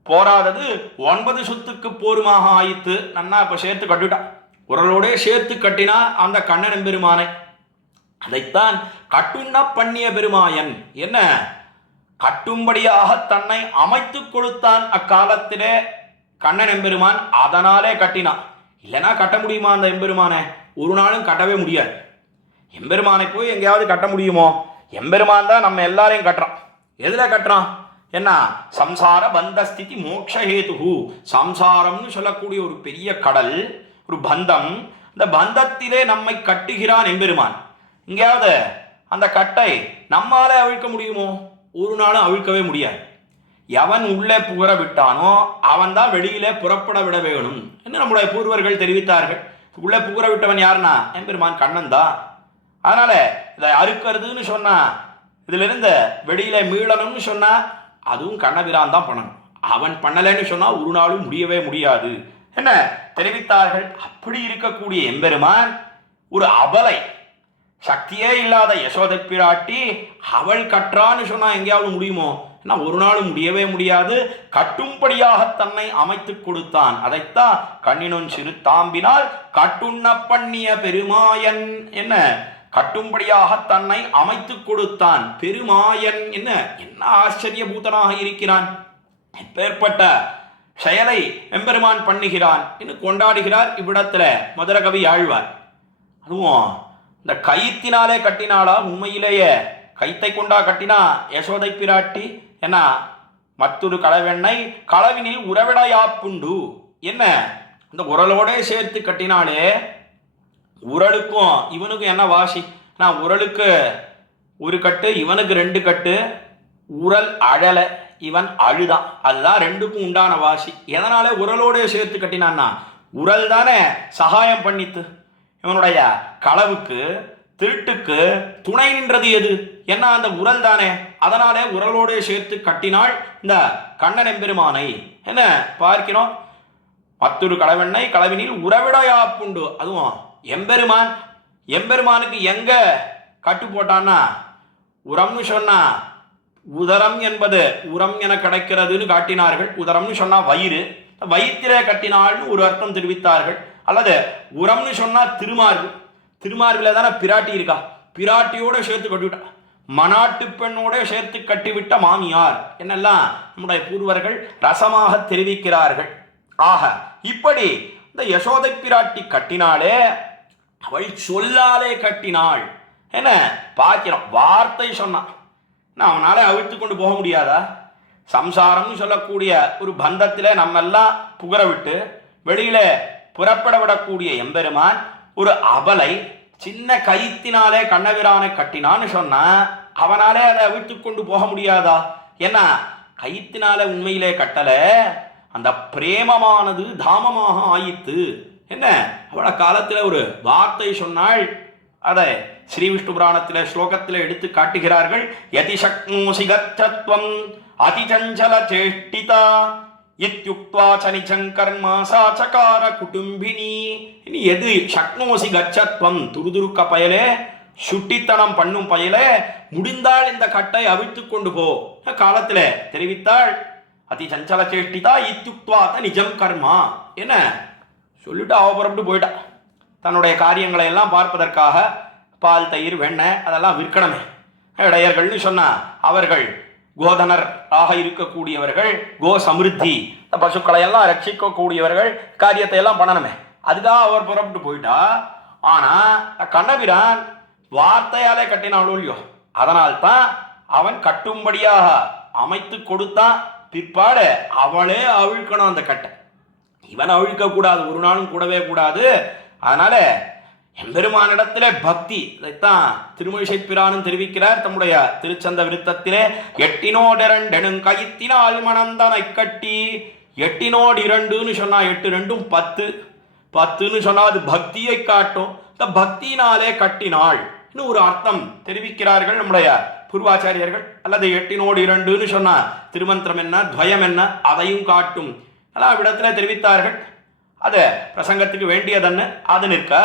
போராதது 9 சுத்துக்கு போருமாக ஆயித்து. நன்னா இப்ப சேர்த்து கட்டுட்டான், உரலோட சேர்த்து கட்டினா அந்த கண்ணன் எம்பெருமானை. அதைத்தான் கட்டுண்ண பண்ணிய பெருமாயன் என்ன, கட்டும்படியாக தன்னை அமைத்து கொடுத்தான் அக்காலத்திலே கண்ணன் எம்பெருமான். அதனாலே கட்டினான். இல்லைனா கட்ட முடியுமா அந்த எம்பெருமானை? ஒரு நாளும் கட்டவே முடியாது. எம்பெருமானை போய் எங்கேயாவது கட்ட முடியுமோ? எம்பெருமான் தான் நம்ம எல்லாரையும் கட்டுறான். எதுல கட்டுறான்? என்ன, சம்சார பந்தஸ்திதி மோக்ஷஹேது. சம்சாரம்னு சொல்லக்கூடிய ஒரு பெரிய கடல், ஒரு பந்தம். இந்த பந்தத்திலே நம்மை கட்டுகிறான் எம்பெருமான். எங்கேயாவது அந்த கட்டை நம்மாலே அவிழ்க்க முடியுமோ? ஒரு நாளும் அவிழ்க்கவே முடியாது. எவன் உள்ளே புகர விட்டானோ அவன் தான் வெளியிலே புறப்பட விட வேணும் என்று நம்முடைய பூர்வர்கள் தெரிவித்தார்கள். உள்ளே புகர விட்டவன் யாருன்னா எம்பெருமான் கண்ணன் தான். அதனால இதை அறுக்கிறதுன்னு சொன்னா, இதுல இருந்து வெளியில மீளணும்னு சொன்னா அதுவும் கண்ணபிரான் தான் பண்ணணும். அவன் பண்ணலைன்னு சொன்னா ஒரு நாளும் முடியவே முடியாது என்ன தெரிவித்தார்கள். அப்படி இருக்கக்கூடிய எம்பெருமான் ஒரு அபலை, சக்தியே இல்லாத யசோதை பிராட்டி அவள் கற்றான்னு சொன்னா எங்கேயாவது முடியுமோ? ஒரு நாளும் முடியவே முடியாது. கட்டும்படியாக தன்னை அமைத்து கொடுத்தான். அதைத்தான் கண்ணினும் சிறு தாம்பினால் கட்டுண்ண பண்ணிய பெருமாயன் என்ன, கட்டும்படியாக தன்னை அமைத்து கொடுத்தான் பெருமாயன் என்ன. என்ன ஆச்சரியபூதனாக இருக்கிறான், எப்பேற்பட்ட செயலை எம்பெருமான் பண்ணுகிறான் என்று கொண்டாடுகிறார் இவ்விடத்துல மதுரகவி ஆழ்வார். அதுவும் இந்த கயிற்றினாலே கட்டினாளா? உண்மையிலேயே கைத்தை கொண்டா கட்டினா யசோதை பிராட்டி என்ன, மற்றொரு களவெண்ணை களவினில் உறவிடையாப்புண்டு என்ன, இந்த உரலோட சேர்த்து கட்டினாலே. உரலுக்கும் இவனுக்கும் என்ன வாசி? நான் உரலுக்கு ஒரு கட்டு, இவனுக்கு 2 கட்டு. உரல் அழலை, இவன் அழுதான். அதுதான் ரெண்டுக்கும் உண்டான வாசி. எதனால உரலோட சேர்த்து கட்டினான்னா, உரல் தானே சகாயம் பண்ணித்து. இவனுடைய களவுக்கு திருட்டுக்கு துணை நின்றது எது? என்ன அந்த உரல் தானே. அதனாலே உரலோடு சேர்த்து கட்டினாள் இந்த கண்ணன் எம்பெருமானை. என்ன பார்க்கிறோம், மற்றொரு களவெண்ணை களவினில் உறவிடையா புண்டு. அதுவும் எம்பெருமான், எம்பெருமானுக்கு எங்க கட்டு போட்டான்னா உரம்னு சொன்னா உதரம் என்பது உரம் என கிடைக்கிறதுன்னு காட்டினார்கள். உதரம்னு சொன்னா வயிறு, வயிற்றிலே கட்டினாள்னு ஒரு அர்த்தம் தெரிவித்தார்கள். அல்லது உரம்னு சொன்னா திருமார்பு, திருமார்பில் தானே பிராட்டி இருக்கா, பிராட்டியோட சேர்த்து கட்டிவிட்டா, மனாட்டு பெண்ணோட சேர்த்து கட்டிவிட்ட மாமியார் என்னெல்லாம் நம்முடைய பூர்வர்கள் ரசமாக தெரிவிக்கிறார்கள். ஆக இப்படி இந்த யசோதை பிராட்டி கட்டினாலே அவள் சொல்லாலே கட்டினாள். என்ன பார்க்கிறோம், வார்த்தை சொன்னான். அவனால அவிழ்த்து கொண்டு போக முடியாதா? சம்சாரம்னு சொல்லக்கூடிய ஒரு பந்தத்தில் நம்ம எல்லாம் புகர விட்டு வெளியில புறப்பட விடக்கூடிய எம்பெருமான் ஒரு அபலை சின்ன கயிற்றினாலே கண்ணபிரானை கட்டினான்னு சொன்னா அவனாலே அதை அவிழ்த்து கொண்டு போக முடியாதா? ஏன்னா கயிற்றினால உண்மையிலே கட்டல, அந்த பிரேமமானது தாமமாக ஆயித்து. என்ன அவள காலத்தில் ஒரு வார்த்தை சொன்னாள். அதை ஸ்ரீ விஷ்ணு புராணத்தில் ஸ்லோகத்தில் எடுத்து காட்டுகிறார்கள். யதி சக்னோசி கச்சத்வம் அதிசஞ்சல சேஷ்டிதா இத்யுக்த்வா சனிச்சங் கர்மா சாச்சகார குடும்பினி. இனி எது சக்னோசி கச்சத்வம், துருதுருக்க பயலே, சுட்டித்தனம் பண்ணும் பயலே, முடிந்தால் இந்த கட்டை அவிழ்த்து கொண்டு போ காலத்தில் தெரிவித்தாள். அதிசஞ்சல சேஷ்டிதா இத்யுக்த்வா நிஜம் கர்மா. என்ன சொல்லிட்டு அவ புறப்பட்டு போயிட்டா. தன்னுடைய காரியங்களை எல்லாம் பார்ப்பதற்காக பால் தயிர் வெண்ணெய் அதெல்லாம் விற்கணுமே. இடையர்கள்னு சொன்னால் அவர்கள் கோதனர் ஆக இருக்கக்கூடியவர்கள், கோ சமிருத்தி பசுக்களை எல்லாம் ரட்சிக்கக்கூடியவர்கள், காரியத்தை எல்லாம் பண்ணணுமே. அதுதான் அவர் புறப்பட்டு போயிட்டா. ஆனால் கண்ணபிரான் வார்த்தையாலே கட்டினாலும் இல்லையோ, அதனால்தான் அவன் கட்டும்படியாக அமைத்து கொடுத்தான். பிற்பாடு அவளே அவிழ்க்கணும் அந்த கட்டை, இவன் அவிழ்க்க கூடாது, ஒரு நாளும் கூடவே கூடாது. அதனால எம்பெருமானிடத்திலே பக்தி, இதைத்தான் திருமழிசை பிரானும் தெரிவிக்கிறார் தம்முடைய திருச்சந்த விருத்தத்திலே. எட்டினோடு கயித்தினால் மணந்தனை கட்டி. எட்டினோடு 2ன்னு சொன்னா 8 2 10, 10ன்னு சொன்னா அது பக்தியை காட்டும். இந்த பக்தியினாலே கட்டினாள் இன்னும் ஒரு அர்த்தம் தெரிவிக்கிறார்கள் நம்முடைய பூர்வாச்சாரியர்கள். அல்லது 8நோடு 2ன்னு சொன்னா திருமந்திரம் என்ன, துவயம் என்ன, அதையும் காட்டும் எல்லாம் விடத்தில் தெரிவித்தார்கள். அது பிரசங்கத்துக்கு வேண்டியதன்னு அது நிற்க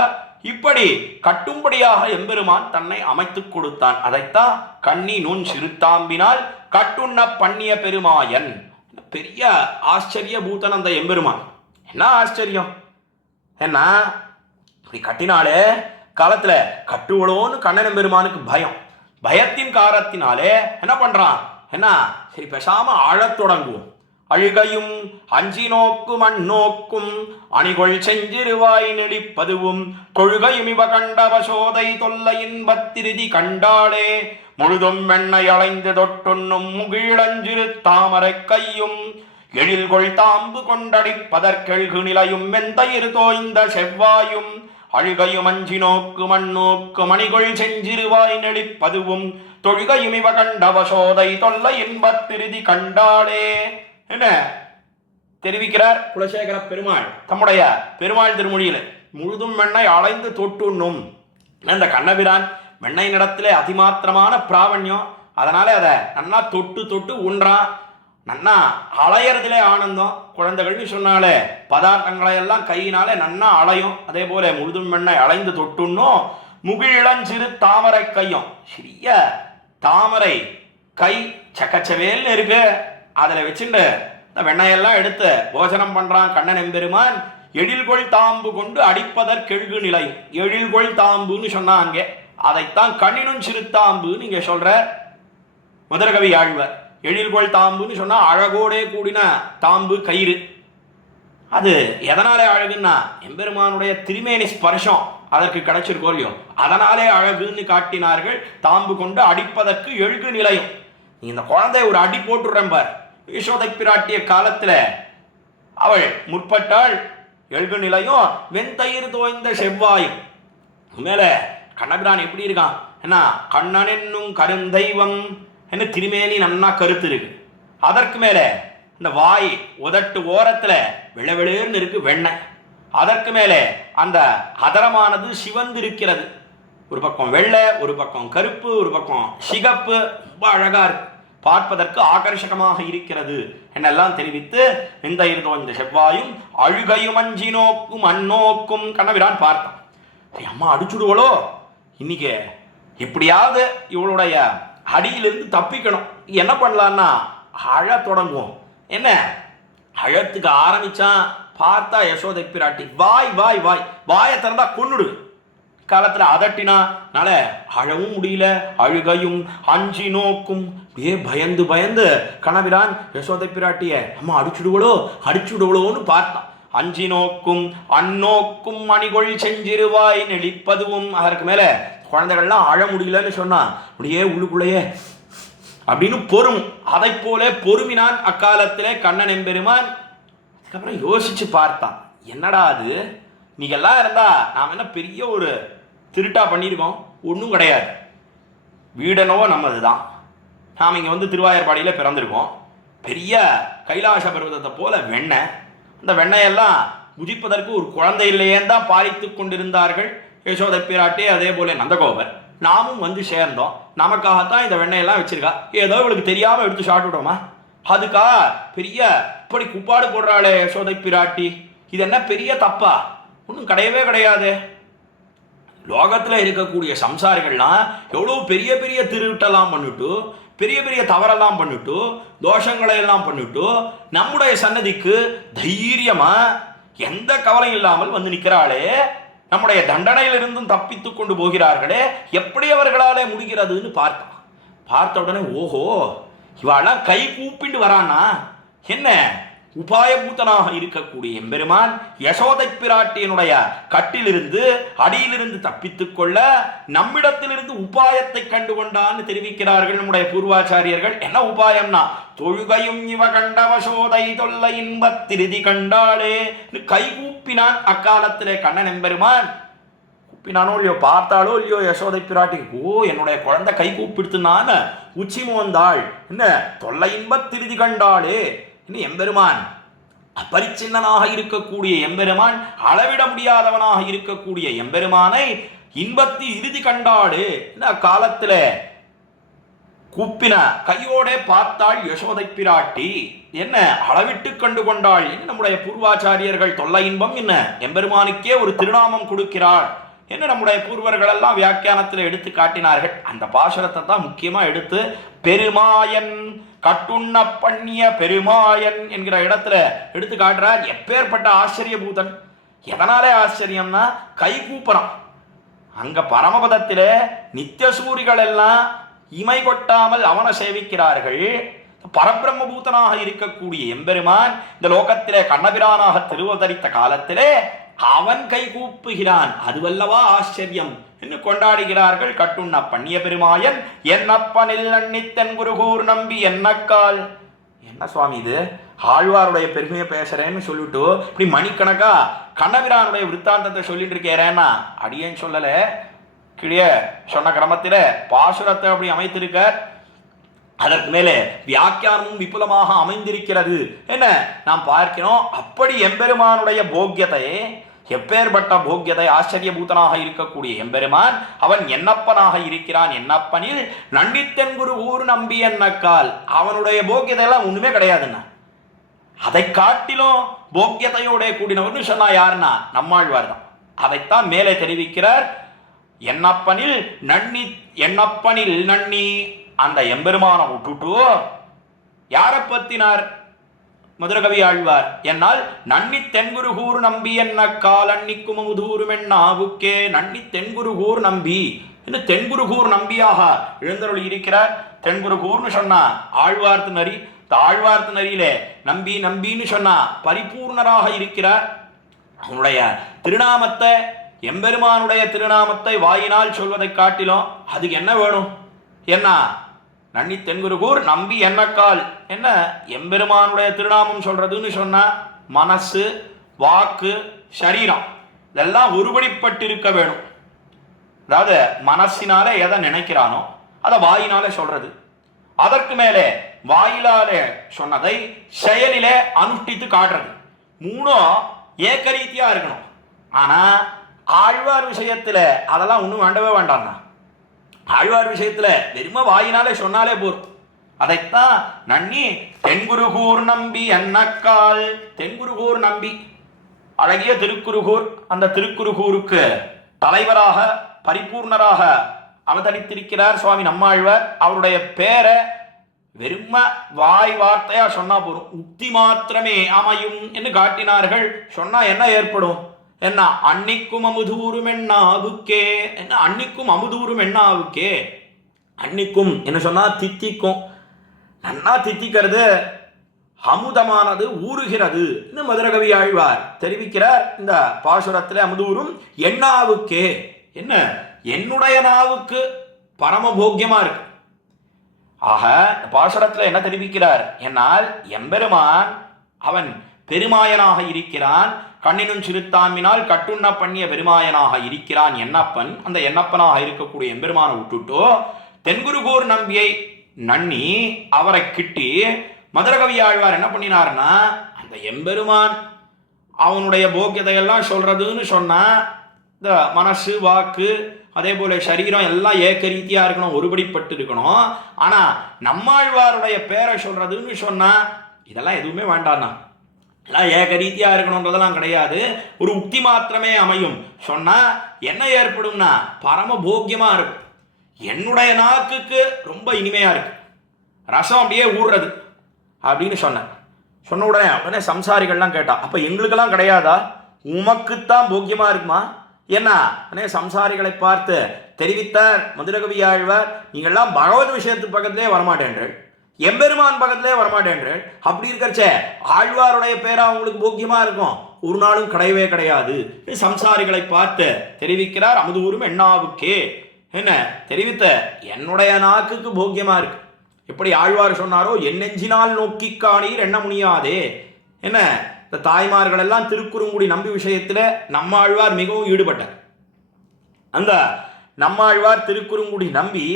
இப்படி கட்டும்படியாக எம்பெருமான் தன்னை அமைத்து கொடுத்தான். அதைத்தான் கண்ணி நுண் சிறுத்தாம்பினால் கட்டுண்ண பண்ணிய பெருமாயன். பெரிய ஆச்சரிய பூதன் அந்த எம்பெருமான். என்ன ஆச்சரியம், என்ன இப்படி கட்டினாலே காலத்துல கட்டுவளோன்னு கண்ணன் எம்பெருமானுக்கு பயம். பயத்தின் காரணத்தினாலே என்ன பண்றான், என்ன சரி பேசாம ஆழத் தொடங்குவோம். அழுகையும் அஞ்சி நோக்கும் அந்நோக்கும் அணிகொள் செஞ்சிருவாய் நெடிப்பதுவும் கொள்கையும் இவ கண்டவசோதை தொல்லையின் பத்திருதி கண்டாளே முழுதும் வெண்ணை அலைந்து தொட்டுண்ணும் முகிழஞ்சிறு தாமரை கையும் எழில்கொள் தாம்பு கொண்டடிப்பதற்கெழ்கு நிலையும் வெந்தயிறு தோய்ந்த செவ்வாயும் அழுகையும் அஞ்சி நோக்கு மண்ணோக்கு மணிகொள் செஞ்சிருவாய் நெடிப்பதுவும் தொழுகையும் இவ கண்டவசோதை தொல்லையின் பத்திருதி கண்டாளே. என்ன தெரிவிக்கிறார் குலசேகர பெருமாள் தம்முடைய பெருமாள் திருமொழியில். முழுதும் வெண்ணை அலைந்து தொட்டுண்ணும். அந்த கண்ணபிரான் வெண்ணை நிறத்திலே அதிமாத்திரமான பிராவண்யம். அதனால அதை நன்னா தொட்டு தொட்டு உண்றான். நன்னா அலையறதுலே ஆனந்தம். குழந்தைகள்னு சொன்னாலே பதார்த்தங்களை எல்லாம் கையினாலே நன்னா அலையும். அதே போல முழுதும் வெண்ணை அலைந்து தொட்டுண்ணும். முகிழஞ்சிறு தாமரை கையும், சிறிய தாமரை கை சக்கச்சவேல்னு இருக்கு. அதில் வச்சுட்டு இந்த வெண்ணையெல்லாம் எடுத்து போஜனம் பண்ணுறான் கண்ணன் எம்பெருமான். எழில்கொள் தாம்பு கொண்டு அடிப்பதற்கெழ்கு நிலையும். எழில்கொள் தாம்புன்னு சொன்னாங்க, அதைத்தான் கண்ணினும் சிறுத்தாம்புன்னு இங்கே சொல்கிற மதுரகவி ஆழ்வர். எழில்கொள் தாம்புன்னு சொன்னால் அழகோடே கூடின தாம்பு கயிறு. அது எதனாலே அழகுன்னா எம்பெருமானுடைய திருமேனி ஸ்பர்ஷம் அதற்கு கிடைச்சிருக்கோ இல்லையோ, அதனாலே அழகுன்னு காட்டினார்கள். தாம்பு கொண்டு அடிப்பதற்கு எழுகு நிலையும். நீ இந்த குழந்தைய ஒரு அடி போட்டுடுறேன் பார். யசோதை பிராட்டிய காலத்தில் அவள் முற்பட்டாள். எழுகு நிலையும் வெண்தயிர் தோய்ந்த செவ்வாயும். மேலே கண்ணபிரான் எப்படி இருக்கான், என்ன கண்ணன் என்னும் கருந்தெய்வம் என்ன திருமேனி நன்னா கருத்து இருக்கு. அதற்கு மேலே இந்த வாய் உதட்டு ஓரத்தில் விளவிளேர்னு இருக்கு வெண்ணெய். அதற்கு மேலே அந்த அதரமானது சிவந்திருக்கிறது. ஒரு பக்கம் வெள்ளை, ஒரு பக்கம் கருப்பு, ஒரு பக்கம் சிகப்பு, ரொம்ப அழகா இருக்கு, பார்ப்பதற்கு ஆகர்ஷகமாக இருக்கிறது என்னெல்லாம் தெரிவித்து, இந்த செவ்வாயும் அழுகையும் அஞ்சி நோக்கும் அந்நோக்கும் கண்ணபிரான் பார்த்தான். அம்மா அடிச்சுடுவளோ, இன்னைக்கு எப்படியாவது இவளுடைய அடியிலிருந்து தப்பிக்கணும். என்ன பண்ணலான்னா அழ தொடங்குவோம். என்ன அழத்துக்கு ஆரம்பிச்சான், பார்த்தா யசோதை பிராட்டி வாய் வாய் வாய் வாயை திறந்தா கொன்னுடு. காலத்தில் அதட்டினால அழவும் முடியல, அழுகையும் அஞ்சி நோக்கும், பயந்து பயந்து கண்ணபிரான் யசோதை பிராட்டிய அம்மா அடிச்சுடுவளோன்னு பார்த்தான். அஞ்சி நோக்கும் அந்நோக்கும் மணிகொள் செஞ்சிருவாய் நெளிப்பதுவும். அதற்கு மேல குழந்தைகள்லாம் அழ முடியலன்னு சொன்னா அப்படியே உள்ளுக்குள்ளேயே அப்படின்னு பொறும். அதை போல பொறுமினான் அக்காலத்திலே கண்ணன் எம்பெருமான். அதுக்கப்புறம் யோசிச்சு பார்த்தான், என்னடா அது, நீங்கெல்லாம் இருந்தா நாம் என்ன பெரிய ஒரு திருட்டா பண்ணியிருக்கோம்? ஒன்றும் கிடையாது. வீடனோ நம்மது தான். நாம் இங்கே திருவாயர்பாடியில் பிறந்திருக்கோம். பெரிய கைலாச பர்வதத்தை போல வெண்ணெய், அந்த வெண்ணையெல்லாம் புஜிப்பதற்கு ஒரு குழந்தை இல்லையேன்னு தான் பாலித்து கொண்டிருந்தார்கள் யசோதை பிராட்டி, அதே போல நந்தகோபர். நாமும் சேர்ந்தோம், நமக்காகத்தான் இந்த வெண்ணையெல்லாம் வச்சிருக்கா, ஏதோ இவளுக்கு தெரியாமல் எடுத்து சாப்பிட்டுட்டோமா? அதுக்கா பெரிய இப்படி குப்பாடு போடுறாளே யசோதை பிராட்டி, இது என்ன பெரிய தப்பா? ஒன்றும் கிடையவே கிடையாது. லோகத்தில் இருக்கக்கூடிய சம்சாரிகள்லாம் எவ்வளோ பெரிய பெரிய திருவிட்டெல்லாம் பண்ணிட்டு, பெரிய பெரிய தவறெல்லாம் பண்ணிட்டு, தோஷங்களை எல்லாம் பண்ணிட்டு, நம்முடைய சன்னதிக்கு தைரியமா எந்த கவலையும் இல்லாமல் வந்து நிற்கிறாளே, நம்முடைய தண்டனையிலிருந்தும் தப்பித்து கொண்டு போகிறார்களே, எப்படி அவர்களாலே முடிகிறதுன்னு பார்த்த உடனே ஓஹோ, இவாளெல்லாம் கை கூப்பிட்டு வரானா? என்ன உபாயபூத்தனாக இருக்கக்கூடிய எம்பெருமான் யசோதை பிராட்டியினுடைய கட்டிலிருந்து அடியிலிருந்து தப்பித்துக் கொள்ள நம்மிடத்திலிருந்து உபாயத்தை கண்டுகொண்டான்னு தெரிவிக்கிறார்கள் நம்முடைய பூர்வாச்சாரியர்கள். என்ன உபாயம்னா, தொழுகையும் இவ கண்டவசோதை தொல்லை இன்பத்திருதி கண்டாளே கை கூப்பினான் அக்காலத்திலே கண்ணன் எம்பெருமான். கூப்பினானோ இல்லையோ, பார்த்தாலோ இல்லையோ யசோதை பிராட்டி, ஓ என்னுடைய குழந்தை கை கூப்பிடுத்துனான்னு உச்சி மோந்தாள். என்ன தொல்லை இன்பத்திருதி கண்டாளே, இன்னும் எம்பெருமான் அபரிச்சின்னனாக இருக்கக்கூடிய எம்பெருமான், அளவிட முடியாதவனாக இருக்கக்கூடிய எம்பெருமானை இன்பத்தி இறுதி கண்டாடு. இந்த காலத்துல கூப்பின கையோட பார்த்தாள் யசோதை பிராட்டி, என்ன அளவிட்டு கண்டு கொண்டாள். நம்முடைய பூர்வாச்சாரியர்கள் தொல்லை இன்பம் என்ன எம்பெருமானுக்கே ஒரு திருநாமம் கொடுக்கிறாள் என்ன நம்முடைய பூர்வர்கள் எல்லாம் வியாக்கியானத்தில் எடுத்து காட்டினார்கள். அந்த பாசுரத்தை தான் முக்கியமா எடுத்து பெருமாயன் கட்டுண்ண பண்ணிய பெருமாயன் என்கிற இடத்துல எடுத்து காட்டுறார். எப்பேற்பட்ட ஆச்சரிய பூதன்! எதனாலே ஆச்சரியம்னா, கை கூப்பறான். அங்க பரமபதத்திலே நித்தியசூரிகள் எல்லாம் இமை கொட்டாமல் அவனை சேவிக்கிறார்கள். பரபிரம்ம பூதனாக இருக்கக்கூடிய எம்பெருமான் இந்த லோகத்திலே கண்ணபிரானாக திருவதரித்த காலத்திலே அவன் கை கூப்புகிறான். அதுவல்லவா ஆச்சரியம் என்று கொண்டாடுகிறார்கள். கட்டுண்ண பண்ணிய பெருமாயன் என்னப்பனில் நன்னித்தன் குருகூர் நம்பி என்னக்கால். என்ன சுவாமி இது, ஆழ்வாருடைய பெருமையை பேசுறேன்னு சொல்லிட்டு இப்படி மணிக்கணக்கா கண்ணபிரானுடைய விற்த்தாந்தத்தை சொல்லிட்டு இருக்கேன்னா, அடியேன்னு சொல்லல, கிளிய சொன்ன கிரமத்தில பாசுரத்தை அப்படி அமைத்திருக்க. அதற்கு மேலே வியாக்கியானமும் விபுலமாக அமைந்திருக்கிறது என்ன நாம் பார்க்கிறோம். அப்படி எம்பெருமானுடைய போக்கியத்தை, எப்பேற்பட்ட போக்கியதை, ஆச்சரியபூதனாக இருக்கக்கூடிய எம்பெருமான் அவன் என்னப்பனாக இருக்கிறான். என்னப்பனில் நன்னித்தன் குரு ஊர் நம்பி என்னக்கால். அவனுடைய போக்கியதை எல்லாம் ஒண்ணுமே கிடையாதுன்னா, அதை காட்டிலும் போக்கியத்தையோட கூடினவர்னு சொன்னா யாருன்னா நம்மாழ்வார் தான். அதைத்தான் மேலே தெரிவிக்கிறார். என்னப்பனில் நன்னி, என்னப்பனில் நன்னி, அந்த எம்பெருமான விட்டுட்டு யாரை பத்தினார் மதுரகவி ஆழ்வார் என்னால் நன்னி தென்குருகூர் நம்பி என்ன கால் அன்னிக்கும் அமுதூரும் என்னாவுக்கே. நன்னி தென்குருகூர் நம்பி என்று தென்குருகூர் நம்பியாக எழுந்தருள் இருக்கிறார். தென்குருகூர்னு சொன்னா ஆழ்வார்த்து நரி, ஆழ்வார்த்து நரியிலே நம்பி நம்பின்னு சொன்னா பரிபூர்ணராக இருக்கிறார். அவனுடைய திருநாமத்தை, எம்பெருமானுடைய திருநாமத்தை வாயினால் சொல்வதை காட்டிலும் அதுக்கு என்ன வேணும்? என்ன நன்னி தென்குருகூர் நம்பி என்னக்கால். என்ன எம்பெருமானுடைய திருநாமம் சொல்றதுன்னு சொன்னா மனசு, வாக்கு, சரீரம் இதெல்லாம் ஒருபடிப்பட்டிருக்க வேணும். அதாவது மனசினால எதை நினைக்கிறானோ அதை வாயினால சொல்றது, அதற்கு மேலே வாயிலாலே சொன்னதை செயலிலே அனுஷ்டித்து காட்டுறது. மூணும் ஏக்கரீதியா இருக்கணும். ஆனா ஆழ்வார் விஷயத்துல அதெல்லாம் ஒன்றும் வேண்டவே வேண்டாம்னா. ஆழ்வார் விஷயத்துல வெறும வாயினாலே சொன்னாலே போதும். அதைத்தான் நன்னி தென்குருகூர் நம்பி என்னக்கால். தென்குருகூர் நம்பி அழகிய திருக்குருகூர், அந்த திருக்குருகூருக்கு தலைவராக பரிபூர்ணராக அவதரித்திருக்கிறார் சுவாமி நம்மாழ்வார். அவருடைய பேரை வெறும வாய் வார்த்தையா சொன்னா போதும், உக்தி மாத்திரமே அமையும் என்று காட்டினார்கள். சொன்னா என்ன ஏற்படும்? என்ன அன்னிக்கும் அமுதூரும் என்னாவுக்கே. என்ன அன்னிக்கும் அமுதூரும் என்னாவுக்கே. அன்னிக்கும் என்ன சொன்னா தித்திக்கும், நன்னா தித்திக்கிறது, அமுதமானது ஊறுகிறது. இன்னும் மதுரகவி ஆழ்வார் தெரிவிக்கிறார் இந்த பாசுரத்தில். அமுதூரும் என்னாவுக்கே, என்ன என்னுடைய நாவுக்கு பரமபோக்கியமா இருக்கு. ஆக பாசுரத்தில் என்ன தெரிவிக்கிறார்? என்னால் எம்பெருமான் அவன் பெருமாயனாக இருக்கிறான். கண்ணினும் சிறுத்தாமினால் கட்டுண்ண பண்ணிய பெருமாயனாக இருக்கிறான் என்னப்பன். அந்த என்னப்பனாக இருக்கக்கூடிய எம்பெருமானை விட்டுட்டோ தென்குருகூர் நம்பியை நன்னி அவரை கிட்டி மதுரகவி ஆழ்வார் என்ன பண்ணினார்னா, அந்த எம்பெருமான் அவனுடைய போக்கியதையெல்லாம் சொல்றதுன்னு சொன்னா இந்த மனசு வாக்கு அதே போல சரீரம் எல்லாம் ஏக்க ரீதியா இருக்கணும், ஒருபடிப்பட்டு இருக்கணும். ஆனா நம்மாழ்வாருடைய பேரை சொல்றதுன்னு சொன்னா இதெல்லாம் எதுவுமே வேண்டாம்னா, எல்லாம் ஏக ரீதியா இருக்கணும்ன்றதெல்லாம் கிடையாது, ஒரு உக்தி மாத்திரமே அமையும். சொன்னா என்ன ஏற்படும்னா பரம போக்கியமா இருக்கும். என்னுடைய நாக்குக்கு ரொம்ப இனிமையா இருக்கு, ரசம் அப்படியே ஊறுறது அப்படின்னு சொன்ன உடனே சம்சாரிகள்லாம் கேட்டா, அப்ப எங்களுக்கெல்லாம் கிடையாதா? உமக்குத்தான் போக்கியமா இருக்குமா? என்ன சம்சாரிகளை பார்த்து தெரிவித்தார் மதுரகவி ஆழ்வார், நீங்கள்லாம் பகவத் விஷயத்து பக்கத்திலே வரமாட்டேன்றீர்கள், எம்பெருமான் பக்கத்திலே வரமாட்டேன்றீர்கள். அப்படி இருக்கிறச்சே ஆழ்வாருடைய பேரா உங்களுக்கு போக்கியமா இருக்கும்? ஒரு நாளும் கிடையவே கிடையாது. சம்சாரிகளை பார்த்து தெரிவிக்கிறார். அமுதூரும் எண்ணாவுக்கே என்ன தெரிவித்த என்னுடைய நாக்குக்கு போக்கியமா இருக்கு. எப்படி ஆழ்வார் சொன்னாரோ, என் நெஞ்சினால் நோக்கி காணீர் எண்ண முடியாதே. என்ன இந்த தாய்மார்கள் எல்லாம் திருக்குறுங்குடி நம்பி விஷயத்துல நம்மாழ்வார் மிகவும் ஈடுபட்டார். அந்த நம்மாழ்வார் திருக்குறுங்குடி நம்பி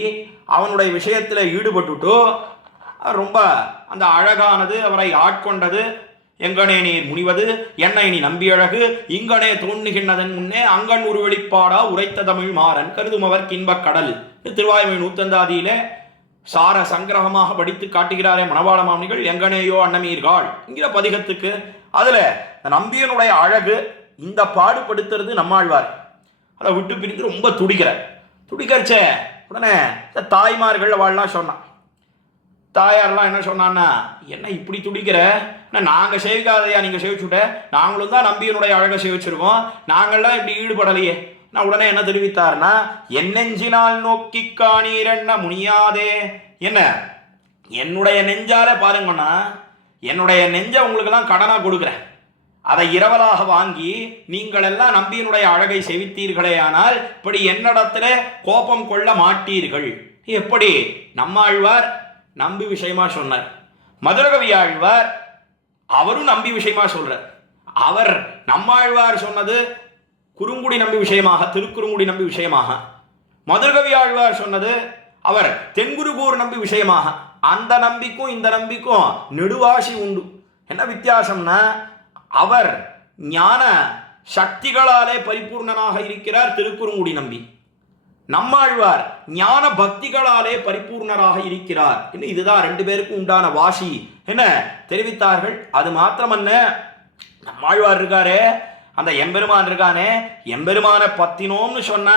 அவனுடைய விஷயத்துல ஈடுபட்டுட்டோ ரொம்ப அந்த அழகானது அவரை ஆட்கொண்டது. எங்கனே நீர் முனிவது என்னை நீ நம்பி அழகு இங்கனே தோன்றுகின்றதன் முன்னே அங்கன் ஒரு வெளிப்பாடா உரைத்த தமிழ் மாறன் கருதுமவர் கின்பக் கடல். திருவாய்மை நூத்தந்தாதியிலே சார சங்கிரகமாக படித்து காட்டுகிறாரே மணவாள மாமனிகள். எங்கனேயோ அன்னமீர்கள் என்கிற பதிகத்துக்கு அதுல நம்பியனுடைய அழகு இந்த பாடுபடுத்துறது நம்மாழ்வார். அதை விட்டு பிரிந்து ரொம்ப துடிக்கிறச்சே உடனே தாய்மார்கள் அவள்லாம் சொன்னான். தாயாரெல்லாம் என்ன சொன்னான்னா, என்ன இப்படி துடிக்கிற, நாங்கள் சேவிக்காதையா நீங்கள் சேவிச்சுட்ட, நாங்களும் தான் நம்பியனுடைய அழகை சேவிச்சிருக்கோம், நாங்கள்லாம் இப்படி ஈடுபடலையே. நான் உடனே என்ன தெரிவித்தார்னா, என் நெஞ்சினால் நோக்கி காணீர் என்ன முடியாதே. என்ன என்னுடைய நெஞ்சால பாருங்கன்னா, என்னுடைய நெஞ்சை உங்களுக்கெல்லாம் கடனாக கொடுக்குறேன், அதை இரவலாக வாங்கி நீங்கள் எல்லாம் நம்பியனுடைய அழகை செவித்தீர்களே, ஆனால் இப்படி என்னிடத்துல கோபம் கொள்ள மாட்டீர்கள். எப்படி நம்மாழ்வார் நம்பி விஷயமா சொன்னார், மதுரகவி ஆழ்வார் அவரும் நம்பி விஷயமா சொல்றார். அவர் நம்மாழ்வார் சொன்னது குறுங்குடி நம்பி விஷயமாக, திருக்குறுங்குடி நம்பி விஷயமாக, மதுரகவி ஆழ்வார் சொன்னது அவர் தென்குருகூர் நம்பி விஷயமாக. அந்த நம்பிக்கும் இந்த நம்பிக்கும் நெடுவாசி உண்டு. என்ன வித்தியாசம்னா, அவர் ஞான சக்திகளாலே பரிபூர்ணனாக இருக்கிறார் திருக்குறுங்குடி நம்பி, நம்மாழ்வார் ஞான பக்திகளாலே பரிபூர்ணராக இருக்கிறார். இதுதான் ரெண்டு பேருக்கும் உண்டான வாசி என்ன தெரிவித்தார்கள். அது மாத்திரமல்ல, நம்மாழ்வார் இருக்காரே, அந்த எம்பெருமான் இருக்கானே, எம்பெருமான பத்தினோம்னு சொன்ன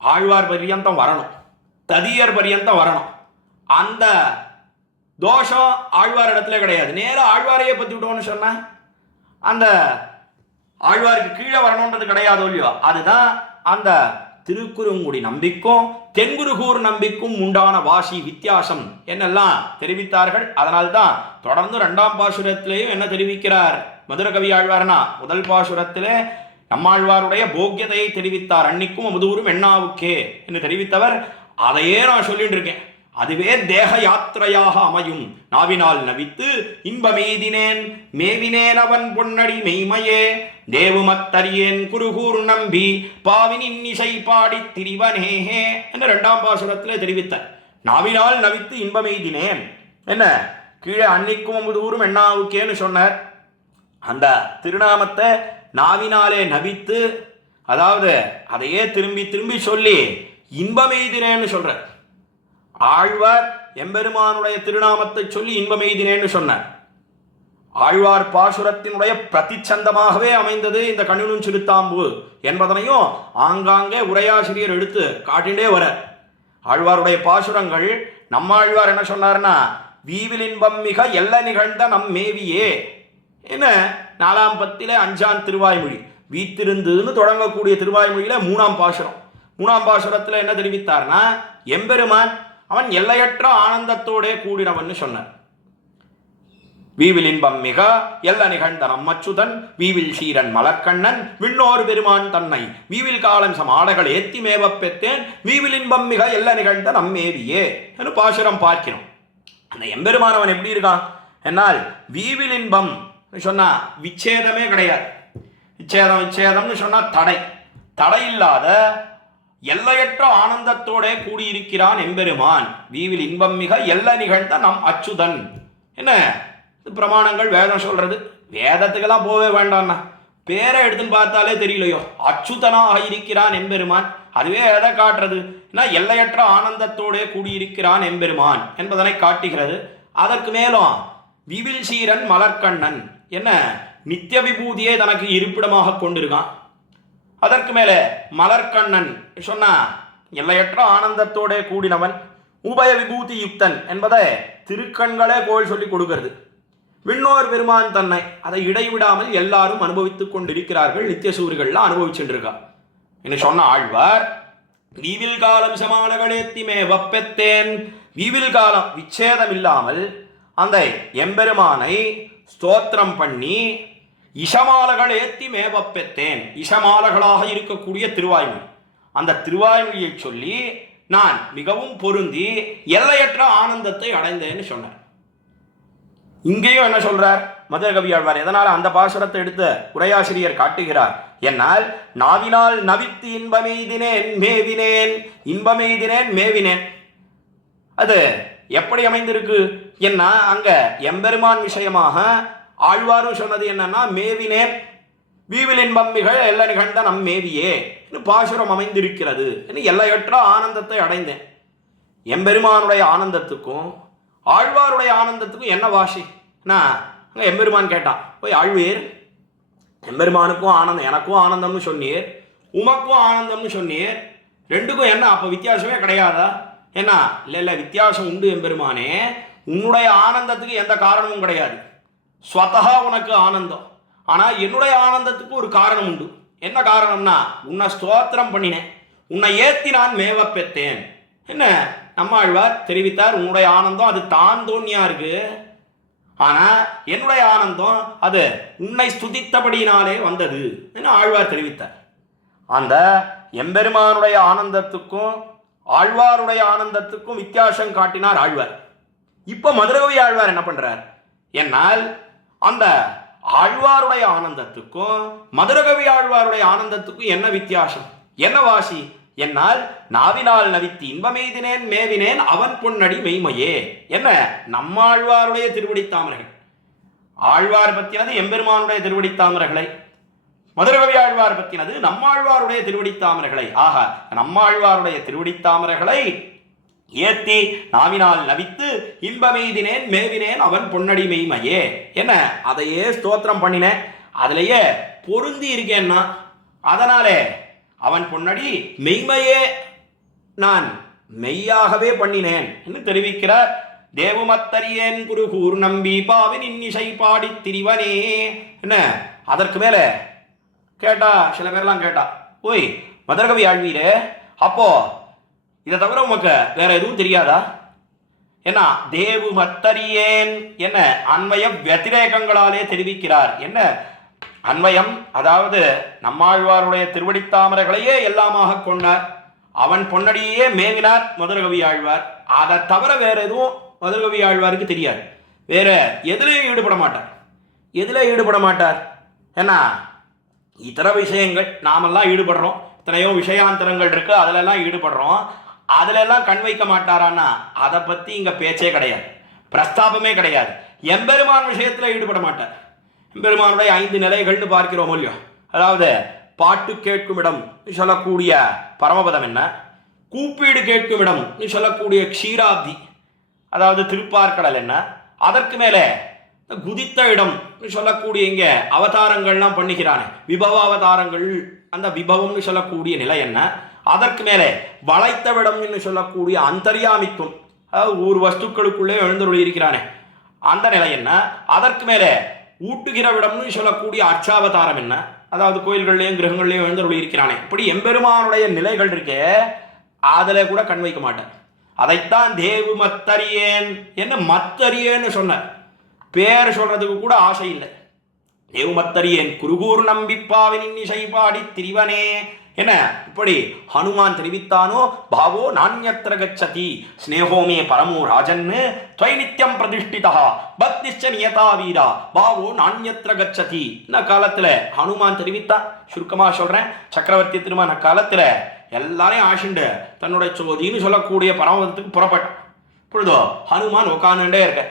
ஆழ்வார் பரியந்தம் வரணும், ததியர் பரியந்தம் வரணும். அந்த தோஷம் ஆழ்வார் இடத்துல கிடையாது. நேரம் ஆழ்வாரையே பத்தி விட்டோம்னு சொன்ன அந்த ஆழ்வாருக்கு கீழே வரணும்ன்றது கிடையாது இல்லையோ. அதுதான் அந்த திருக்குறுங்குடி நம்பிக்கும் தென்குருகூர் நம்பிக்கும் உண்டான வாசி வித்தியாசம் என்னெல்லாம் தெரிவித்தார்கள். அதனால்தான் தொடர்ந்து 2ஆம் பாசுரத்திலேயும் என்ன தெரிவிக்கிறார் மதுரகவி ஆழ்வார்னா, முதல் பாசுரத்திலே நம்மாழ்வாருடைய போக்கியதையை தெரிவித்தார். அன்னிக்கும் அமுதூரும் எண்ணாவுக்கே என்று தெரிவித்தவர். அதையே நான் சொல்லிட்டு இருக்கேன். அதுவே தேக யாத்திரையாக அமையும். நாவினால் நவித்து இன்பமெய்தினேன் மேவினேன் அவன் பொன்னடி மெய்மையே தேவுமத்தரியேன் குருகூர் நம்பி பாவினின் இசை பாடி திரிவனேஹே என்று 2ஆம் பாசுரத்தில் தெரிவித்தார். நாவினால் நவித்து இன்பமெய்தினேன் என்ன கீழே அன்னிக்கும் அமுதூரும் எண்ணாவுக்கேன்னு சொன்னார். அந்த திருநாமத்தை நாவினாலே நவித்து, அதாவது அதையே திரும்பி திரும்பி சொல்லி இன்பமெய்தினேன்னு சொல்ற. ஆழ்வார் எம்பெருமானுடைய திருநாமத்தை சொல்லி இன்பமெய்தினேன்னு சொன்னார். ஆழ்வார் பாசுரத்தினுடைய பிரதிச்சந்தமாகவே அமைந்தது இந்த கண்ணினும் சிறுத்தாம்பு என்பதனையும் ஆங்காங்கே உரையாசிரியர் எடுத்து காட்டிண்டே வர. ஆழ்வாருடைய பாசுரங்கள் நம்மாழ்வார் என்ன சொன்னார்னா, வீவில் இன்பம் மிக எல்ல நிகழ்ந்த நம் மேவியே என்ன 4ஆம் பத்திலே 5ஆம் திருவாய்மொழி வீத்திருந்துன்னு தொடங்கக்கூடிய திருவாய்மொழியில 3ஆம் பாசுரம். 3ஆம் பாசுரத்தில் என்ன தெரிவித்தார்னா, எம்பெருமான் அவன் எல்லையற்ற ஆனந்தத்தோடே கூடினவன் சொன்னார். வீவில் இன்பம் மிக எல்ல நிகழ்ந்த நம்மச்சுதன் வீவில் சீரன் மலர்கண்ணன் விண்ணோர் பெருமான் தன்னை வீவில் காலம் சமாடகள் ஏத்தி மேவப் பெற்றேன் வீவில் இன்பம் மிக எல்ல நிகழ்ந்த நம்மேவியே என்று பாசுரம் பார்க்கிறோம். அந்த எம்பெருமானவன் எப்படி இருக்கான் என்னால், வீவில் இன்பம் சொன்னா விச்சேதமே கிடையாது. விச்சேதம்னு சொன்னா தடை இல்லாத எல்லையற்ற ஆனந்தத்தோட கூடியிருக்கிறான் எம்பெருமான். வீவில் இன்பம் மிக எல்ல நிகழ்ந்த நம் அச்சுதன். என்ன பிரமாணங்கள் வேதம் சொல்றது, வேதத்துக்கெல்லாம் போவே வேண்டாம்னா பேரை எடுத்துன்னு பார்த்தாலே தெரியலையோ, அச்சுதனாக இருக்கிறான் எம்பெருமான். அதுவே எதை காட்டுறது, எல்லையற்ற ஆனந்தத்தோட கூடியிருக்கிறான் எம்பெருமான் என்பதனை காட்டுகிறது. அதற்கு மேலும் விவில் சீரன் மலர்கண்ணன், என்ன நித்திய விபூதியே தனக்கு இருப்பிடமாக கொண்டிருக்கான். அதற்கு மேலே மலர்கண்ணன் சொன்னா எல்லையற்ற ஆனந்தத்தோட கூடினவன். உபய விபூதி யுக்தன் என்பதை திருக்கண்களே கோள் சொல்லி கொடுக்கிறது. விண்ணோர் பெருமான் தன்னை, அதை இடைவிடாமல் எல்லாரும் அனுபவித்துக் கொண்டிருக்கிறார்கள். நித்திய சூரிகள்லாம் அனுபவிச்சுருக்கா என்று சொன்ன ஆழ்வார், வீவில் காலம் சமானகளேத்திமே வப்பெத்தேன். வீவில் காலம் விச்சேதம் இல்லாமல் அந்த எம்பெருமானை ஸ்தோத்திரம் பண்ணி இஷமாலகள் ஏத்தி மேவப்பெத்தேன். இஷமாலகளாக இருக்கக்கூடிய திருவாய்மொழி, அந்த திருவாய்மொழியை சொல்லி நான் மிகவும் பொருந்தி எல்லையற்ற ஆனந்தத்தை அடைந்தேன்னு சொன்னார். இங்கேயும் என்ன சொல்றார் மதுரகவி ஆழ்வார், எதனால அந்த பாசுரத்தை எடுத்த உரையாசிரியர் காட்டுகிறார் என்னால், நாவினால் நவித்து இன்பமெய்தினேன் மேவினேன். இன்பமெய்தினேன் மேவினேன் அது எப்படி அமைந்திருக்கு என்ன, அங்க எம்பெருமான் விஷயமாக ஆழ்வாரும் சொன்னது என்னன்னா, மேவினேன் வீவில் இன்பம்பிகள் எல்ல நிகழ்ந்த நம் மேவியே பாசுரம் அமைந்திருக்கிறது. எல்லையற்ற ஆனந்தத்தை அடைந்தேன். எம்பெருமானுடைய ஆனந்தத்துக்கும் ஆழ்வாருடைய ஆனந்தத்துக்கும் என்ன வாசி? நான் அங்கே எம்பெருமான் கேட்டான், போய் ஆழ்வீர் எம்பெருமானுக்கும் ஆனந்தம் எனக்கும் ஆனந்தம்னு சொன்னீர், உமக்கும் ஆனந்தம்னு சொன்னீர், ரெண்டுக்கும் என்ன அப்போ வித்தியாசமே கிடையாதா? என்ன இல்லை வித்தியாசம் உண்டு எம்பெருமானே. உன்னுடைய ஆனந்தத்துக்கு எந்த காரணமும் கிடையாது, ஸ்வதகா உனக்கு ஆனந்தம். ஆனால் என்னுடைய ஆனந்தத்துக்கு ஒரு காரணம் உண்டு. என்ன காரணம்னா, உன்னை ஸ்தோத்திரம் பண்ணினேன், உன்னை ஏற்றி நான் மேவப்பெற்றேன். என்ன நம்மாழ்வார் தெரிவித்தார், உன்னுடைய ஆனந்தம் அது தான் தோன்னியா இருக்கு, ஆனால் என்னுடைய ஆனந்தம் அது உன்னை ஸ்துதித்தபடியினாலே வந்தது என்று ஆழ்வார் தெரிவித்தார். அந்த எம்பெருமானுடைய ஆனந்தத்துக்கும் ஆழ்வாருடைய ஆனந்தத்துக்கும் வித்தியாசம் காட்டினார் ஆழ்வார். இப்போ மதுரகவி ஆழ்வார் என்ன பண்றார் என்னால், அந்த ஆழ்வாருடைய ஆனந்தத்துக்கும் மதுரகவி ஆழ்வாருடைய ஆனந்தத்துக்கும் என்ன வித்தியாசம், என்ன வாசி என்னால், நாவினால் நவித்து இன்பமெய்தினேன் மேவினேன் அவன் பொன்னடி மெய்மையே. என்ன நம்மாழ்வாருடைய திருவடித்தாமரைகள், ஆழ்வார் பற்றினது எம்பெருமானுடைய திருவடித்தாமரைகளை, மதுரகவி ஆழ்வார் பற்றினது நம்மாழ்வாருடைய திருவடித்தாமரைகளை. ஆக நம்மாழ்வாருடைய திருவடித்தாமரைகளை ஏத்தி நாவினால் நவித்து இன்பமெய்தினேன் மேவினேன் அவன் பொன்னடி மெய்மையே. என்ன அதையே ஸ்தோத்திரம் பண்ணினேன், அதிலேயே பொருந்தி இருக்கேன்னா, அதனாலே அவன் பொன்னடி மெய்மையே நான் மெய்யாகவே பண்ணினேன் என்று தெரிவிக்கிறார். தேவுமத்தரியேன் குருகூர் நம்பி பாவின் இன்னிசை பாடி திரிவனே. என்ன அதற்கு மேலே கேட்டா, சில பேர்லாம் கேட்டா, ஓய் மதுரகவி ஆழ்வீரே, அப்போ இதை தவிர உமக்கு வேற எதுவும் தெரியாதா? என்ன தேவுமத்தரியேன் என்ன அன்வய வத்திரேகங்களாலே தெரிவிக்கிறார். என்ன அன்வயம், அதாவது நம்மாழ்வாருடைய திருவடித்தாமரைகளையே எல்லாமாக கொண்டார், அவன் பொன்னடியே மேவினார் மதுரகவி ஆழ்வார். அதை தவிர வேற எதுவும் மதுரகவி ஆழ்வாருக்கு தெரியாது. வேற எதிலையும் ஈடுபட மாட்டார். எதில் ஈடுபட மாட்டார்? ஏன்னா இதர விஷயங்கள் நாமெல்லாம் ஈடுபடுறோம், எத்தனையோ விஷயாந்தரங்கள் இருக்கு, அதிலெல்லாம் ஈடுபடுறோம், அதிலெல்லாம் கண் வைக்க மாட்டாரான்னா அதை பற்றி இங்கே பேச்சே கிடையாது, பிரஸ்தாபமே கிடையாது. எம்பெருமான் விஷயத்தில் ஈடுபட மாட்டார். எம்பெருமானுடைய 5 நிலைகள்னு பார்க்கிறோம் இல்லையோ. அதாவது பாட்டு கேட்கும் இடம் சொல்லக்கூடிய பரமபதம் என்ன, கூப்பீடு கேட்கும் இடம் சொல்லக்கூடிய க்ஷீராப்தி அதாவது திருப்பார்கடல் என்ன, அதற்கு மேலே குதித்த இடம் சொல்லக்கூடிய இங்கே அவதாரங்கள்லாம் பண்ணிக்கிறானே விபவ அவதாரங்கள், அந்த விபவம்னு சொல்லக்கூடிய நிலை என்ன, அதற்கு மேலே வளைத்த விடம்னு சொல்லக்கூடிய அந்தர்யாமித்துவம் அதாவது ஒரு வஸ்துக்களுக்குள்ளே எழுந்தருளி இருக்கிறானே அந்த நிலை என்ன, அதற்கு மேலே ஊட்டுகிற விடம்னு சொல்லக்கூடிய அர்ச்சாவதாரம் என்ன, அதாவது கோயில்கள்லையும் கிரகங்கள்லையும் எழுந்தருளி இருக்கிறானே. இப்படி எம்பெருமானுடைய நிலைகள் இருக்கே அதில் கூட கண் வைக்க மாட்டேன். அதைத்தான் தேவு மத்தறியேன் என்ன மத்தறியேன்னு சொன்னார். பேர் சொல்றதுக்கு கூட ஆசை இல்லை. தேவு மத்தறியேன் குருகூர் நம்பிப்பாவின் இசை பாடி திரிவனே என்ன இப்படி ஹனுமான் தெரிவித்தானோ. பாவோ நானியத்திர கச்சதி ஸ்னேகோமே பரமோ ராஜன்னு துவை நித்தியம் பிரதிஷ்டிதா பக்திஷ்ச நியதா வீரா பாவோ நானியத்திர கச்சதி. இந்த காலத்தில் ஹனுமான் தெரிவித்தான். சுருக்கமாக சொல்கிறேன், சக்கரவர்த்தி திருமண காலத்தில் எல்லாரையும் ஆசிண்டு தன்னுடைய சோதின்னு சொல்லக்கூடிய பரமபதத்துக்கு புறப்பட்டான். இப்பொழுதோ ஹனுமான் உட்காந்துட்டே இருக்க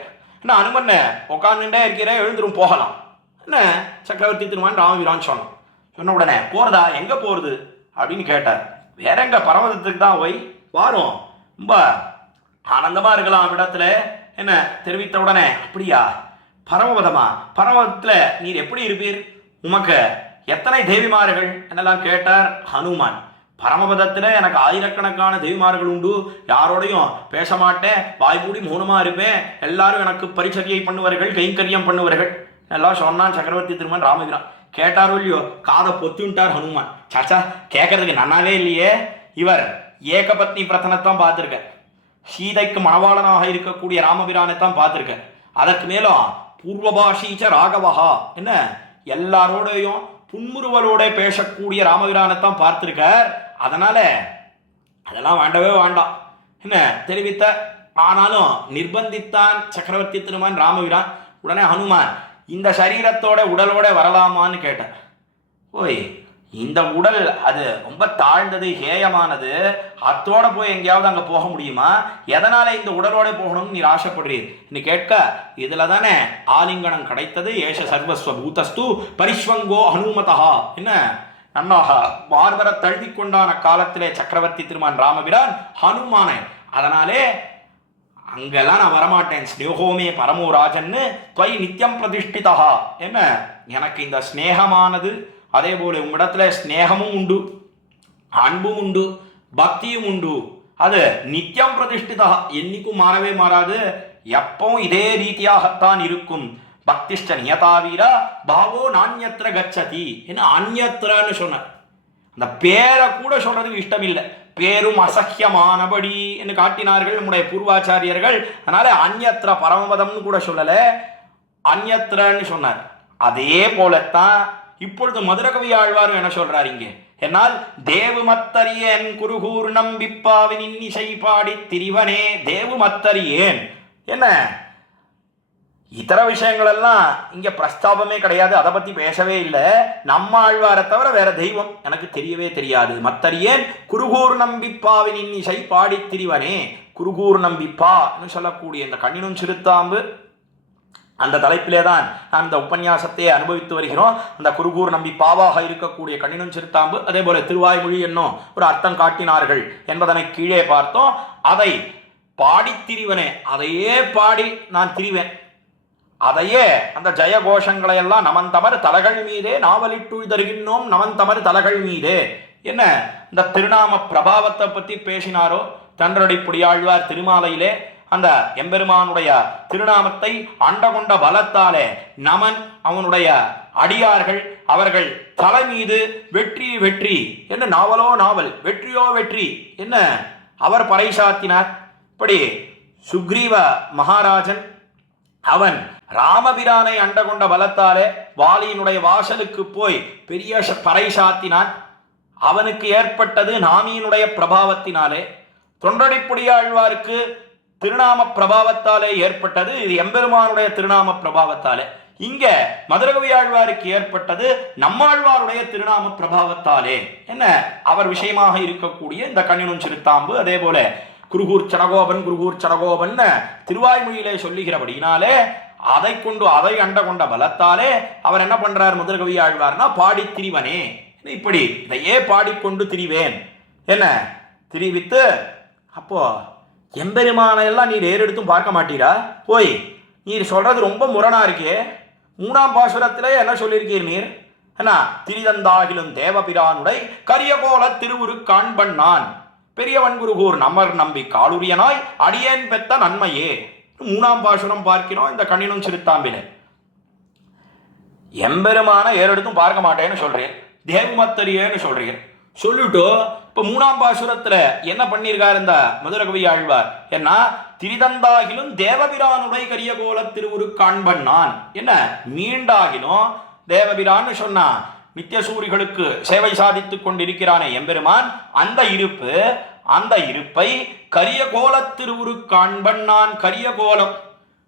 என்ன, ஹனுமன் உட்காந்துட்டே இருக்கிற எழுந்துரும் போகலாம் என்ன, சக்கரவர்த்தி திருமணம் ராமவீரான்னு சொன்னான். சொன்ன உடனே போகிறதா எங்கே போகிறது அப்படின்னு கேட்டார். வேற எங்க பரமதத்துக்கு தான் போய் வாரும், ரொம்ப ஆனந்தமாக இருக்கலாம் இடத்துல என்ன தெரிவித்த உடனே அப்படியா பரமபதமா, பரமபதத்தில் நீர் எப்படி இருப்பீர், உமக்கு எத்தனை தேவிமார்கள் என்னெல்லாம் கேட்டார் ஹனுமான். பரமபதத்தில் எனக்கு ஆயிரக்கணக்கான தேவிமார்கள் உண்டு, யாரோடையும் பேச மாட்டேன், வாய்மூடி மௌனமாக இருப்பேன், எல்லாரும் எனக்கு பரிச்சரியை பண்ணுவார்கள், கைங்கரியம் பண்ணுவார்கள் எல்லாம் சொன்னான் சக்கரவர்த்தி திருமன் ராமவீரன். கேட்டாரோ இல்லையோ காதை பொத்துட்டார் ஹனுமான். சாச்சா கேட்கறதுக்கு நன்னாவே இல்லையே, இவர் ஏகபத்னி பிரத்தனைத்தான் பார்த்துருக்க, சீதைக்கு மணவாளனாக இருக்கக்கூடிய ராமபிரானைத்தான் பார்த்துருக்க, அதற்கு மேலும் பூர்வபாஷீச்ச ராகவஹா என்ன எல்லாரோடையும் புன்முறுவலோட பேசக்கூடிய ராமபிரானைத்தான் பார்த்துருக்கார். அதனால அதெல்லாம் வேண்டவே வேண்டாம் என்ன தெரிவித்த. ஆனாலும் நிர்பந்தித்தான் சக்கரவர்த்தி திருமன் ராமபிரான். உடனே ஹனுமான் இந்த சரீரத்தோட உடலோட வரலாமான்னு கேட்டேன். ஓய் இந்த உடல் அது ரொம்ப தாழ்ந்தது ஹேயமானது, அத்தோட போய் எங்கேயாவது அங்கே போக முடியுமா, எதனால இந்த உடலோட போகணும்னு நீர் ஆசைப்படுறீர் என்று கேட்க, இதில் தானே ஆலிங்கனம் கிடைத்தது. ஏஷ சர்வஸ்வ பூதஸ்து பரிஸ்வங்கோ ஹனுமதா என்ன நன்னாக பார்வர தழுவி கொண்டான காலத்திலே சக்கரவர்த்தி திருமான் ராமபிரான் ஹனுமானே. அதனாலே அங்கெல்லாம் நான் வரமாட்டேன், ஸ்னேகோமே பரமோ ராஜன்னு துவை நித்தியம் பிரதிஷ்டிதா என்ன எனக்கு இந்த ஸ்னேகமானது, அதே போல உம்மிடத்துல ஸ்னேகமும் உண்டு, அன்பும் உண்டு, பக்தியும் உண்டு, அது நித்தியம் பிரதிஷ்டிதா என்னைக்கும் மாறவே மாறாது, எப்பவும் இதே ரீதியாகத்தான் இருக்கும். பக்திஷ்ட நியதாவீரா பாவோ நானியத்திர கச்சதி என்ன அந்யத்திரன்னு சொன்னார். அந்த பேரை கூட சொல்றதுக்கு இஷ்டம் இல்லை, பேரும் அசக்கியமானபடி என்று காட்டினார்கள் நம்முடைய பூர்வாச்சாரியர்கள். அதனால அந்யத்திர பரமபதம்னு கூட சொல்லலை, அந்யத்திரன்னு சொன்னார். அதே போலத்தான் இப்பொழுது மதுரகவி ஆழ்வார் என்ன சொல்றார் இங்கே, என்னால் தேவு மத்தரியேன் குருகூர் நம்பிப்பாவின் இன்னிசை பாடி திரிவனே. தேவு மத்தரியேன் என்ன இதர விஷயங்கள் எல்லாம் இங்க பிரஸ்தாபமே கிடையாது, அதை பத்தி பேசவே இல்லை. நம்ம ஆழ்வாரை தவிர வேற தெய்வம் எனக்கு தெரியவே தெரியாது. மத்தரியேன் குருகூர் நம்பிப்பாவின் இன்னிசை பாடி திரிவனே. குருகூர் நம்பிப்பா சொல்லக்கூடிய இந்த கண்ணினும் சிறுத்தாம்பு அந்த தலைப்பிலே தான் அந்த உபன்யாசத்தை அனுபவித்து வருகிறோம். அந்த குருகூர் நம்பி பாவாக இருக்கக்கூடிய கண்ணினும் சிறுத்தாம்பு, அதே போல திருவாய்மொழி என்னும் ஒரு அர்த்தம் காட்டினார்கள் என்பதனை கீழே பார்த்தோம். அதை பாடி திரிவனே, அதையே பாடி நான் திரிவேன், அதையே அந்த ஜெய கோஷங்களை எல்லாம் நமந்தமர் தலைகள் மீதே நாவலிட்டு தருகின்றோம், நமந்தமர் தலைகள் மீதே என்ன இந்த திருநாம பிரபாவத்தை பற்றி பேசினாரோ தன்றடிப்புடியாழ்வார் திருமாலையிலே. அந்த எம்பெருமானுடைய திருநாமத்தை அண்டகொண்ட பலத்தாலே நமன் அவனுடைய அடியார்கள் அவர்கள் தலை மீது வெற்றி வெற்றி என்ன நாவலோ நாவல், வெற்றியோ வெற்றி என்ன அவர் பறைசாத்தினார். இப்படி சுக்ரீவ மகாராஜன் அவன் ராமபிரானை அண்டகொண்ட பலத்தாலே வாலியினுடைய வாசலுக்கு போய் பெரிய பறை சாத்தினான். அவனுக்கு ஏற்பட்டது நாமியினுடைய பிரபாவத்தினாலே. தொண்டடிப்புடியாழ்வாருக்கு திருநாம பிரபாவத்தாலே ஏற்பட்டது, இது எம்பெருமானுடைய திருநாம பிரபாவத்தாலே. இங்க மதுரகவி ஆழ்வாருக்கு ஏற்பட்டது நம்மாழ்வாருடைய திருநாம பிரபாவத்தாலே. என்ன அவர் விஷயமாக இருக்கக்கூடிய இந்த கண்ணினும் சிறுத்தாம்பு, அதே போல குருகூர் சடகோபன் குருகூர் சடகோபன் திருவாய்மொழியிலே சொல்லுகிறபடினாலே அதை கொண்டு அதை அண்ட கொண்ட பலத்தாலே அவர் என்ன பண்றார் மதுரகவி ஆழ்வார்னா பாடி திரிவனே, இப்படி இதையே பாடிக்கொண்டு திரிவேன் என்ன திரிவித்து. அப்போ எம்பெருமானை எல்லாம் நீர் ஏறெடுத்தும் பார்க்க மாட்டீரா? போய் நீர் சொல்றது ரொம்ப முரணா இருக்கே. 3ஆம் பாசுரத்திலே என்ன சொல்லியிருக்கீர் நீர்? என்ன திரிதந்தாகிலும் தேவபிரானுடை கரியகோல திருவுரு காண்பன் நான் பெரியவன் குருகூர் நமர் நம்பி காலுரியனாய் அடியேன் பெத்த நன்மையே. 3ஆம் பாசுரம் பார்க்கிறோம் இந்த கண்ணினும் சிறுத்தாம்பில. எம்பெருமான ஏறெடுத்தும் பார்க்க மாட்டேன்னு சொல்றேன், தேவமத்தரியேன்னு சொல்றீர். சொல்லிட்டு இப்ப 3ஆம் பாசுரத்துல என்ன பண்ணியிருக்காரு இந்த மதுரகவி ஆழ்வார்? என்ன திரிதந்தாகிலும் தேவபிரானுடை கரியகோல திருவுரு காண்பன் நான், என்ன மீண்டாகிலும் தேவபிரான்னு சொன்னா நித்தியசூரிகளுக்கு சேவை சாதித்துக் கொண்டிருக்கிறானே எம்பெருமான், அந்த இருப்பை கரியகோல திருவுரு காண்பன் நான். கரியகோலம்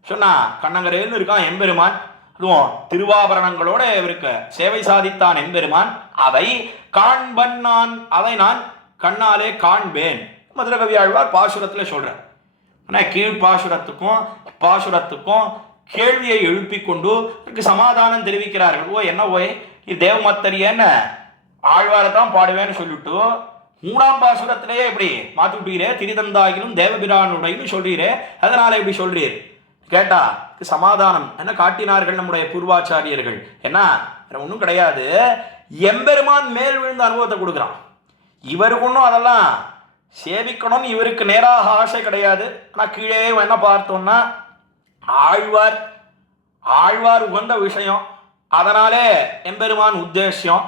சொன்னா கண்ணங்கரேன்னு இருக்கான் எம்பெருமான், அதுவும் திருவாபரணங்களோட இவருக்கு சேவை சாதித்தான் எம்பெருமான். அதை காண்பன் நான், அதை நான் கண்ணாலே காண்பேன். மதுரகவி ஆழ்வார் பாசுரத்துல சொல்றார். கீழ் பாசுரத்துக்கும் கேள்வியை எழுப்பி கொண்டு சமாதானம் தெரிவிக்கிறார்கள். ஓ என்ன ஓய் இது தேவமத்தரியன்னு ஆழ்வாரை தான் பாடுவேன்னு சொல்லிட்டு 3ஆம் பாசுரத்திலேயே இப்படி மாத்தி விட்டீரே, திரிதந்தாகிலும் தேவபிரானுடைன்னு சொல்றீரே, அதனால இப்படி சொல்றீர் கேட்டா சமாதானம் என்ன காட்டினார்கள் நம்முடைய பூர்வாச்சாரியர்கள். என்ன ஒன்றும் கிடையாது, எம்பெருமான் மேல் விழுந்த அனுபவத்தை கொடுக்குறான். இவருக்கு ஒன்றும் அதெல்லாம் சேவிக்கணும்னு இவருக்கு நேராக ஆசை கிடையாது. ஆனால் கீழே என்ன பார்த்தோம்னா ஆழ்வார் உகந்த விஷயம், அதனாலே எம்பெருமான் உத்தேசியம்.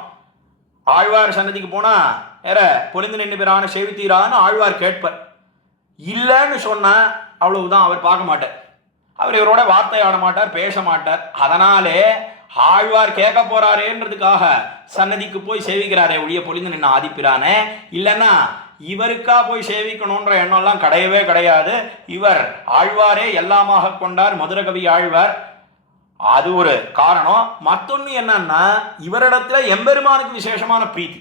ஆழ்வார் சன்னதிக்கு போனா வேற பொலிந்து நின்று பிரான சேவித்தீரான்னு ஆழ்வார் கேட்பார். இல்லைன்னு சொன்னா அவ்வளவுதான், அவர் பார்க்க மாட்டார், அவர் இவரோட வார்த்தை ஆட மாட்டார், பேச மாட்டார். அதனாலே ஆழ்வார் கேட்க போறாரேன்றதுக்காக சன்னதிக்கு போய் சேவிக்கிறாரே ஒழிய பொலிந்து நின்று ஆதிப்பிரானே. இல்லைன்னா இவருக்கா போய் சேவிக்கணுன்ற எண்ணம்லாம் கிடையவே கிடையாது. இவர் ஆழ்வாரே எல்லாமாக கொண்டார் மதுரகவி ஆழ்வார், அது ஒரு காரணம். மற்றொன்று என்னன்னா இவரிடத்துல எம்பெருமானுக்கு விசேஷமான பிரீத்தி.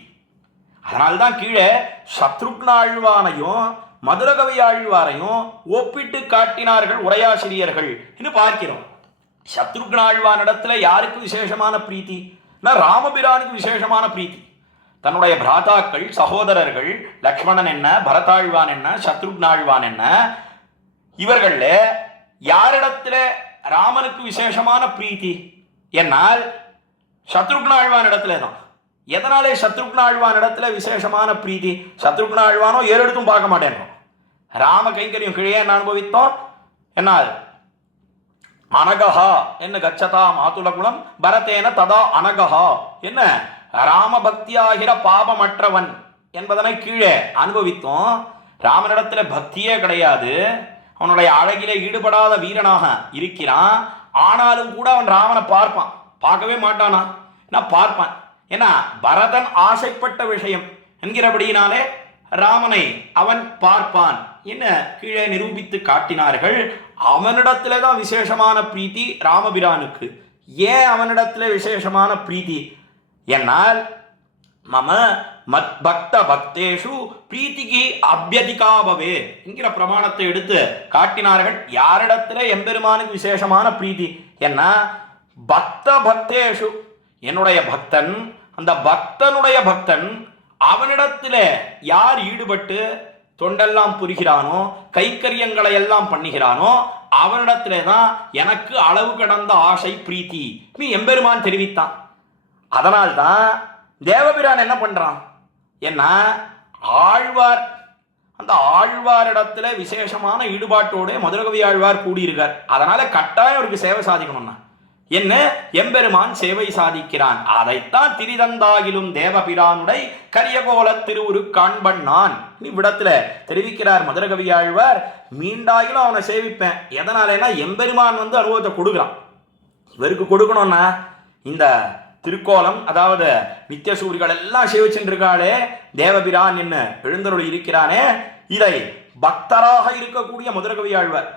அதனால்தான் கீழே சத்ருக்ன ஆழ்வானையும் மதுரகவி ஆழ்வாரையும் ஒப்பிட்டு காட்டினார்கள் உரையாசிரியர்கள் என்று பார்க்கிறோம். சத்ருக்ன ஆழ்வானிடத்துல யாருக்கு விசேஷமான பிரீத்தி? ராமபிரானுக்கு விசேஷமான பிரீத்தி. தன்னுடைய பிராதாக்கள் சகோதரர்கள் லக்ஷ்மணன் என்ன, பரதாழ்வான் என்ன, சத்ருக்னாழ்வான் என்ன, இவர்கள யாரிடத்துல ராமனுக்கு விசேஷமான பிரீத்தி என்னால் சத்ருக்னாழ்வான் இடத்துல தான். எதனாலே சத்ருக்னாழ்வான் இடத்துல விசேஷமான பிரீத்தி? சத்ருக்னாழ்வானோ ஏறெடுத்தும் பார்க்க மாட்டேன், ராம கைங்கரியம் கீழே என்ன அனுபவித்தோம். என்னால் அனகஹா என்ன கச்சதா மாதுலகுணம் பரதேன ததா அனகஹா என்ன ராமபக்தியாகிற பாபமற்றவன் என்பதனை கீழே அனுபவித்தோம். ராமனிடத்துல பக்தியே கிடையாது, அவனுடைய அழகிலே ஈடுபடாத வீரனாக இருக்கிறான். ஆனாலும் கூட அவன் ராமனை பார்ப்பான், பார்க்கவே மாட்டானா? பார்ப்பான். ஏன்னா பரதன் ஆசைப்பட்ட விஷயம் என்கிறபடியினாலே ராமனை அவன் பார்ப்பான் என்ன கீழே நிரூபித்து காட்டினார்கள். அவனிடத்துல தான் விசேஷமான பிரீத்தி ராமபிரானுக்கு. ஏன் அவனிடத்துல விசேஷமான பிரீத்தி என்னால் மம மத் பக்த பக்தேஷு பிரீத்திக்கு அபியதிகாபவே என்கிற பிரமாணத்தை எடுத்து காட்டினார்கள். யாரிடத்துல எம்பெருமானுக்கு விசேஷமான பிரீத்தி என்ன? பக்த பக்தேஷு, என்னுடைய பக்தன், அந்த பக்தனுடைய பக்தன் அவனிடத்துல யார் ஈடுபட்டு தொண்டெல்லாம் புரிகிறானோ, கைக்கரியங்களை எல்லாம் பண்ணுகிறானோ, அவனிடத்துல தான் எனக்கு அளவு கடந்த ஆசை பிரீத்தி நீ எம்பெருமான் தெரிவித்தான். அதனால்தான் தேவபிரான் என்ன பண்றான் என்ன ஆழ்வார், அந்த ஆழ்வாரிடத்துல விசேஷமான ஈடுபாட்டோட மதுரகவி ஆழ்வார் கூடியிருக்கார். அதனால கட்டாயம் அவருக்கு சேவை சாதிக்கணும்னா என்ன எம்பெருமான் சேவை சாதிக்கிறான். அதைத்தான் திரிதந்தாகிலும் தேவபிரானுடை கரியகோல திருவுரு காண்பன் நான் இவ்விடத்துல தெரிவிக்கிறார் மதுரகவி ஆழ்வார். மீண்டாகிலும் அவனை சேவிப்பேன். எதனாலேனா எம்பெருமான் அனுபவத்தை கொடுக்குறான். இவருக்கு கொடுக்கணும்னா இந்த திருக்கோலம், அதாவது நித்தியசூரிகள் எல்லாம் சேவிச்சுருக்காளே தேவபிரான் என்ன எழுந்தருள் இருக்கிறானே, இதை பக்தராக இருக்கக்கூடிய மதுரகவி ஆழ்வார்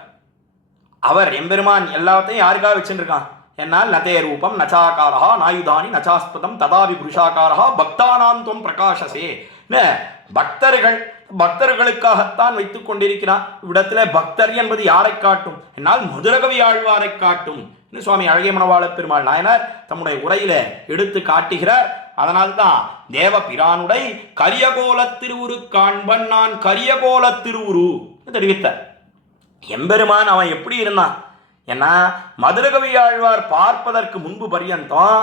அவர் எம்பெருமான் எல்லாத்தையும் யாருக்காக வச்சுருக்கான் என்னால் நதே ரூபம் நச்சாக்காரா நாயுதானி நச்சாஸ்பதம் ததாவி புருஷாக்காரா பக்தானாம் துவம் பிரகாசசே. பக்தர்களுக்காகத்தான் வைத்துக் கொண்டிருக்கிறான். இவ்விடத்துல பக்தர் என்பது யாரை காட்டும் என்னால் மதுரகவி ஆழ்வாரை காட்டும் சுவாமி அழகிய மணவாள பெருமாள் நாயனார் தம்முடைய உரையில எடுத்து காட்டுகிறார். அதனால்தான் தேவ பிரானுடை கரியகோல திருவுரு காண்பன் நான் கரியகோல திருவுரு தெரிவித்தார். எம்பெருமான் அவன் எப்படி இருந்தான்? ஏன்னா மதுரகவி ஆழ்வார் பார்ப்பதற்கு முன்பு பரியந்தம்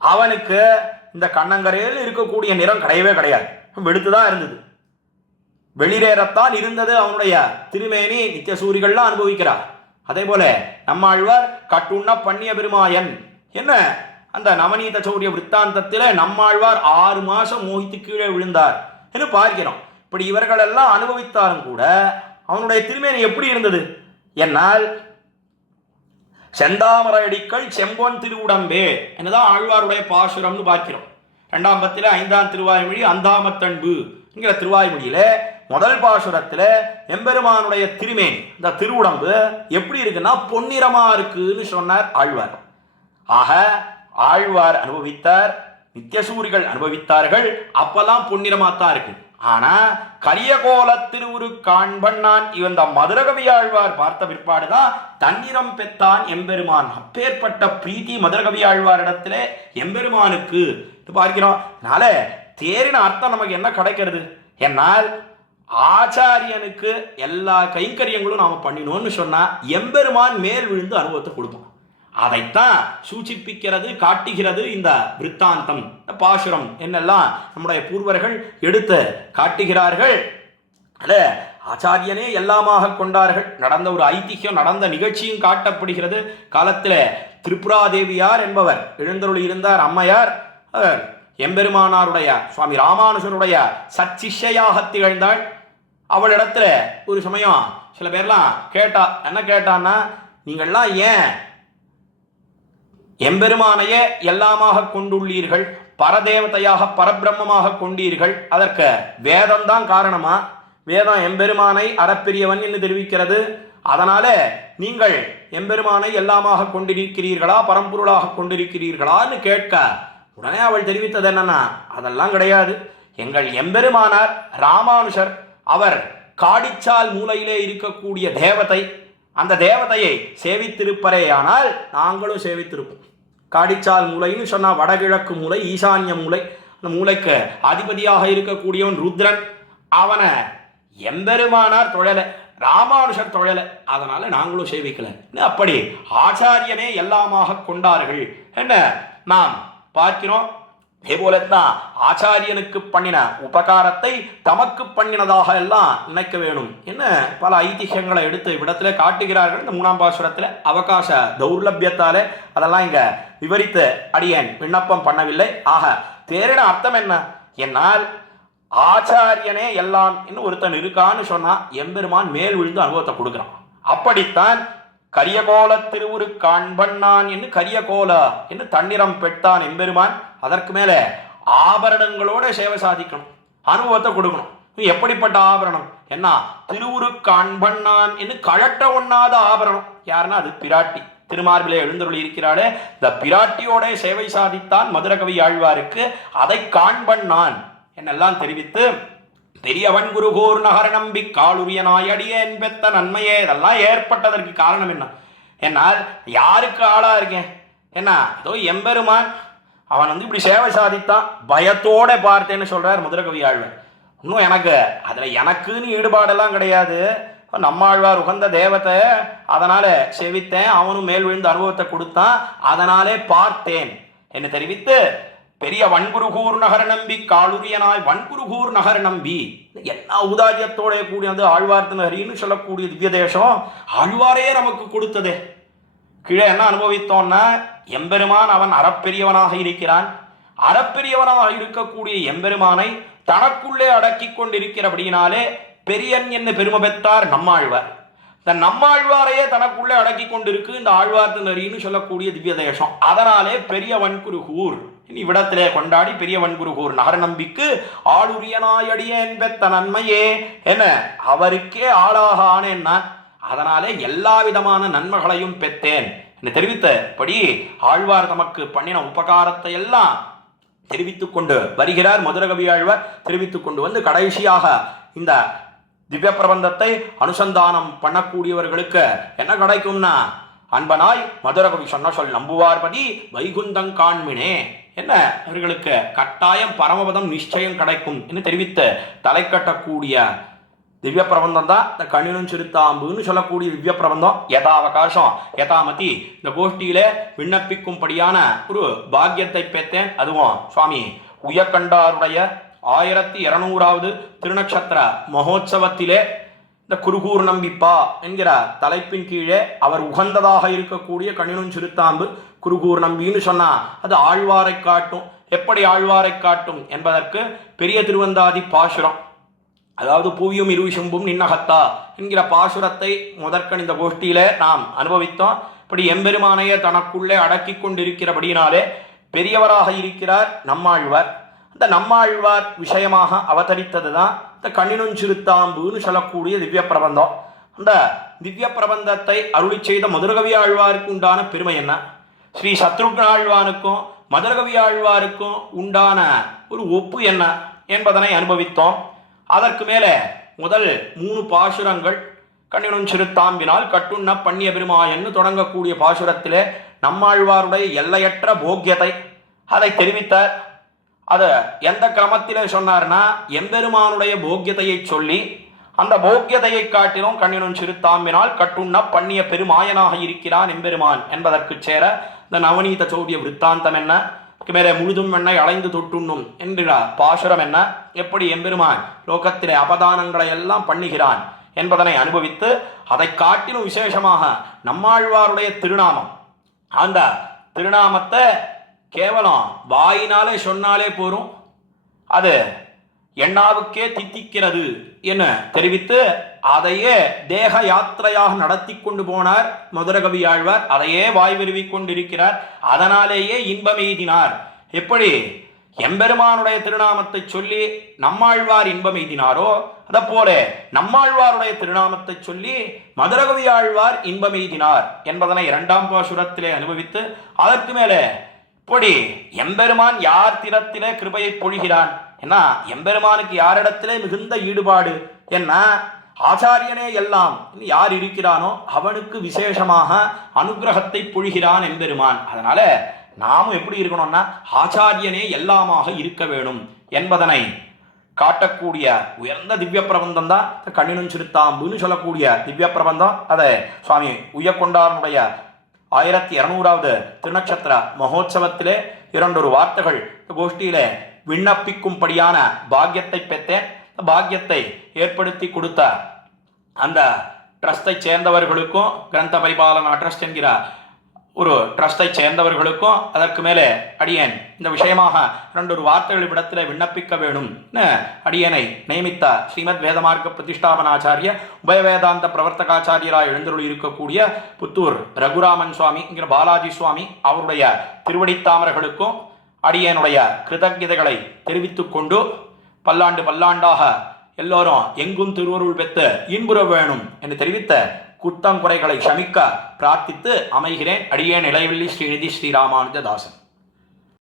அவனுக்கு இந்த கண்ணங்கரையில் இருக்கக்கூடிய நிறம் கிடையவே கிடையாது, வெளுத்துதான் இருந்தது, வெளிரேறத்தான் இருந்தது அவனுடைய திருமேனி. நித்திய சூரிகள்லாம் அனுபவிக்கிறார். அதே போல நம்மாழ்வார் கட்டுண்ண பண்ணிய பெருமாயன் என்ன அந்த நவநீத சௌரிய விற்த்தாந்தத்தில் நம்மாழ்வார் 6 மாசம் மோகித்து கீழே விழுந்தார் என்று பார்க்கிறோம். இப்படி இவர்கள் எல்லாம் அனுபவித்தாலும் கூட அவனுடைய திருமேனி எப்படி இருந்தது என்னால் செந்தாமரையடிகள் செம்பொன் திருவுடம்பே என்னதான் ஆழ்வாருடைய பாசுரம்னு பார்க்கிறோம். 2ஆம் பத்தில 5ஆம் திருவாய்மொழி அந்தாமத்தன்பு என்கிற திருவாய்மொழியில முதல் பாசுரத்தில் எம்பெருமானுடைய திருமேனி இந்த திருவுடம்பு எப்படி இருக்குன்னா பொன்னிறமா இருக்குன்னு சொன்னார் ஆழ்வார். ஆக ஆழ்வார் அனுபவித்தார், நித்தியசூரிகள் அனுபவித்தார்கள், அப்பெல்லாம் பொன்னிறமாத்தான் இருக்கு. ஆனா கரியகோல திருவுரு காண்பன் நான் இவன் மதுரகவி ஆழ்வார் பார்த்த பிற்பாடுதான் தன்னிறம் பெற்றான் எம்பெருமான். அப்பேற்பட்ட பிரீத்தி மதுரகவி ஆழ்வார் இடத்திலே எம்பெருமானுக்கு பார்க்கிறோம். அதனால தேரின அர்த்தம் நமக்கு என்ன கிடைக்கிறது என்னால் ஆச்சாரியனுக்கு எல்லா கைங்கரியங்களும் நாம பண்ணினோம்னு சொன்னா எம்பெருமான் மேல் விழுந்து அனுபவத்தை கொடுப்போம். அதைத்தான் சூச்சிப்பிக்கிறது காட்டுகிறது இந்த விற்த்தாந்தம் பாசுரம் என்னெல்லாம் நம்முடைய பூர்வர்கள் எடுத்து காட்டுகிறார்கள். அல்ல ஆச்சாரியனே எல்லாமாக கொண்டார்கள். நடந்த ஒரு ஐதிஹ்யம், நடந்த நிகழ்ச்சியும் காட்டப்படுகிறது. காலத்தில் திரிபுராதேவியார் என்பவர் எழுந்தருளி இருந்தார். அம்மையார் எம்பெருமானாருடைய சுவாமி ராமானுஜனுடைய சச்சிஷ்யாக திகழ்ந்தாள். அவளிடத்துல ஒரு சமயம் சில பேர்லாம் கேட்டா, என்ன கேட்டான்னா, நீங்கள்லாம் ஏன் எம்பெருமானையே எல்லாமாக கொண்டுள்ளீர்கள், பரதேவதையாக பரபிரம்மமாக கொண்டீர்கள், அதற்கு வேதம் தான் காரணமா? வேதம் எம்பெருமானை அறப்பெரியவன் என்று தெரிவிக்கிறது. அதனால நீங்கள் எம்பெருமானை எல்லாமாக கொண்டிருக்கிறீர்களா, பரம்பொருளாக கொண்டிருக்கிறீர்களான்னு கேட்க உடனே அவள் தெரிவித்தது என்னன்னா, அதெல்லாம் கிடையாது, எங்கள் எம்பெருமானார் ராமானுஷர் அவர் காடிச்சால் மூலையிலே இருக்கக்கூடிய தேவதை, அந்த தேவதையை சேவித்திருப்பரேயானால் நாங்களும் சேவித்திருப்போம். காடிச்சால் மூலைன்னு சொன்னா வடகிழக்கு மூலை, ஈசான்ய மூலை. அந்த மூளைக்கு அதிபதியாக இருக்கக்கூடியவன் ருத்ரன். அவனை எம்பெருமானார் தொழலை, ராமானுஷர் தொழலை, அதனால நாங்களும் சேவிக்கல. அப்படி ஆச்சாரியனே எல்லாமாக கொண்டார்கள் என்ன நாம் பார்க்கிறோம். இதே போலத்தான் ஆச்சாரியனுக்கு பண்ணின உபகாரத்தை தமக்கு பண்ணினதாக எல்லாம் நினைக்க வேணும் என்ன பல ஐதிஹ்யங்களை எடுத்து இவ்விடத்துல காட்டுகிறார்கள். இந்த 3ஆம் பாசுரத்தில் அவகாச தௌர்லபியத்தாலே அதெல்லாம் இங்க விவரித்து அடியேன் விண்ணப்பம் பண்ணவில்லை. ஆக தேரின அர்த்தம் என்ன என்னால் ஆச்சாரியனே எல்லாம் இன்னும் ஒருத்தன் இருக்கான்னு சொன்னா எம்பெருமான் மேல் விழுந்து அனுபவத்தை கொடுக்குறான். அப்படித்தான் கரியகோல திருவுரு காண்பன் நான் என்று கரியகோல என்று தன்னிறம் பெற்றான் எம்பெருமான். அதற்கு மேல ஆபரணங்களோட சேவை சாதிக்கணும், அனுபவத்தை கொடுக்கணும். எப்படிப்பட்ட ஆபரணம் என்ன? திருவுரு காண்பன் நான் என்று கழட்ட ஒண்ணாத ஆபரணம். யாருன்னா அது பிராட்டி. திருமார்பிலே எழுந்தருளி இருக்கிறாளே இந்த பிராட்டியோட சேவை சாதித்தான் மதுரகவி ஆழ்வாருக்கு. அதை காண்பன் நான் என்னெல்லாம் தெரிவித்து பெரியவன் குருகூர் நகர நம்பி காலுரிய நாயடியேன் பெத்த நன்மையே இதெல்லாம் ஏற்பட்டதற்கு காரணம் என்ன என்னால் யாருக்கு ஆளா இருக்கேன் என்ன ஏதோ எம்பெருமான் அவன் இப்படி சேவை சாதித்தான், பயத்தோட பார்த்தேன்னு சொல்றார் மதுரகவி ஆழ்வார். இன்னும் எனக்கு அதுல எனக்குன்னு ஈடுபாடெல்லாம் கிடையாது, நம்மாழ்வார் உகந்த தேவத்தை அதனால சேவித்தேன், அவனும் மேல் விழுந்த அனுபவத்தை கொடுத்தான், அதனாலே பார்த்தேன் என்று தெரிவித்து பெரிய வன்குருகூர் நகர நம்பி காலுரியனாய் வன்குருகூர் நகர நம்பி என்ன ஔதாரியத்தோட கூடியது ஆழ்வார்த்தின் ஹரின்னு சொல்லக்கூடிய திவ்ய தேசம் ஆழ்வாரே நமக்கு கொடுத்ததே. கீழே என்ன அனுபவித்தோம்னா எம்பெருமான் அவன் அறப்பெரியவனாக இருக்கிறான். அறப்பெரியவனாக இருக்கக்கூடிய எம்பெருமானை தனக்குள்ளே அடக்கி கொண்டிருக்கிறபடியினாலே பெரியன் என்று பெருமை பெற்றார் நம்மாழ்வார். இந்த நம்மாழ்வாரையே தனக்குள்ளே அடக்கி கொண்டிருக்கு இந்த ஆழ்வார்த்தின் ஹரின்னு சொல்லக்கூடிய திவ்ய தேசம். அதனாலே பெரிய வன்குருகூர் இவ்விடத்திலே கொண்டாடி பெரிய வன்குருகூர் நகர நம்பிக்கு ஆளுரியனாயடியேன் பெத்த நன்மையே என அவருக்கே ஆளாக ஆனேன் நான், அதனாலே எல்லா விதமான நன்மைகளையும் பெற்றேன் என்று தெரிவித்தபடி ஆழ்வார் தமக்கு பண்ணின உபகாரத்தை எல்லாம் தெரிவித்துக் கொண்டு வருகிறார். மதுரகவி ஆழ்வார் தெரிவித்துக் கொண்டு வந்து கடைசியாக இந்த திவ்ய பிரபந்தத்தை அனுசந்தானம் பண்ணக்கூடியவர்களுக்கு என்ன கிடைக்கும்னா அன்பனாய் மதுரகவி சொன்ன சொல் நம்புவார்பதி வைகுந்தங் காண்மினே என்ன அவர்களுக்கு கட்டாயம் பரமபதம் நிச்சயம் கிடைக்கும் என்று தெரிவித்து தலை கட்டக்கூடிய திவ்ய பிரபந்தம் தான் இந்த கண்ணினும் சிறுத்தாம்புன்னு சொல்லக்கூடிய திவ்ய பிரபந்தம். யதாவகாசம் யதாமதி இந்த கோஷ்டியில விண்ணப்பிக்கும்படியான ஒரு பாக்கியத்தை பெற்றேன். அதுவும் சுவாமி உயக்கண்டாருடைய 1200வது திருநக்ஷத்திர மகோத்சவத்திலே இந்த குருகூர் நம்பிப்பா என்கிற தலைப்பின் கீழே அவர் உகந்ததாக இருக்கக்கூடிய கண்ணினும் சிறுத்தாம்பு குருகூர் நம்பின்னு சொன்னா அது ஆழ்வாரை காட்டும். எப்படி ஆழ்வாரை காட்டும் என்பதற்கு பெரிய திருவந்தாதி பாசுரம், அதாவது பூவியும் இருவிசும்பும் நின்னகத்தா என்கிற பாசுரத்தை முதற்கண் இந்த கோஷ்டியில நாம் அனுபவித்தோம். இப்படி எம்பெருமானையே தனக்குள்ளே அடக்கி கொண்டிருக்கிறபடினாலே பெரியவராக இருக்கிறார் நம்மாழ்வார். அந்த நம்மாழ்வார் விஷயமாக அவதரித்தது தான் இந்த கண்ணினும் சிறுத்தாம்புன்னு சொல்லக்கூடிய திவ்ய பிரபந்தம். அந்த திவ்ய பிரபந்தத்தை அருளி செய்த மதுரகவி ஆழ்வாருக்கு உண்டான பெருமை என்ன, ஸ்ரீ சத்ருக்ன ஆழ்வானுக்கும் மதுரகவி ஆழ்வாருக்கும் உண்டான ஒரு ஒப்பு என்ன என்பதனை அனுபவித்தோம். அதற்கு மேலே முதல் 3 பாசுரங்கள் கண்ணினும் சிறுத்தாம்பினால் கட்டுண்ண பண்ணிய பெருமாயன்னு தொடங்கக்கூடிய பாசுரத்திலே நம்மாழ்வாருடைய எல்லையற்ற போக்கியத்தை அதை தெரிவித்தார். அதை எந்த கிரமத்திலே சொன்னார்னா, எம்பெருமானுடைய போக்கியத்தையை சொல்லி அந்த போக்கியதையை காட்டிலும் கண்ணினும் சிறுத்தாம்பினால் கட்டுண்ண பண்ணிய பெருமாயனாக இருக்கிறான் எம்பெருமான் என்பதற்கு சேர இந்த நவநீத சௌரிய விற்த்தாந்தம் என்ன, மேலே முழுதும் எண்ணெய் அலைந்து தொட்டுண்ணும் என்கிற பாசுரம் என்ன, எப்படி எம்பெருமான் லோகத்திலே அபதானங்களை எல்லாம் பண்ணுகிறான் என்பதனை அனுபவித்து அதை காட்டிலும் விசேஷமாக நம்மாழ்வாருடைய திருநாமம், அந்த திருநாமத்தை கேவலம் வாயினாலே சொன்னாலே போரும், அது எண்ணாவுக்கே தித்திக்கிறது என தெரிவித்து அதையே தேக யாத்திரையாக நடத்தி கொண்டு போனார் மதுரகவி ஆழ்வார். அதையே வாய் விருவி கொண்டிருக்கிறார். அதனாலேயே இன்பம் எய்தினார். எப்படி எம்பெருமானுடைய திருநாமத்தை சொல்லி நம்மாழ்வார் இன்பம் எய்தினாரோ அதப்போல நம்மாழ்வாருடைய திருநாமத்தை சொல்லி மதுரகவி ஆழ்வார் இன்பம் எய்தினார் என்பதனை 2ஆம் பாசுரத்திலே அனுபவித்து அதற்கு மேலே இப்படி எம்பெருமான் யார் திறத்திலே கிருபையை பொழிகிறான், என்ன எம்பெருமானுக்கு யாரிடத்திலே மிகுந்த ஈடுபாடு, என்ன ஆச்சாரியனே எல்லாம் யார் இருக்கிறானோ அவனுக்கு விசேஷமாக அனுகிரகத்தை பொழிகிறான் எம்பெருமான். அதனால நாமும் எப்படி இருக்கணும்னா ஆச்சாரியனே எல்லாமாக இருக்க வேணும் என்பதனை காட்டக்கூடிய உயர்ந்த திவ்ய பிரபந்தம் தான் கண்ணினும் சிறுத்தாம்புன்னு சொல்லக்கூடிய திவ்ய பிரபந்தம். அதை சுவாமி உய்யக்கொண்டாருடைய 1200வது திருநக்ஷத்திர மகோத்சவத்திலே 2 வார்த்தைகள் கோஷ்டியிலே விண்ணப்பிக்கும்படியான பாக்கியத்தை பெற்றேன். பாக்கியத்தை ஏற்படுத்தி கொடுத்த அந்த ட்ரஸ்டை சேர்ந்தவர்களுக்கும், கிரந்த பரிபாலனா ட்ரஸ்ட் என்கிற ஒரு ட்ரஸ்டை சேர்ந்தவர்களுக்கும், அதற்கு மேலே அடியேன் இந்த விஷயமாக 2 வார்த்தைகள் இடத்துல விண்ணப்பிக்க வேணும் அடியனை நியமித்த ஸ்ரீமத் வேதமார்க்க பிரதிஷ்டாபனாச்சாரிய உபயவேதாந்த பிரவர்த்தகாச்சாரியராக எழுந்தருள் இருக்கக்கூடிய புத்தூர் ரகுராமன் சுவாமி என்கிற பாலாஜி சுவாமி அவருடைய திருவடித்தாமர்களுக்கும் அடியனுடைய கிருதஜதைகளை தெரிவித்துக் கொண்டு பல்லாண்டு பல்லாண்டாக எல்லோரும் எங்கும் திருவருள் பெற்று இன்புற வேணும் என்று தெரிவித்த குத்தங்குறைகளை சமிக்க பிரார்த்தித்து அமைகிறேன். அடியேன் இளையவள்ளி ஸ்ரீநிதி ஸ்ரீராமானுஜதாசன்.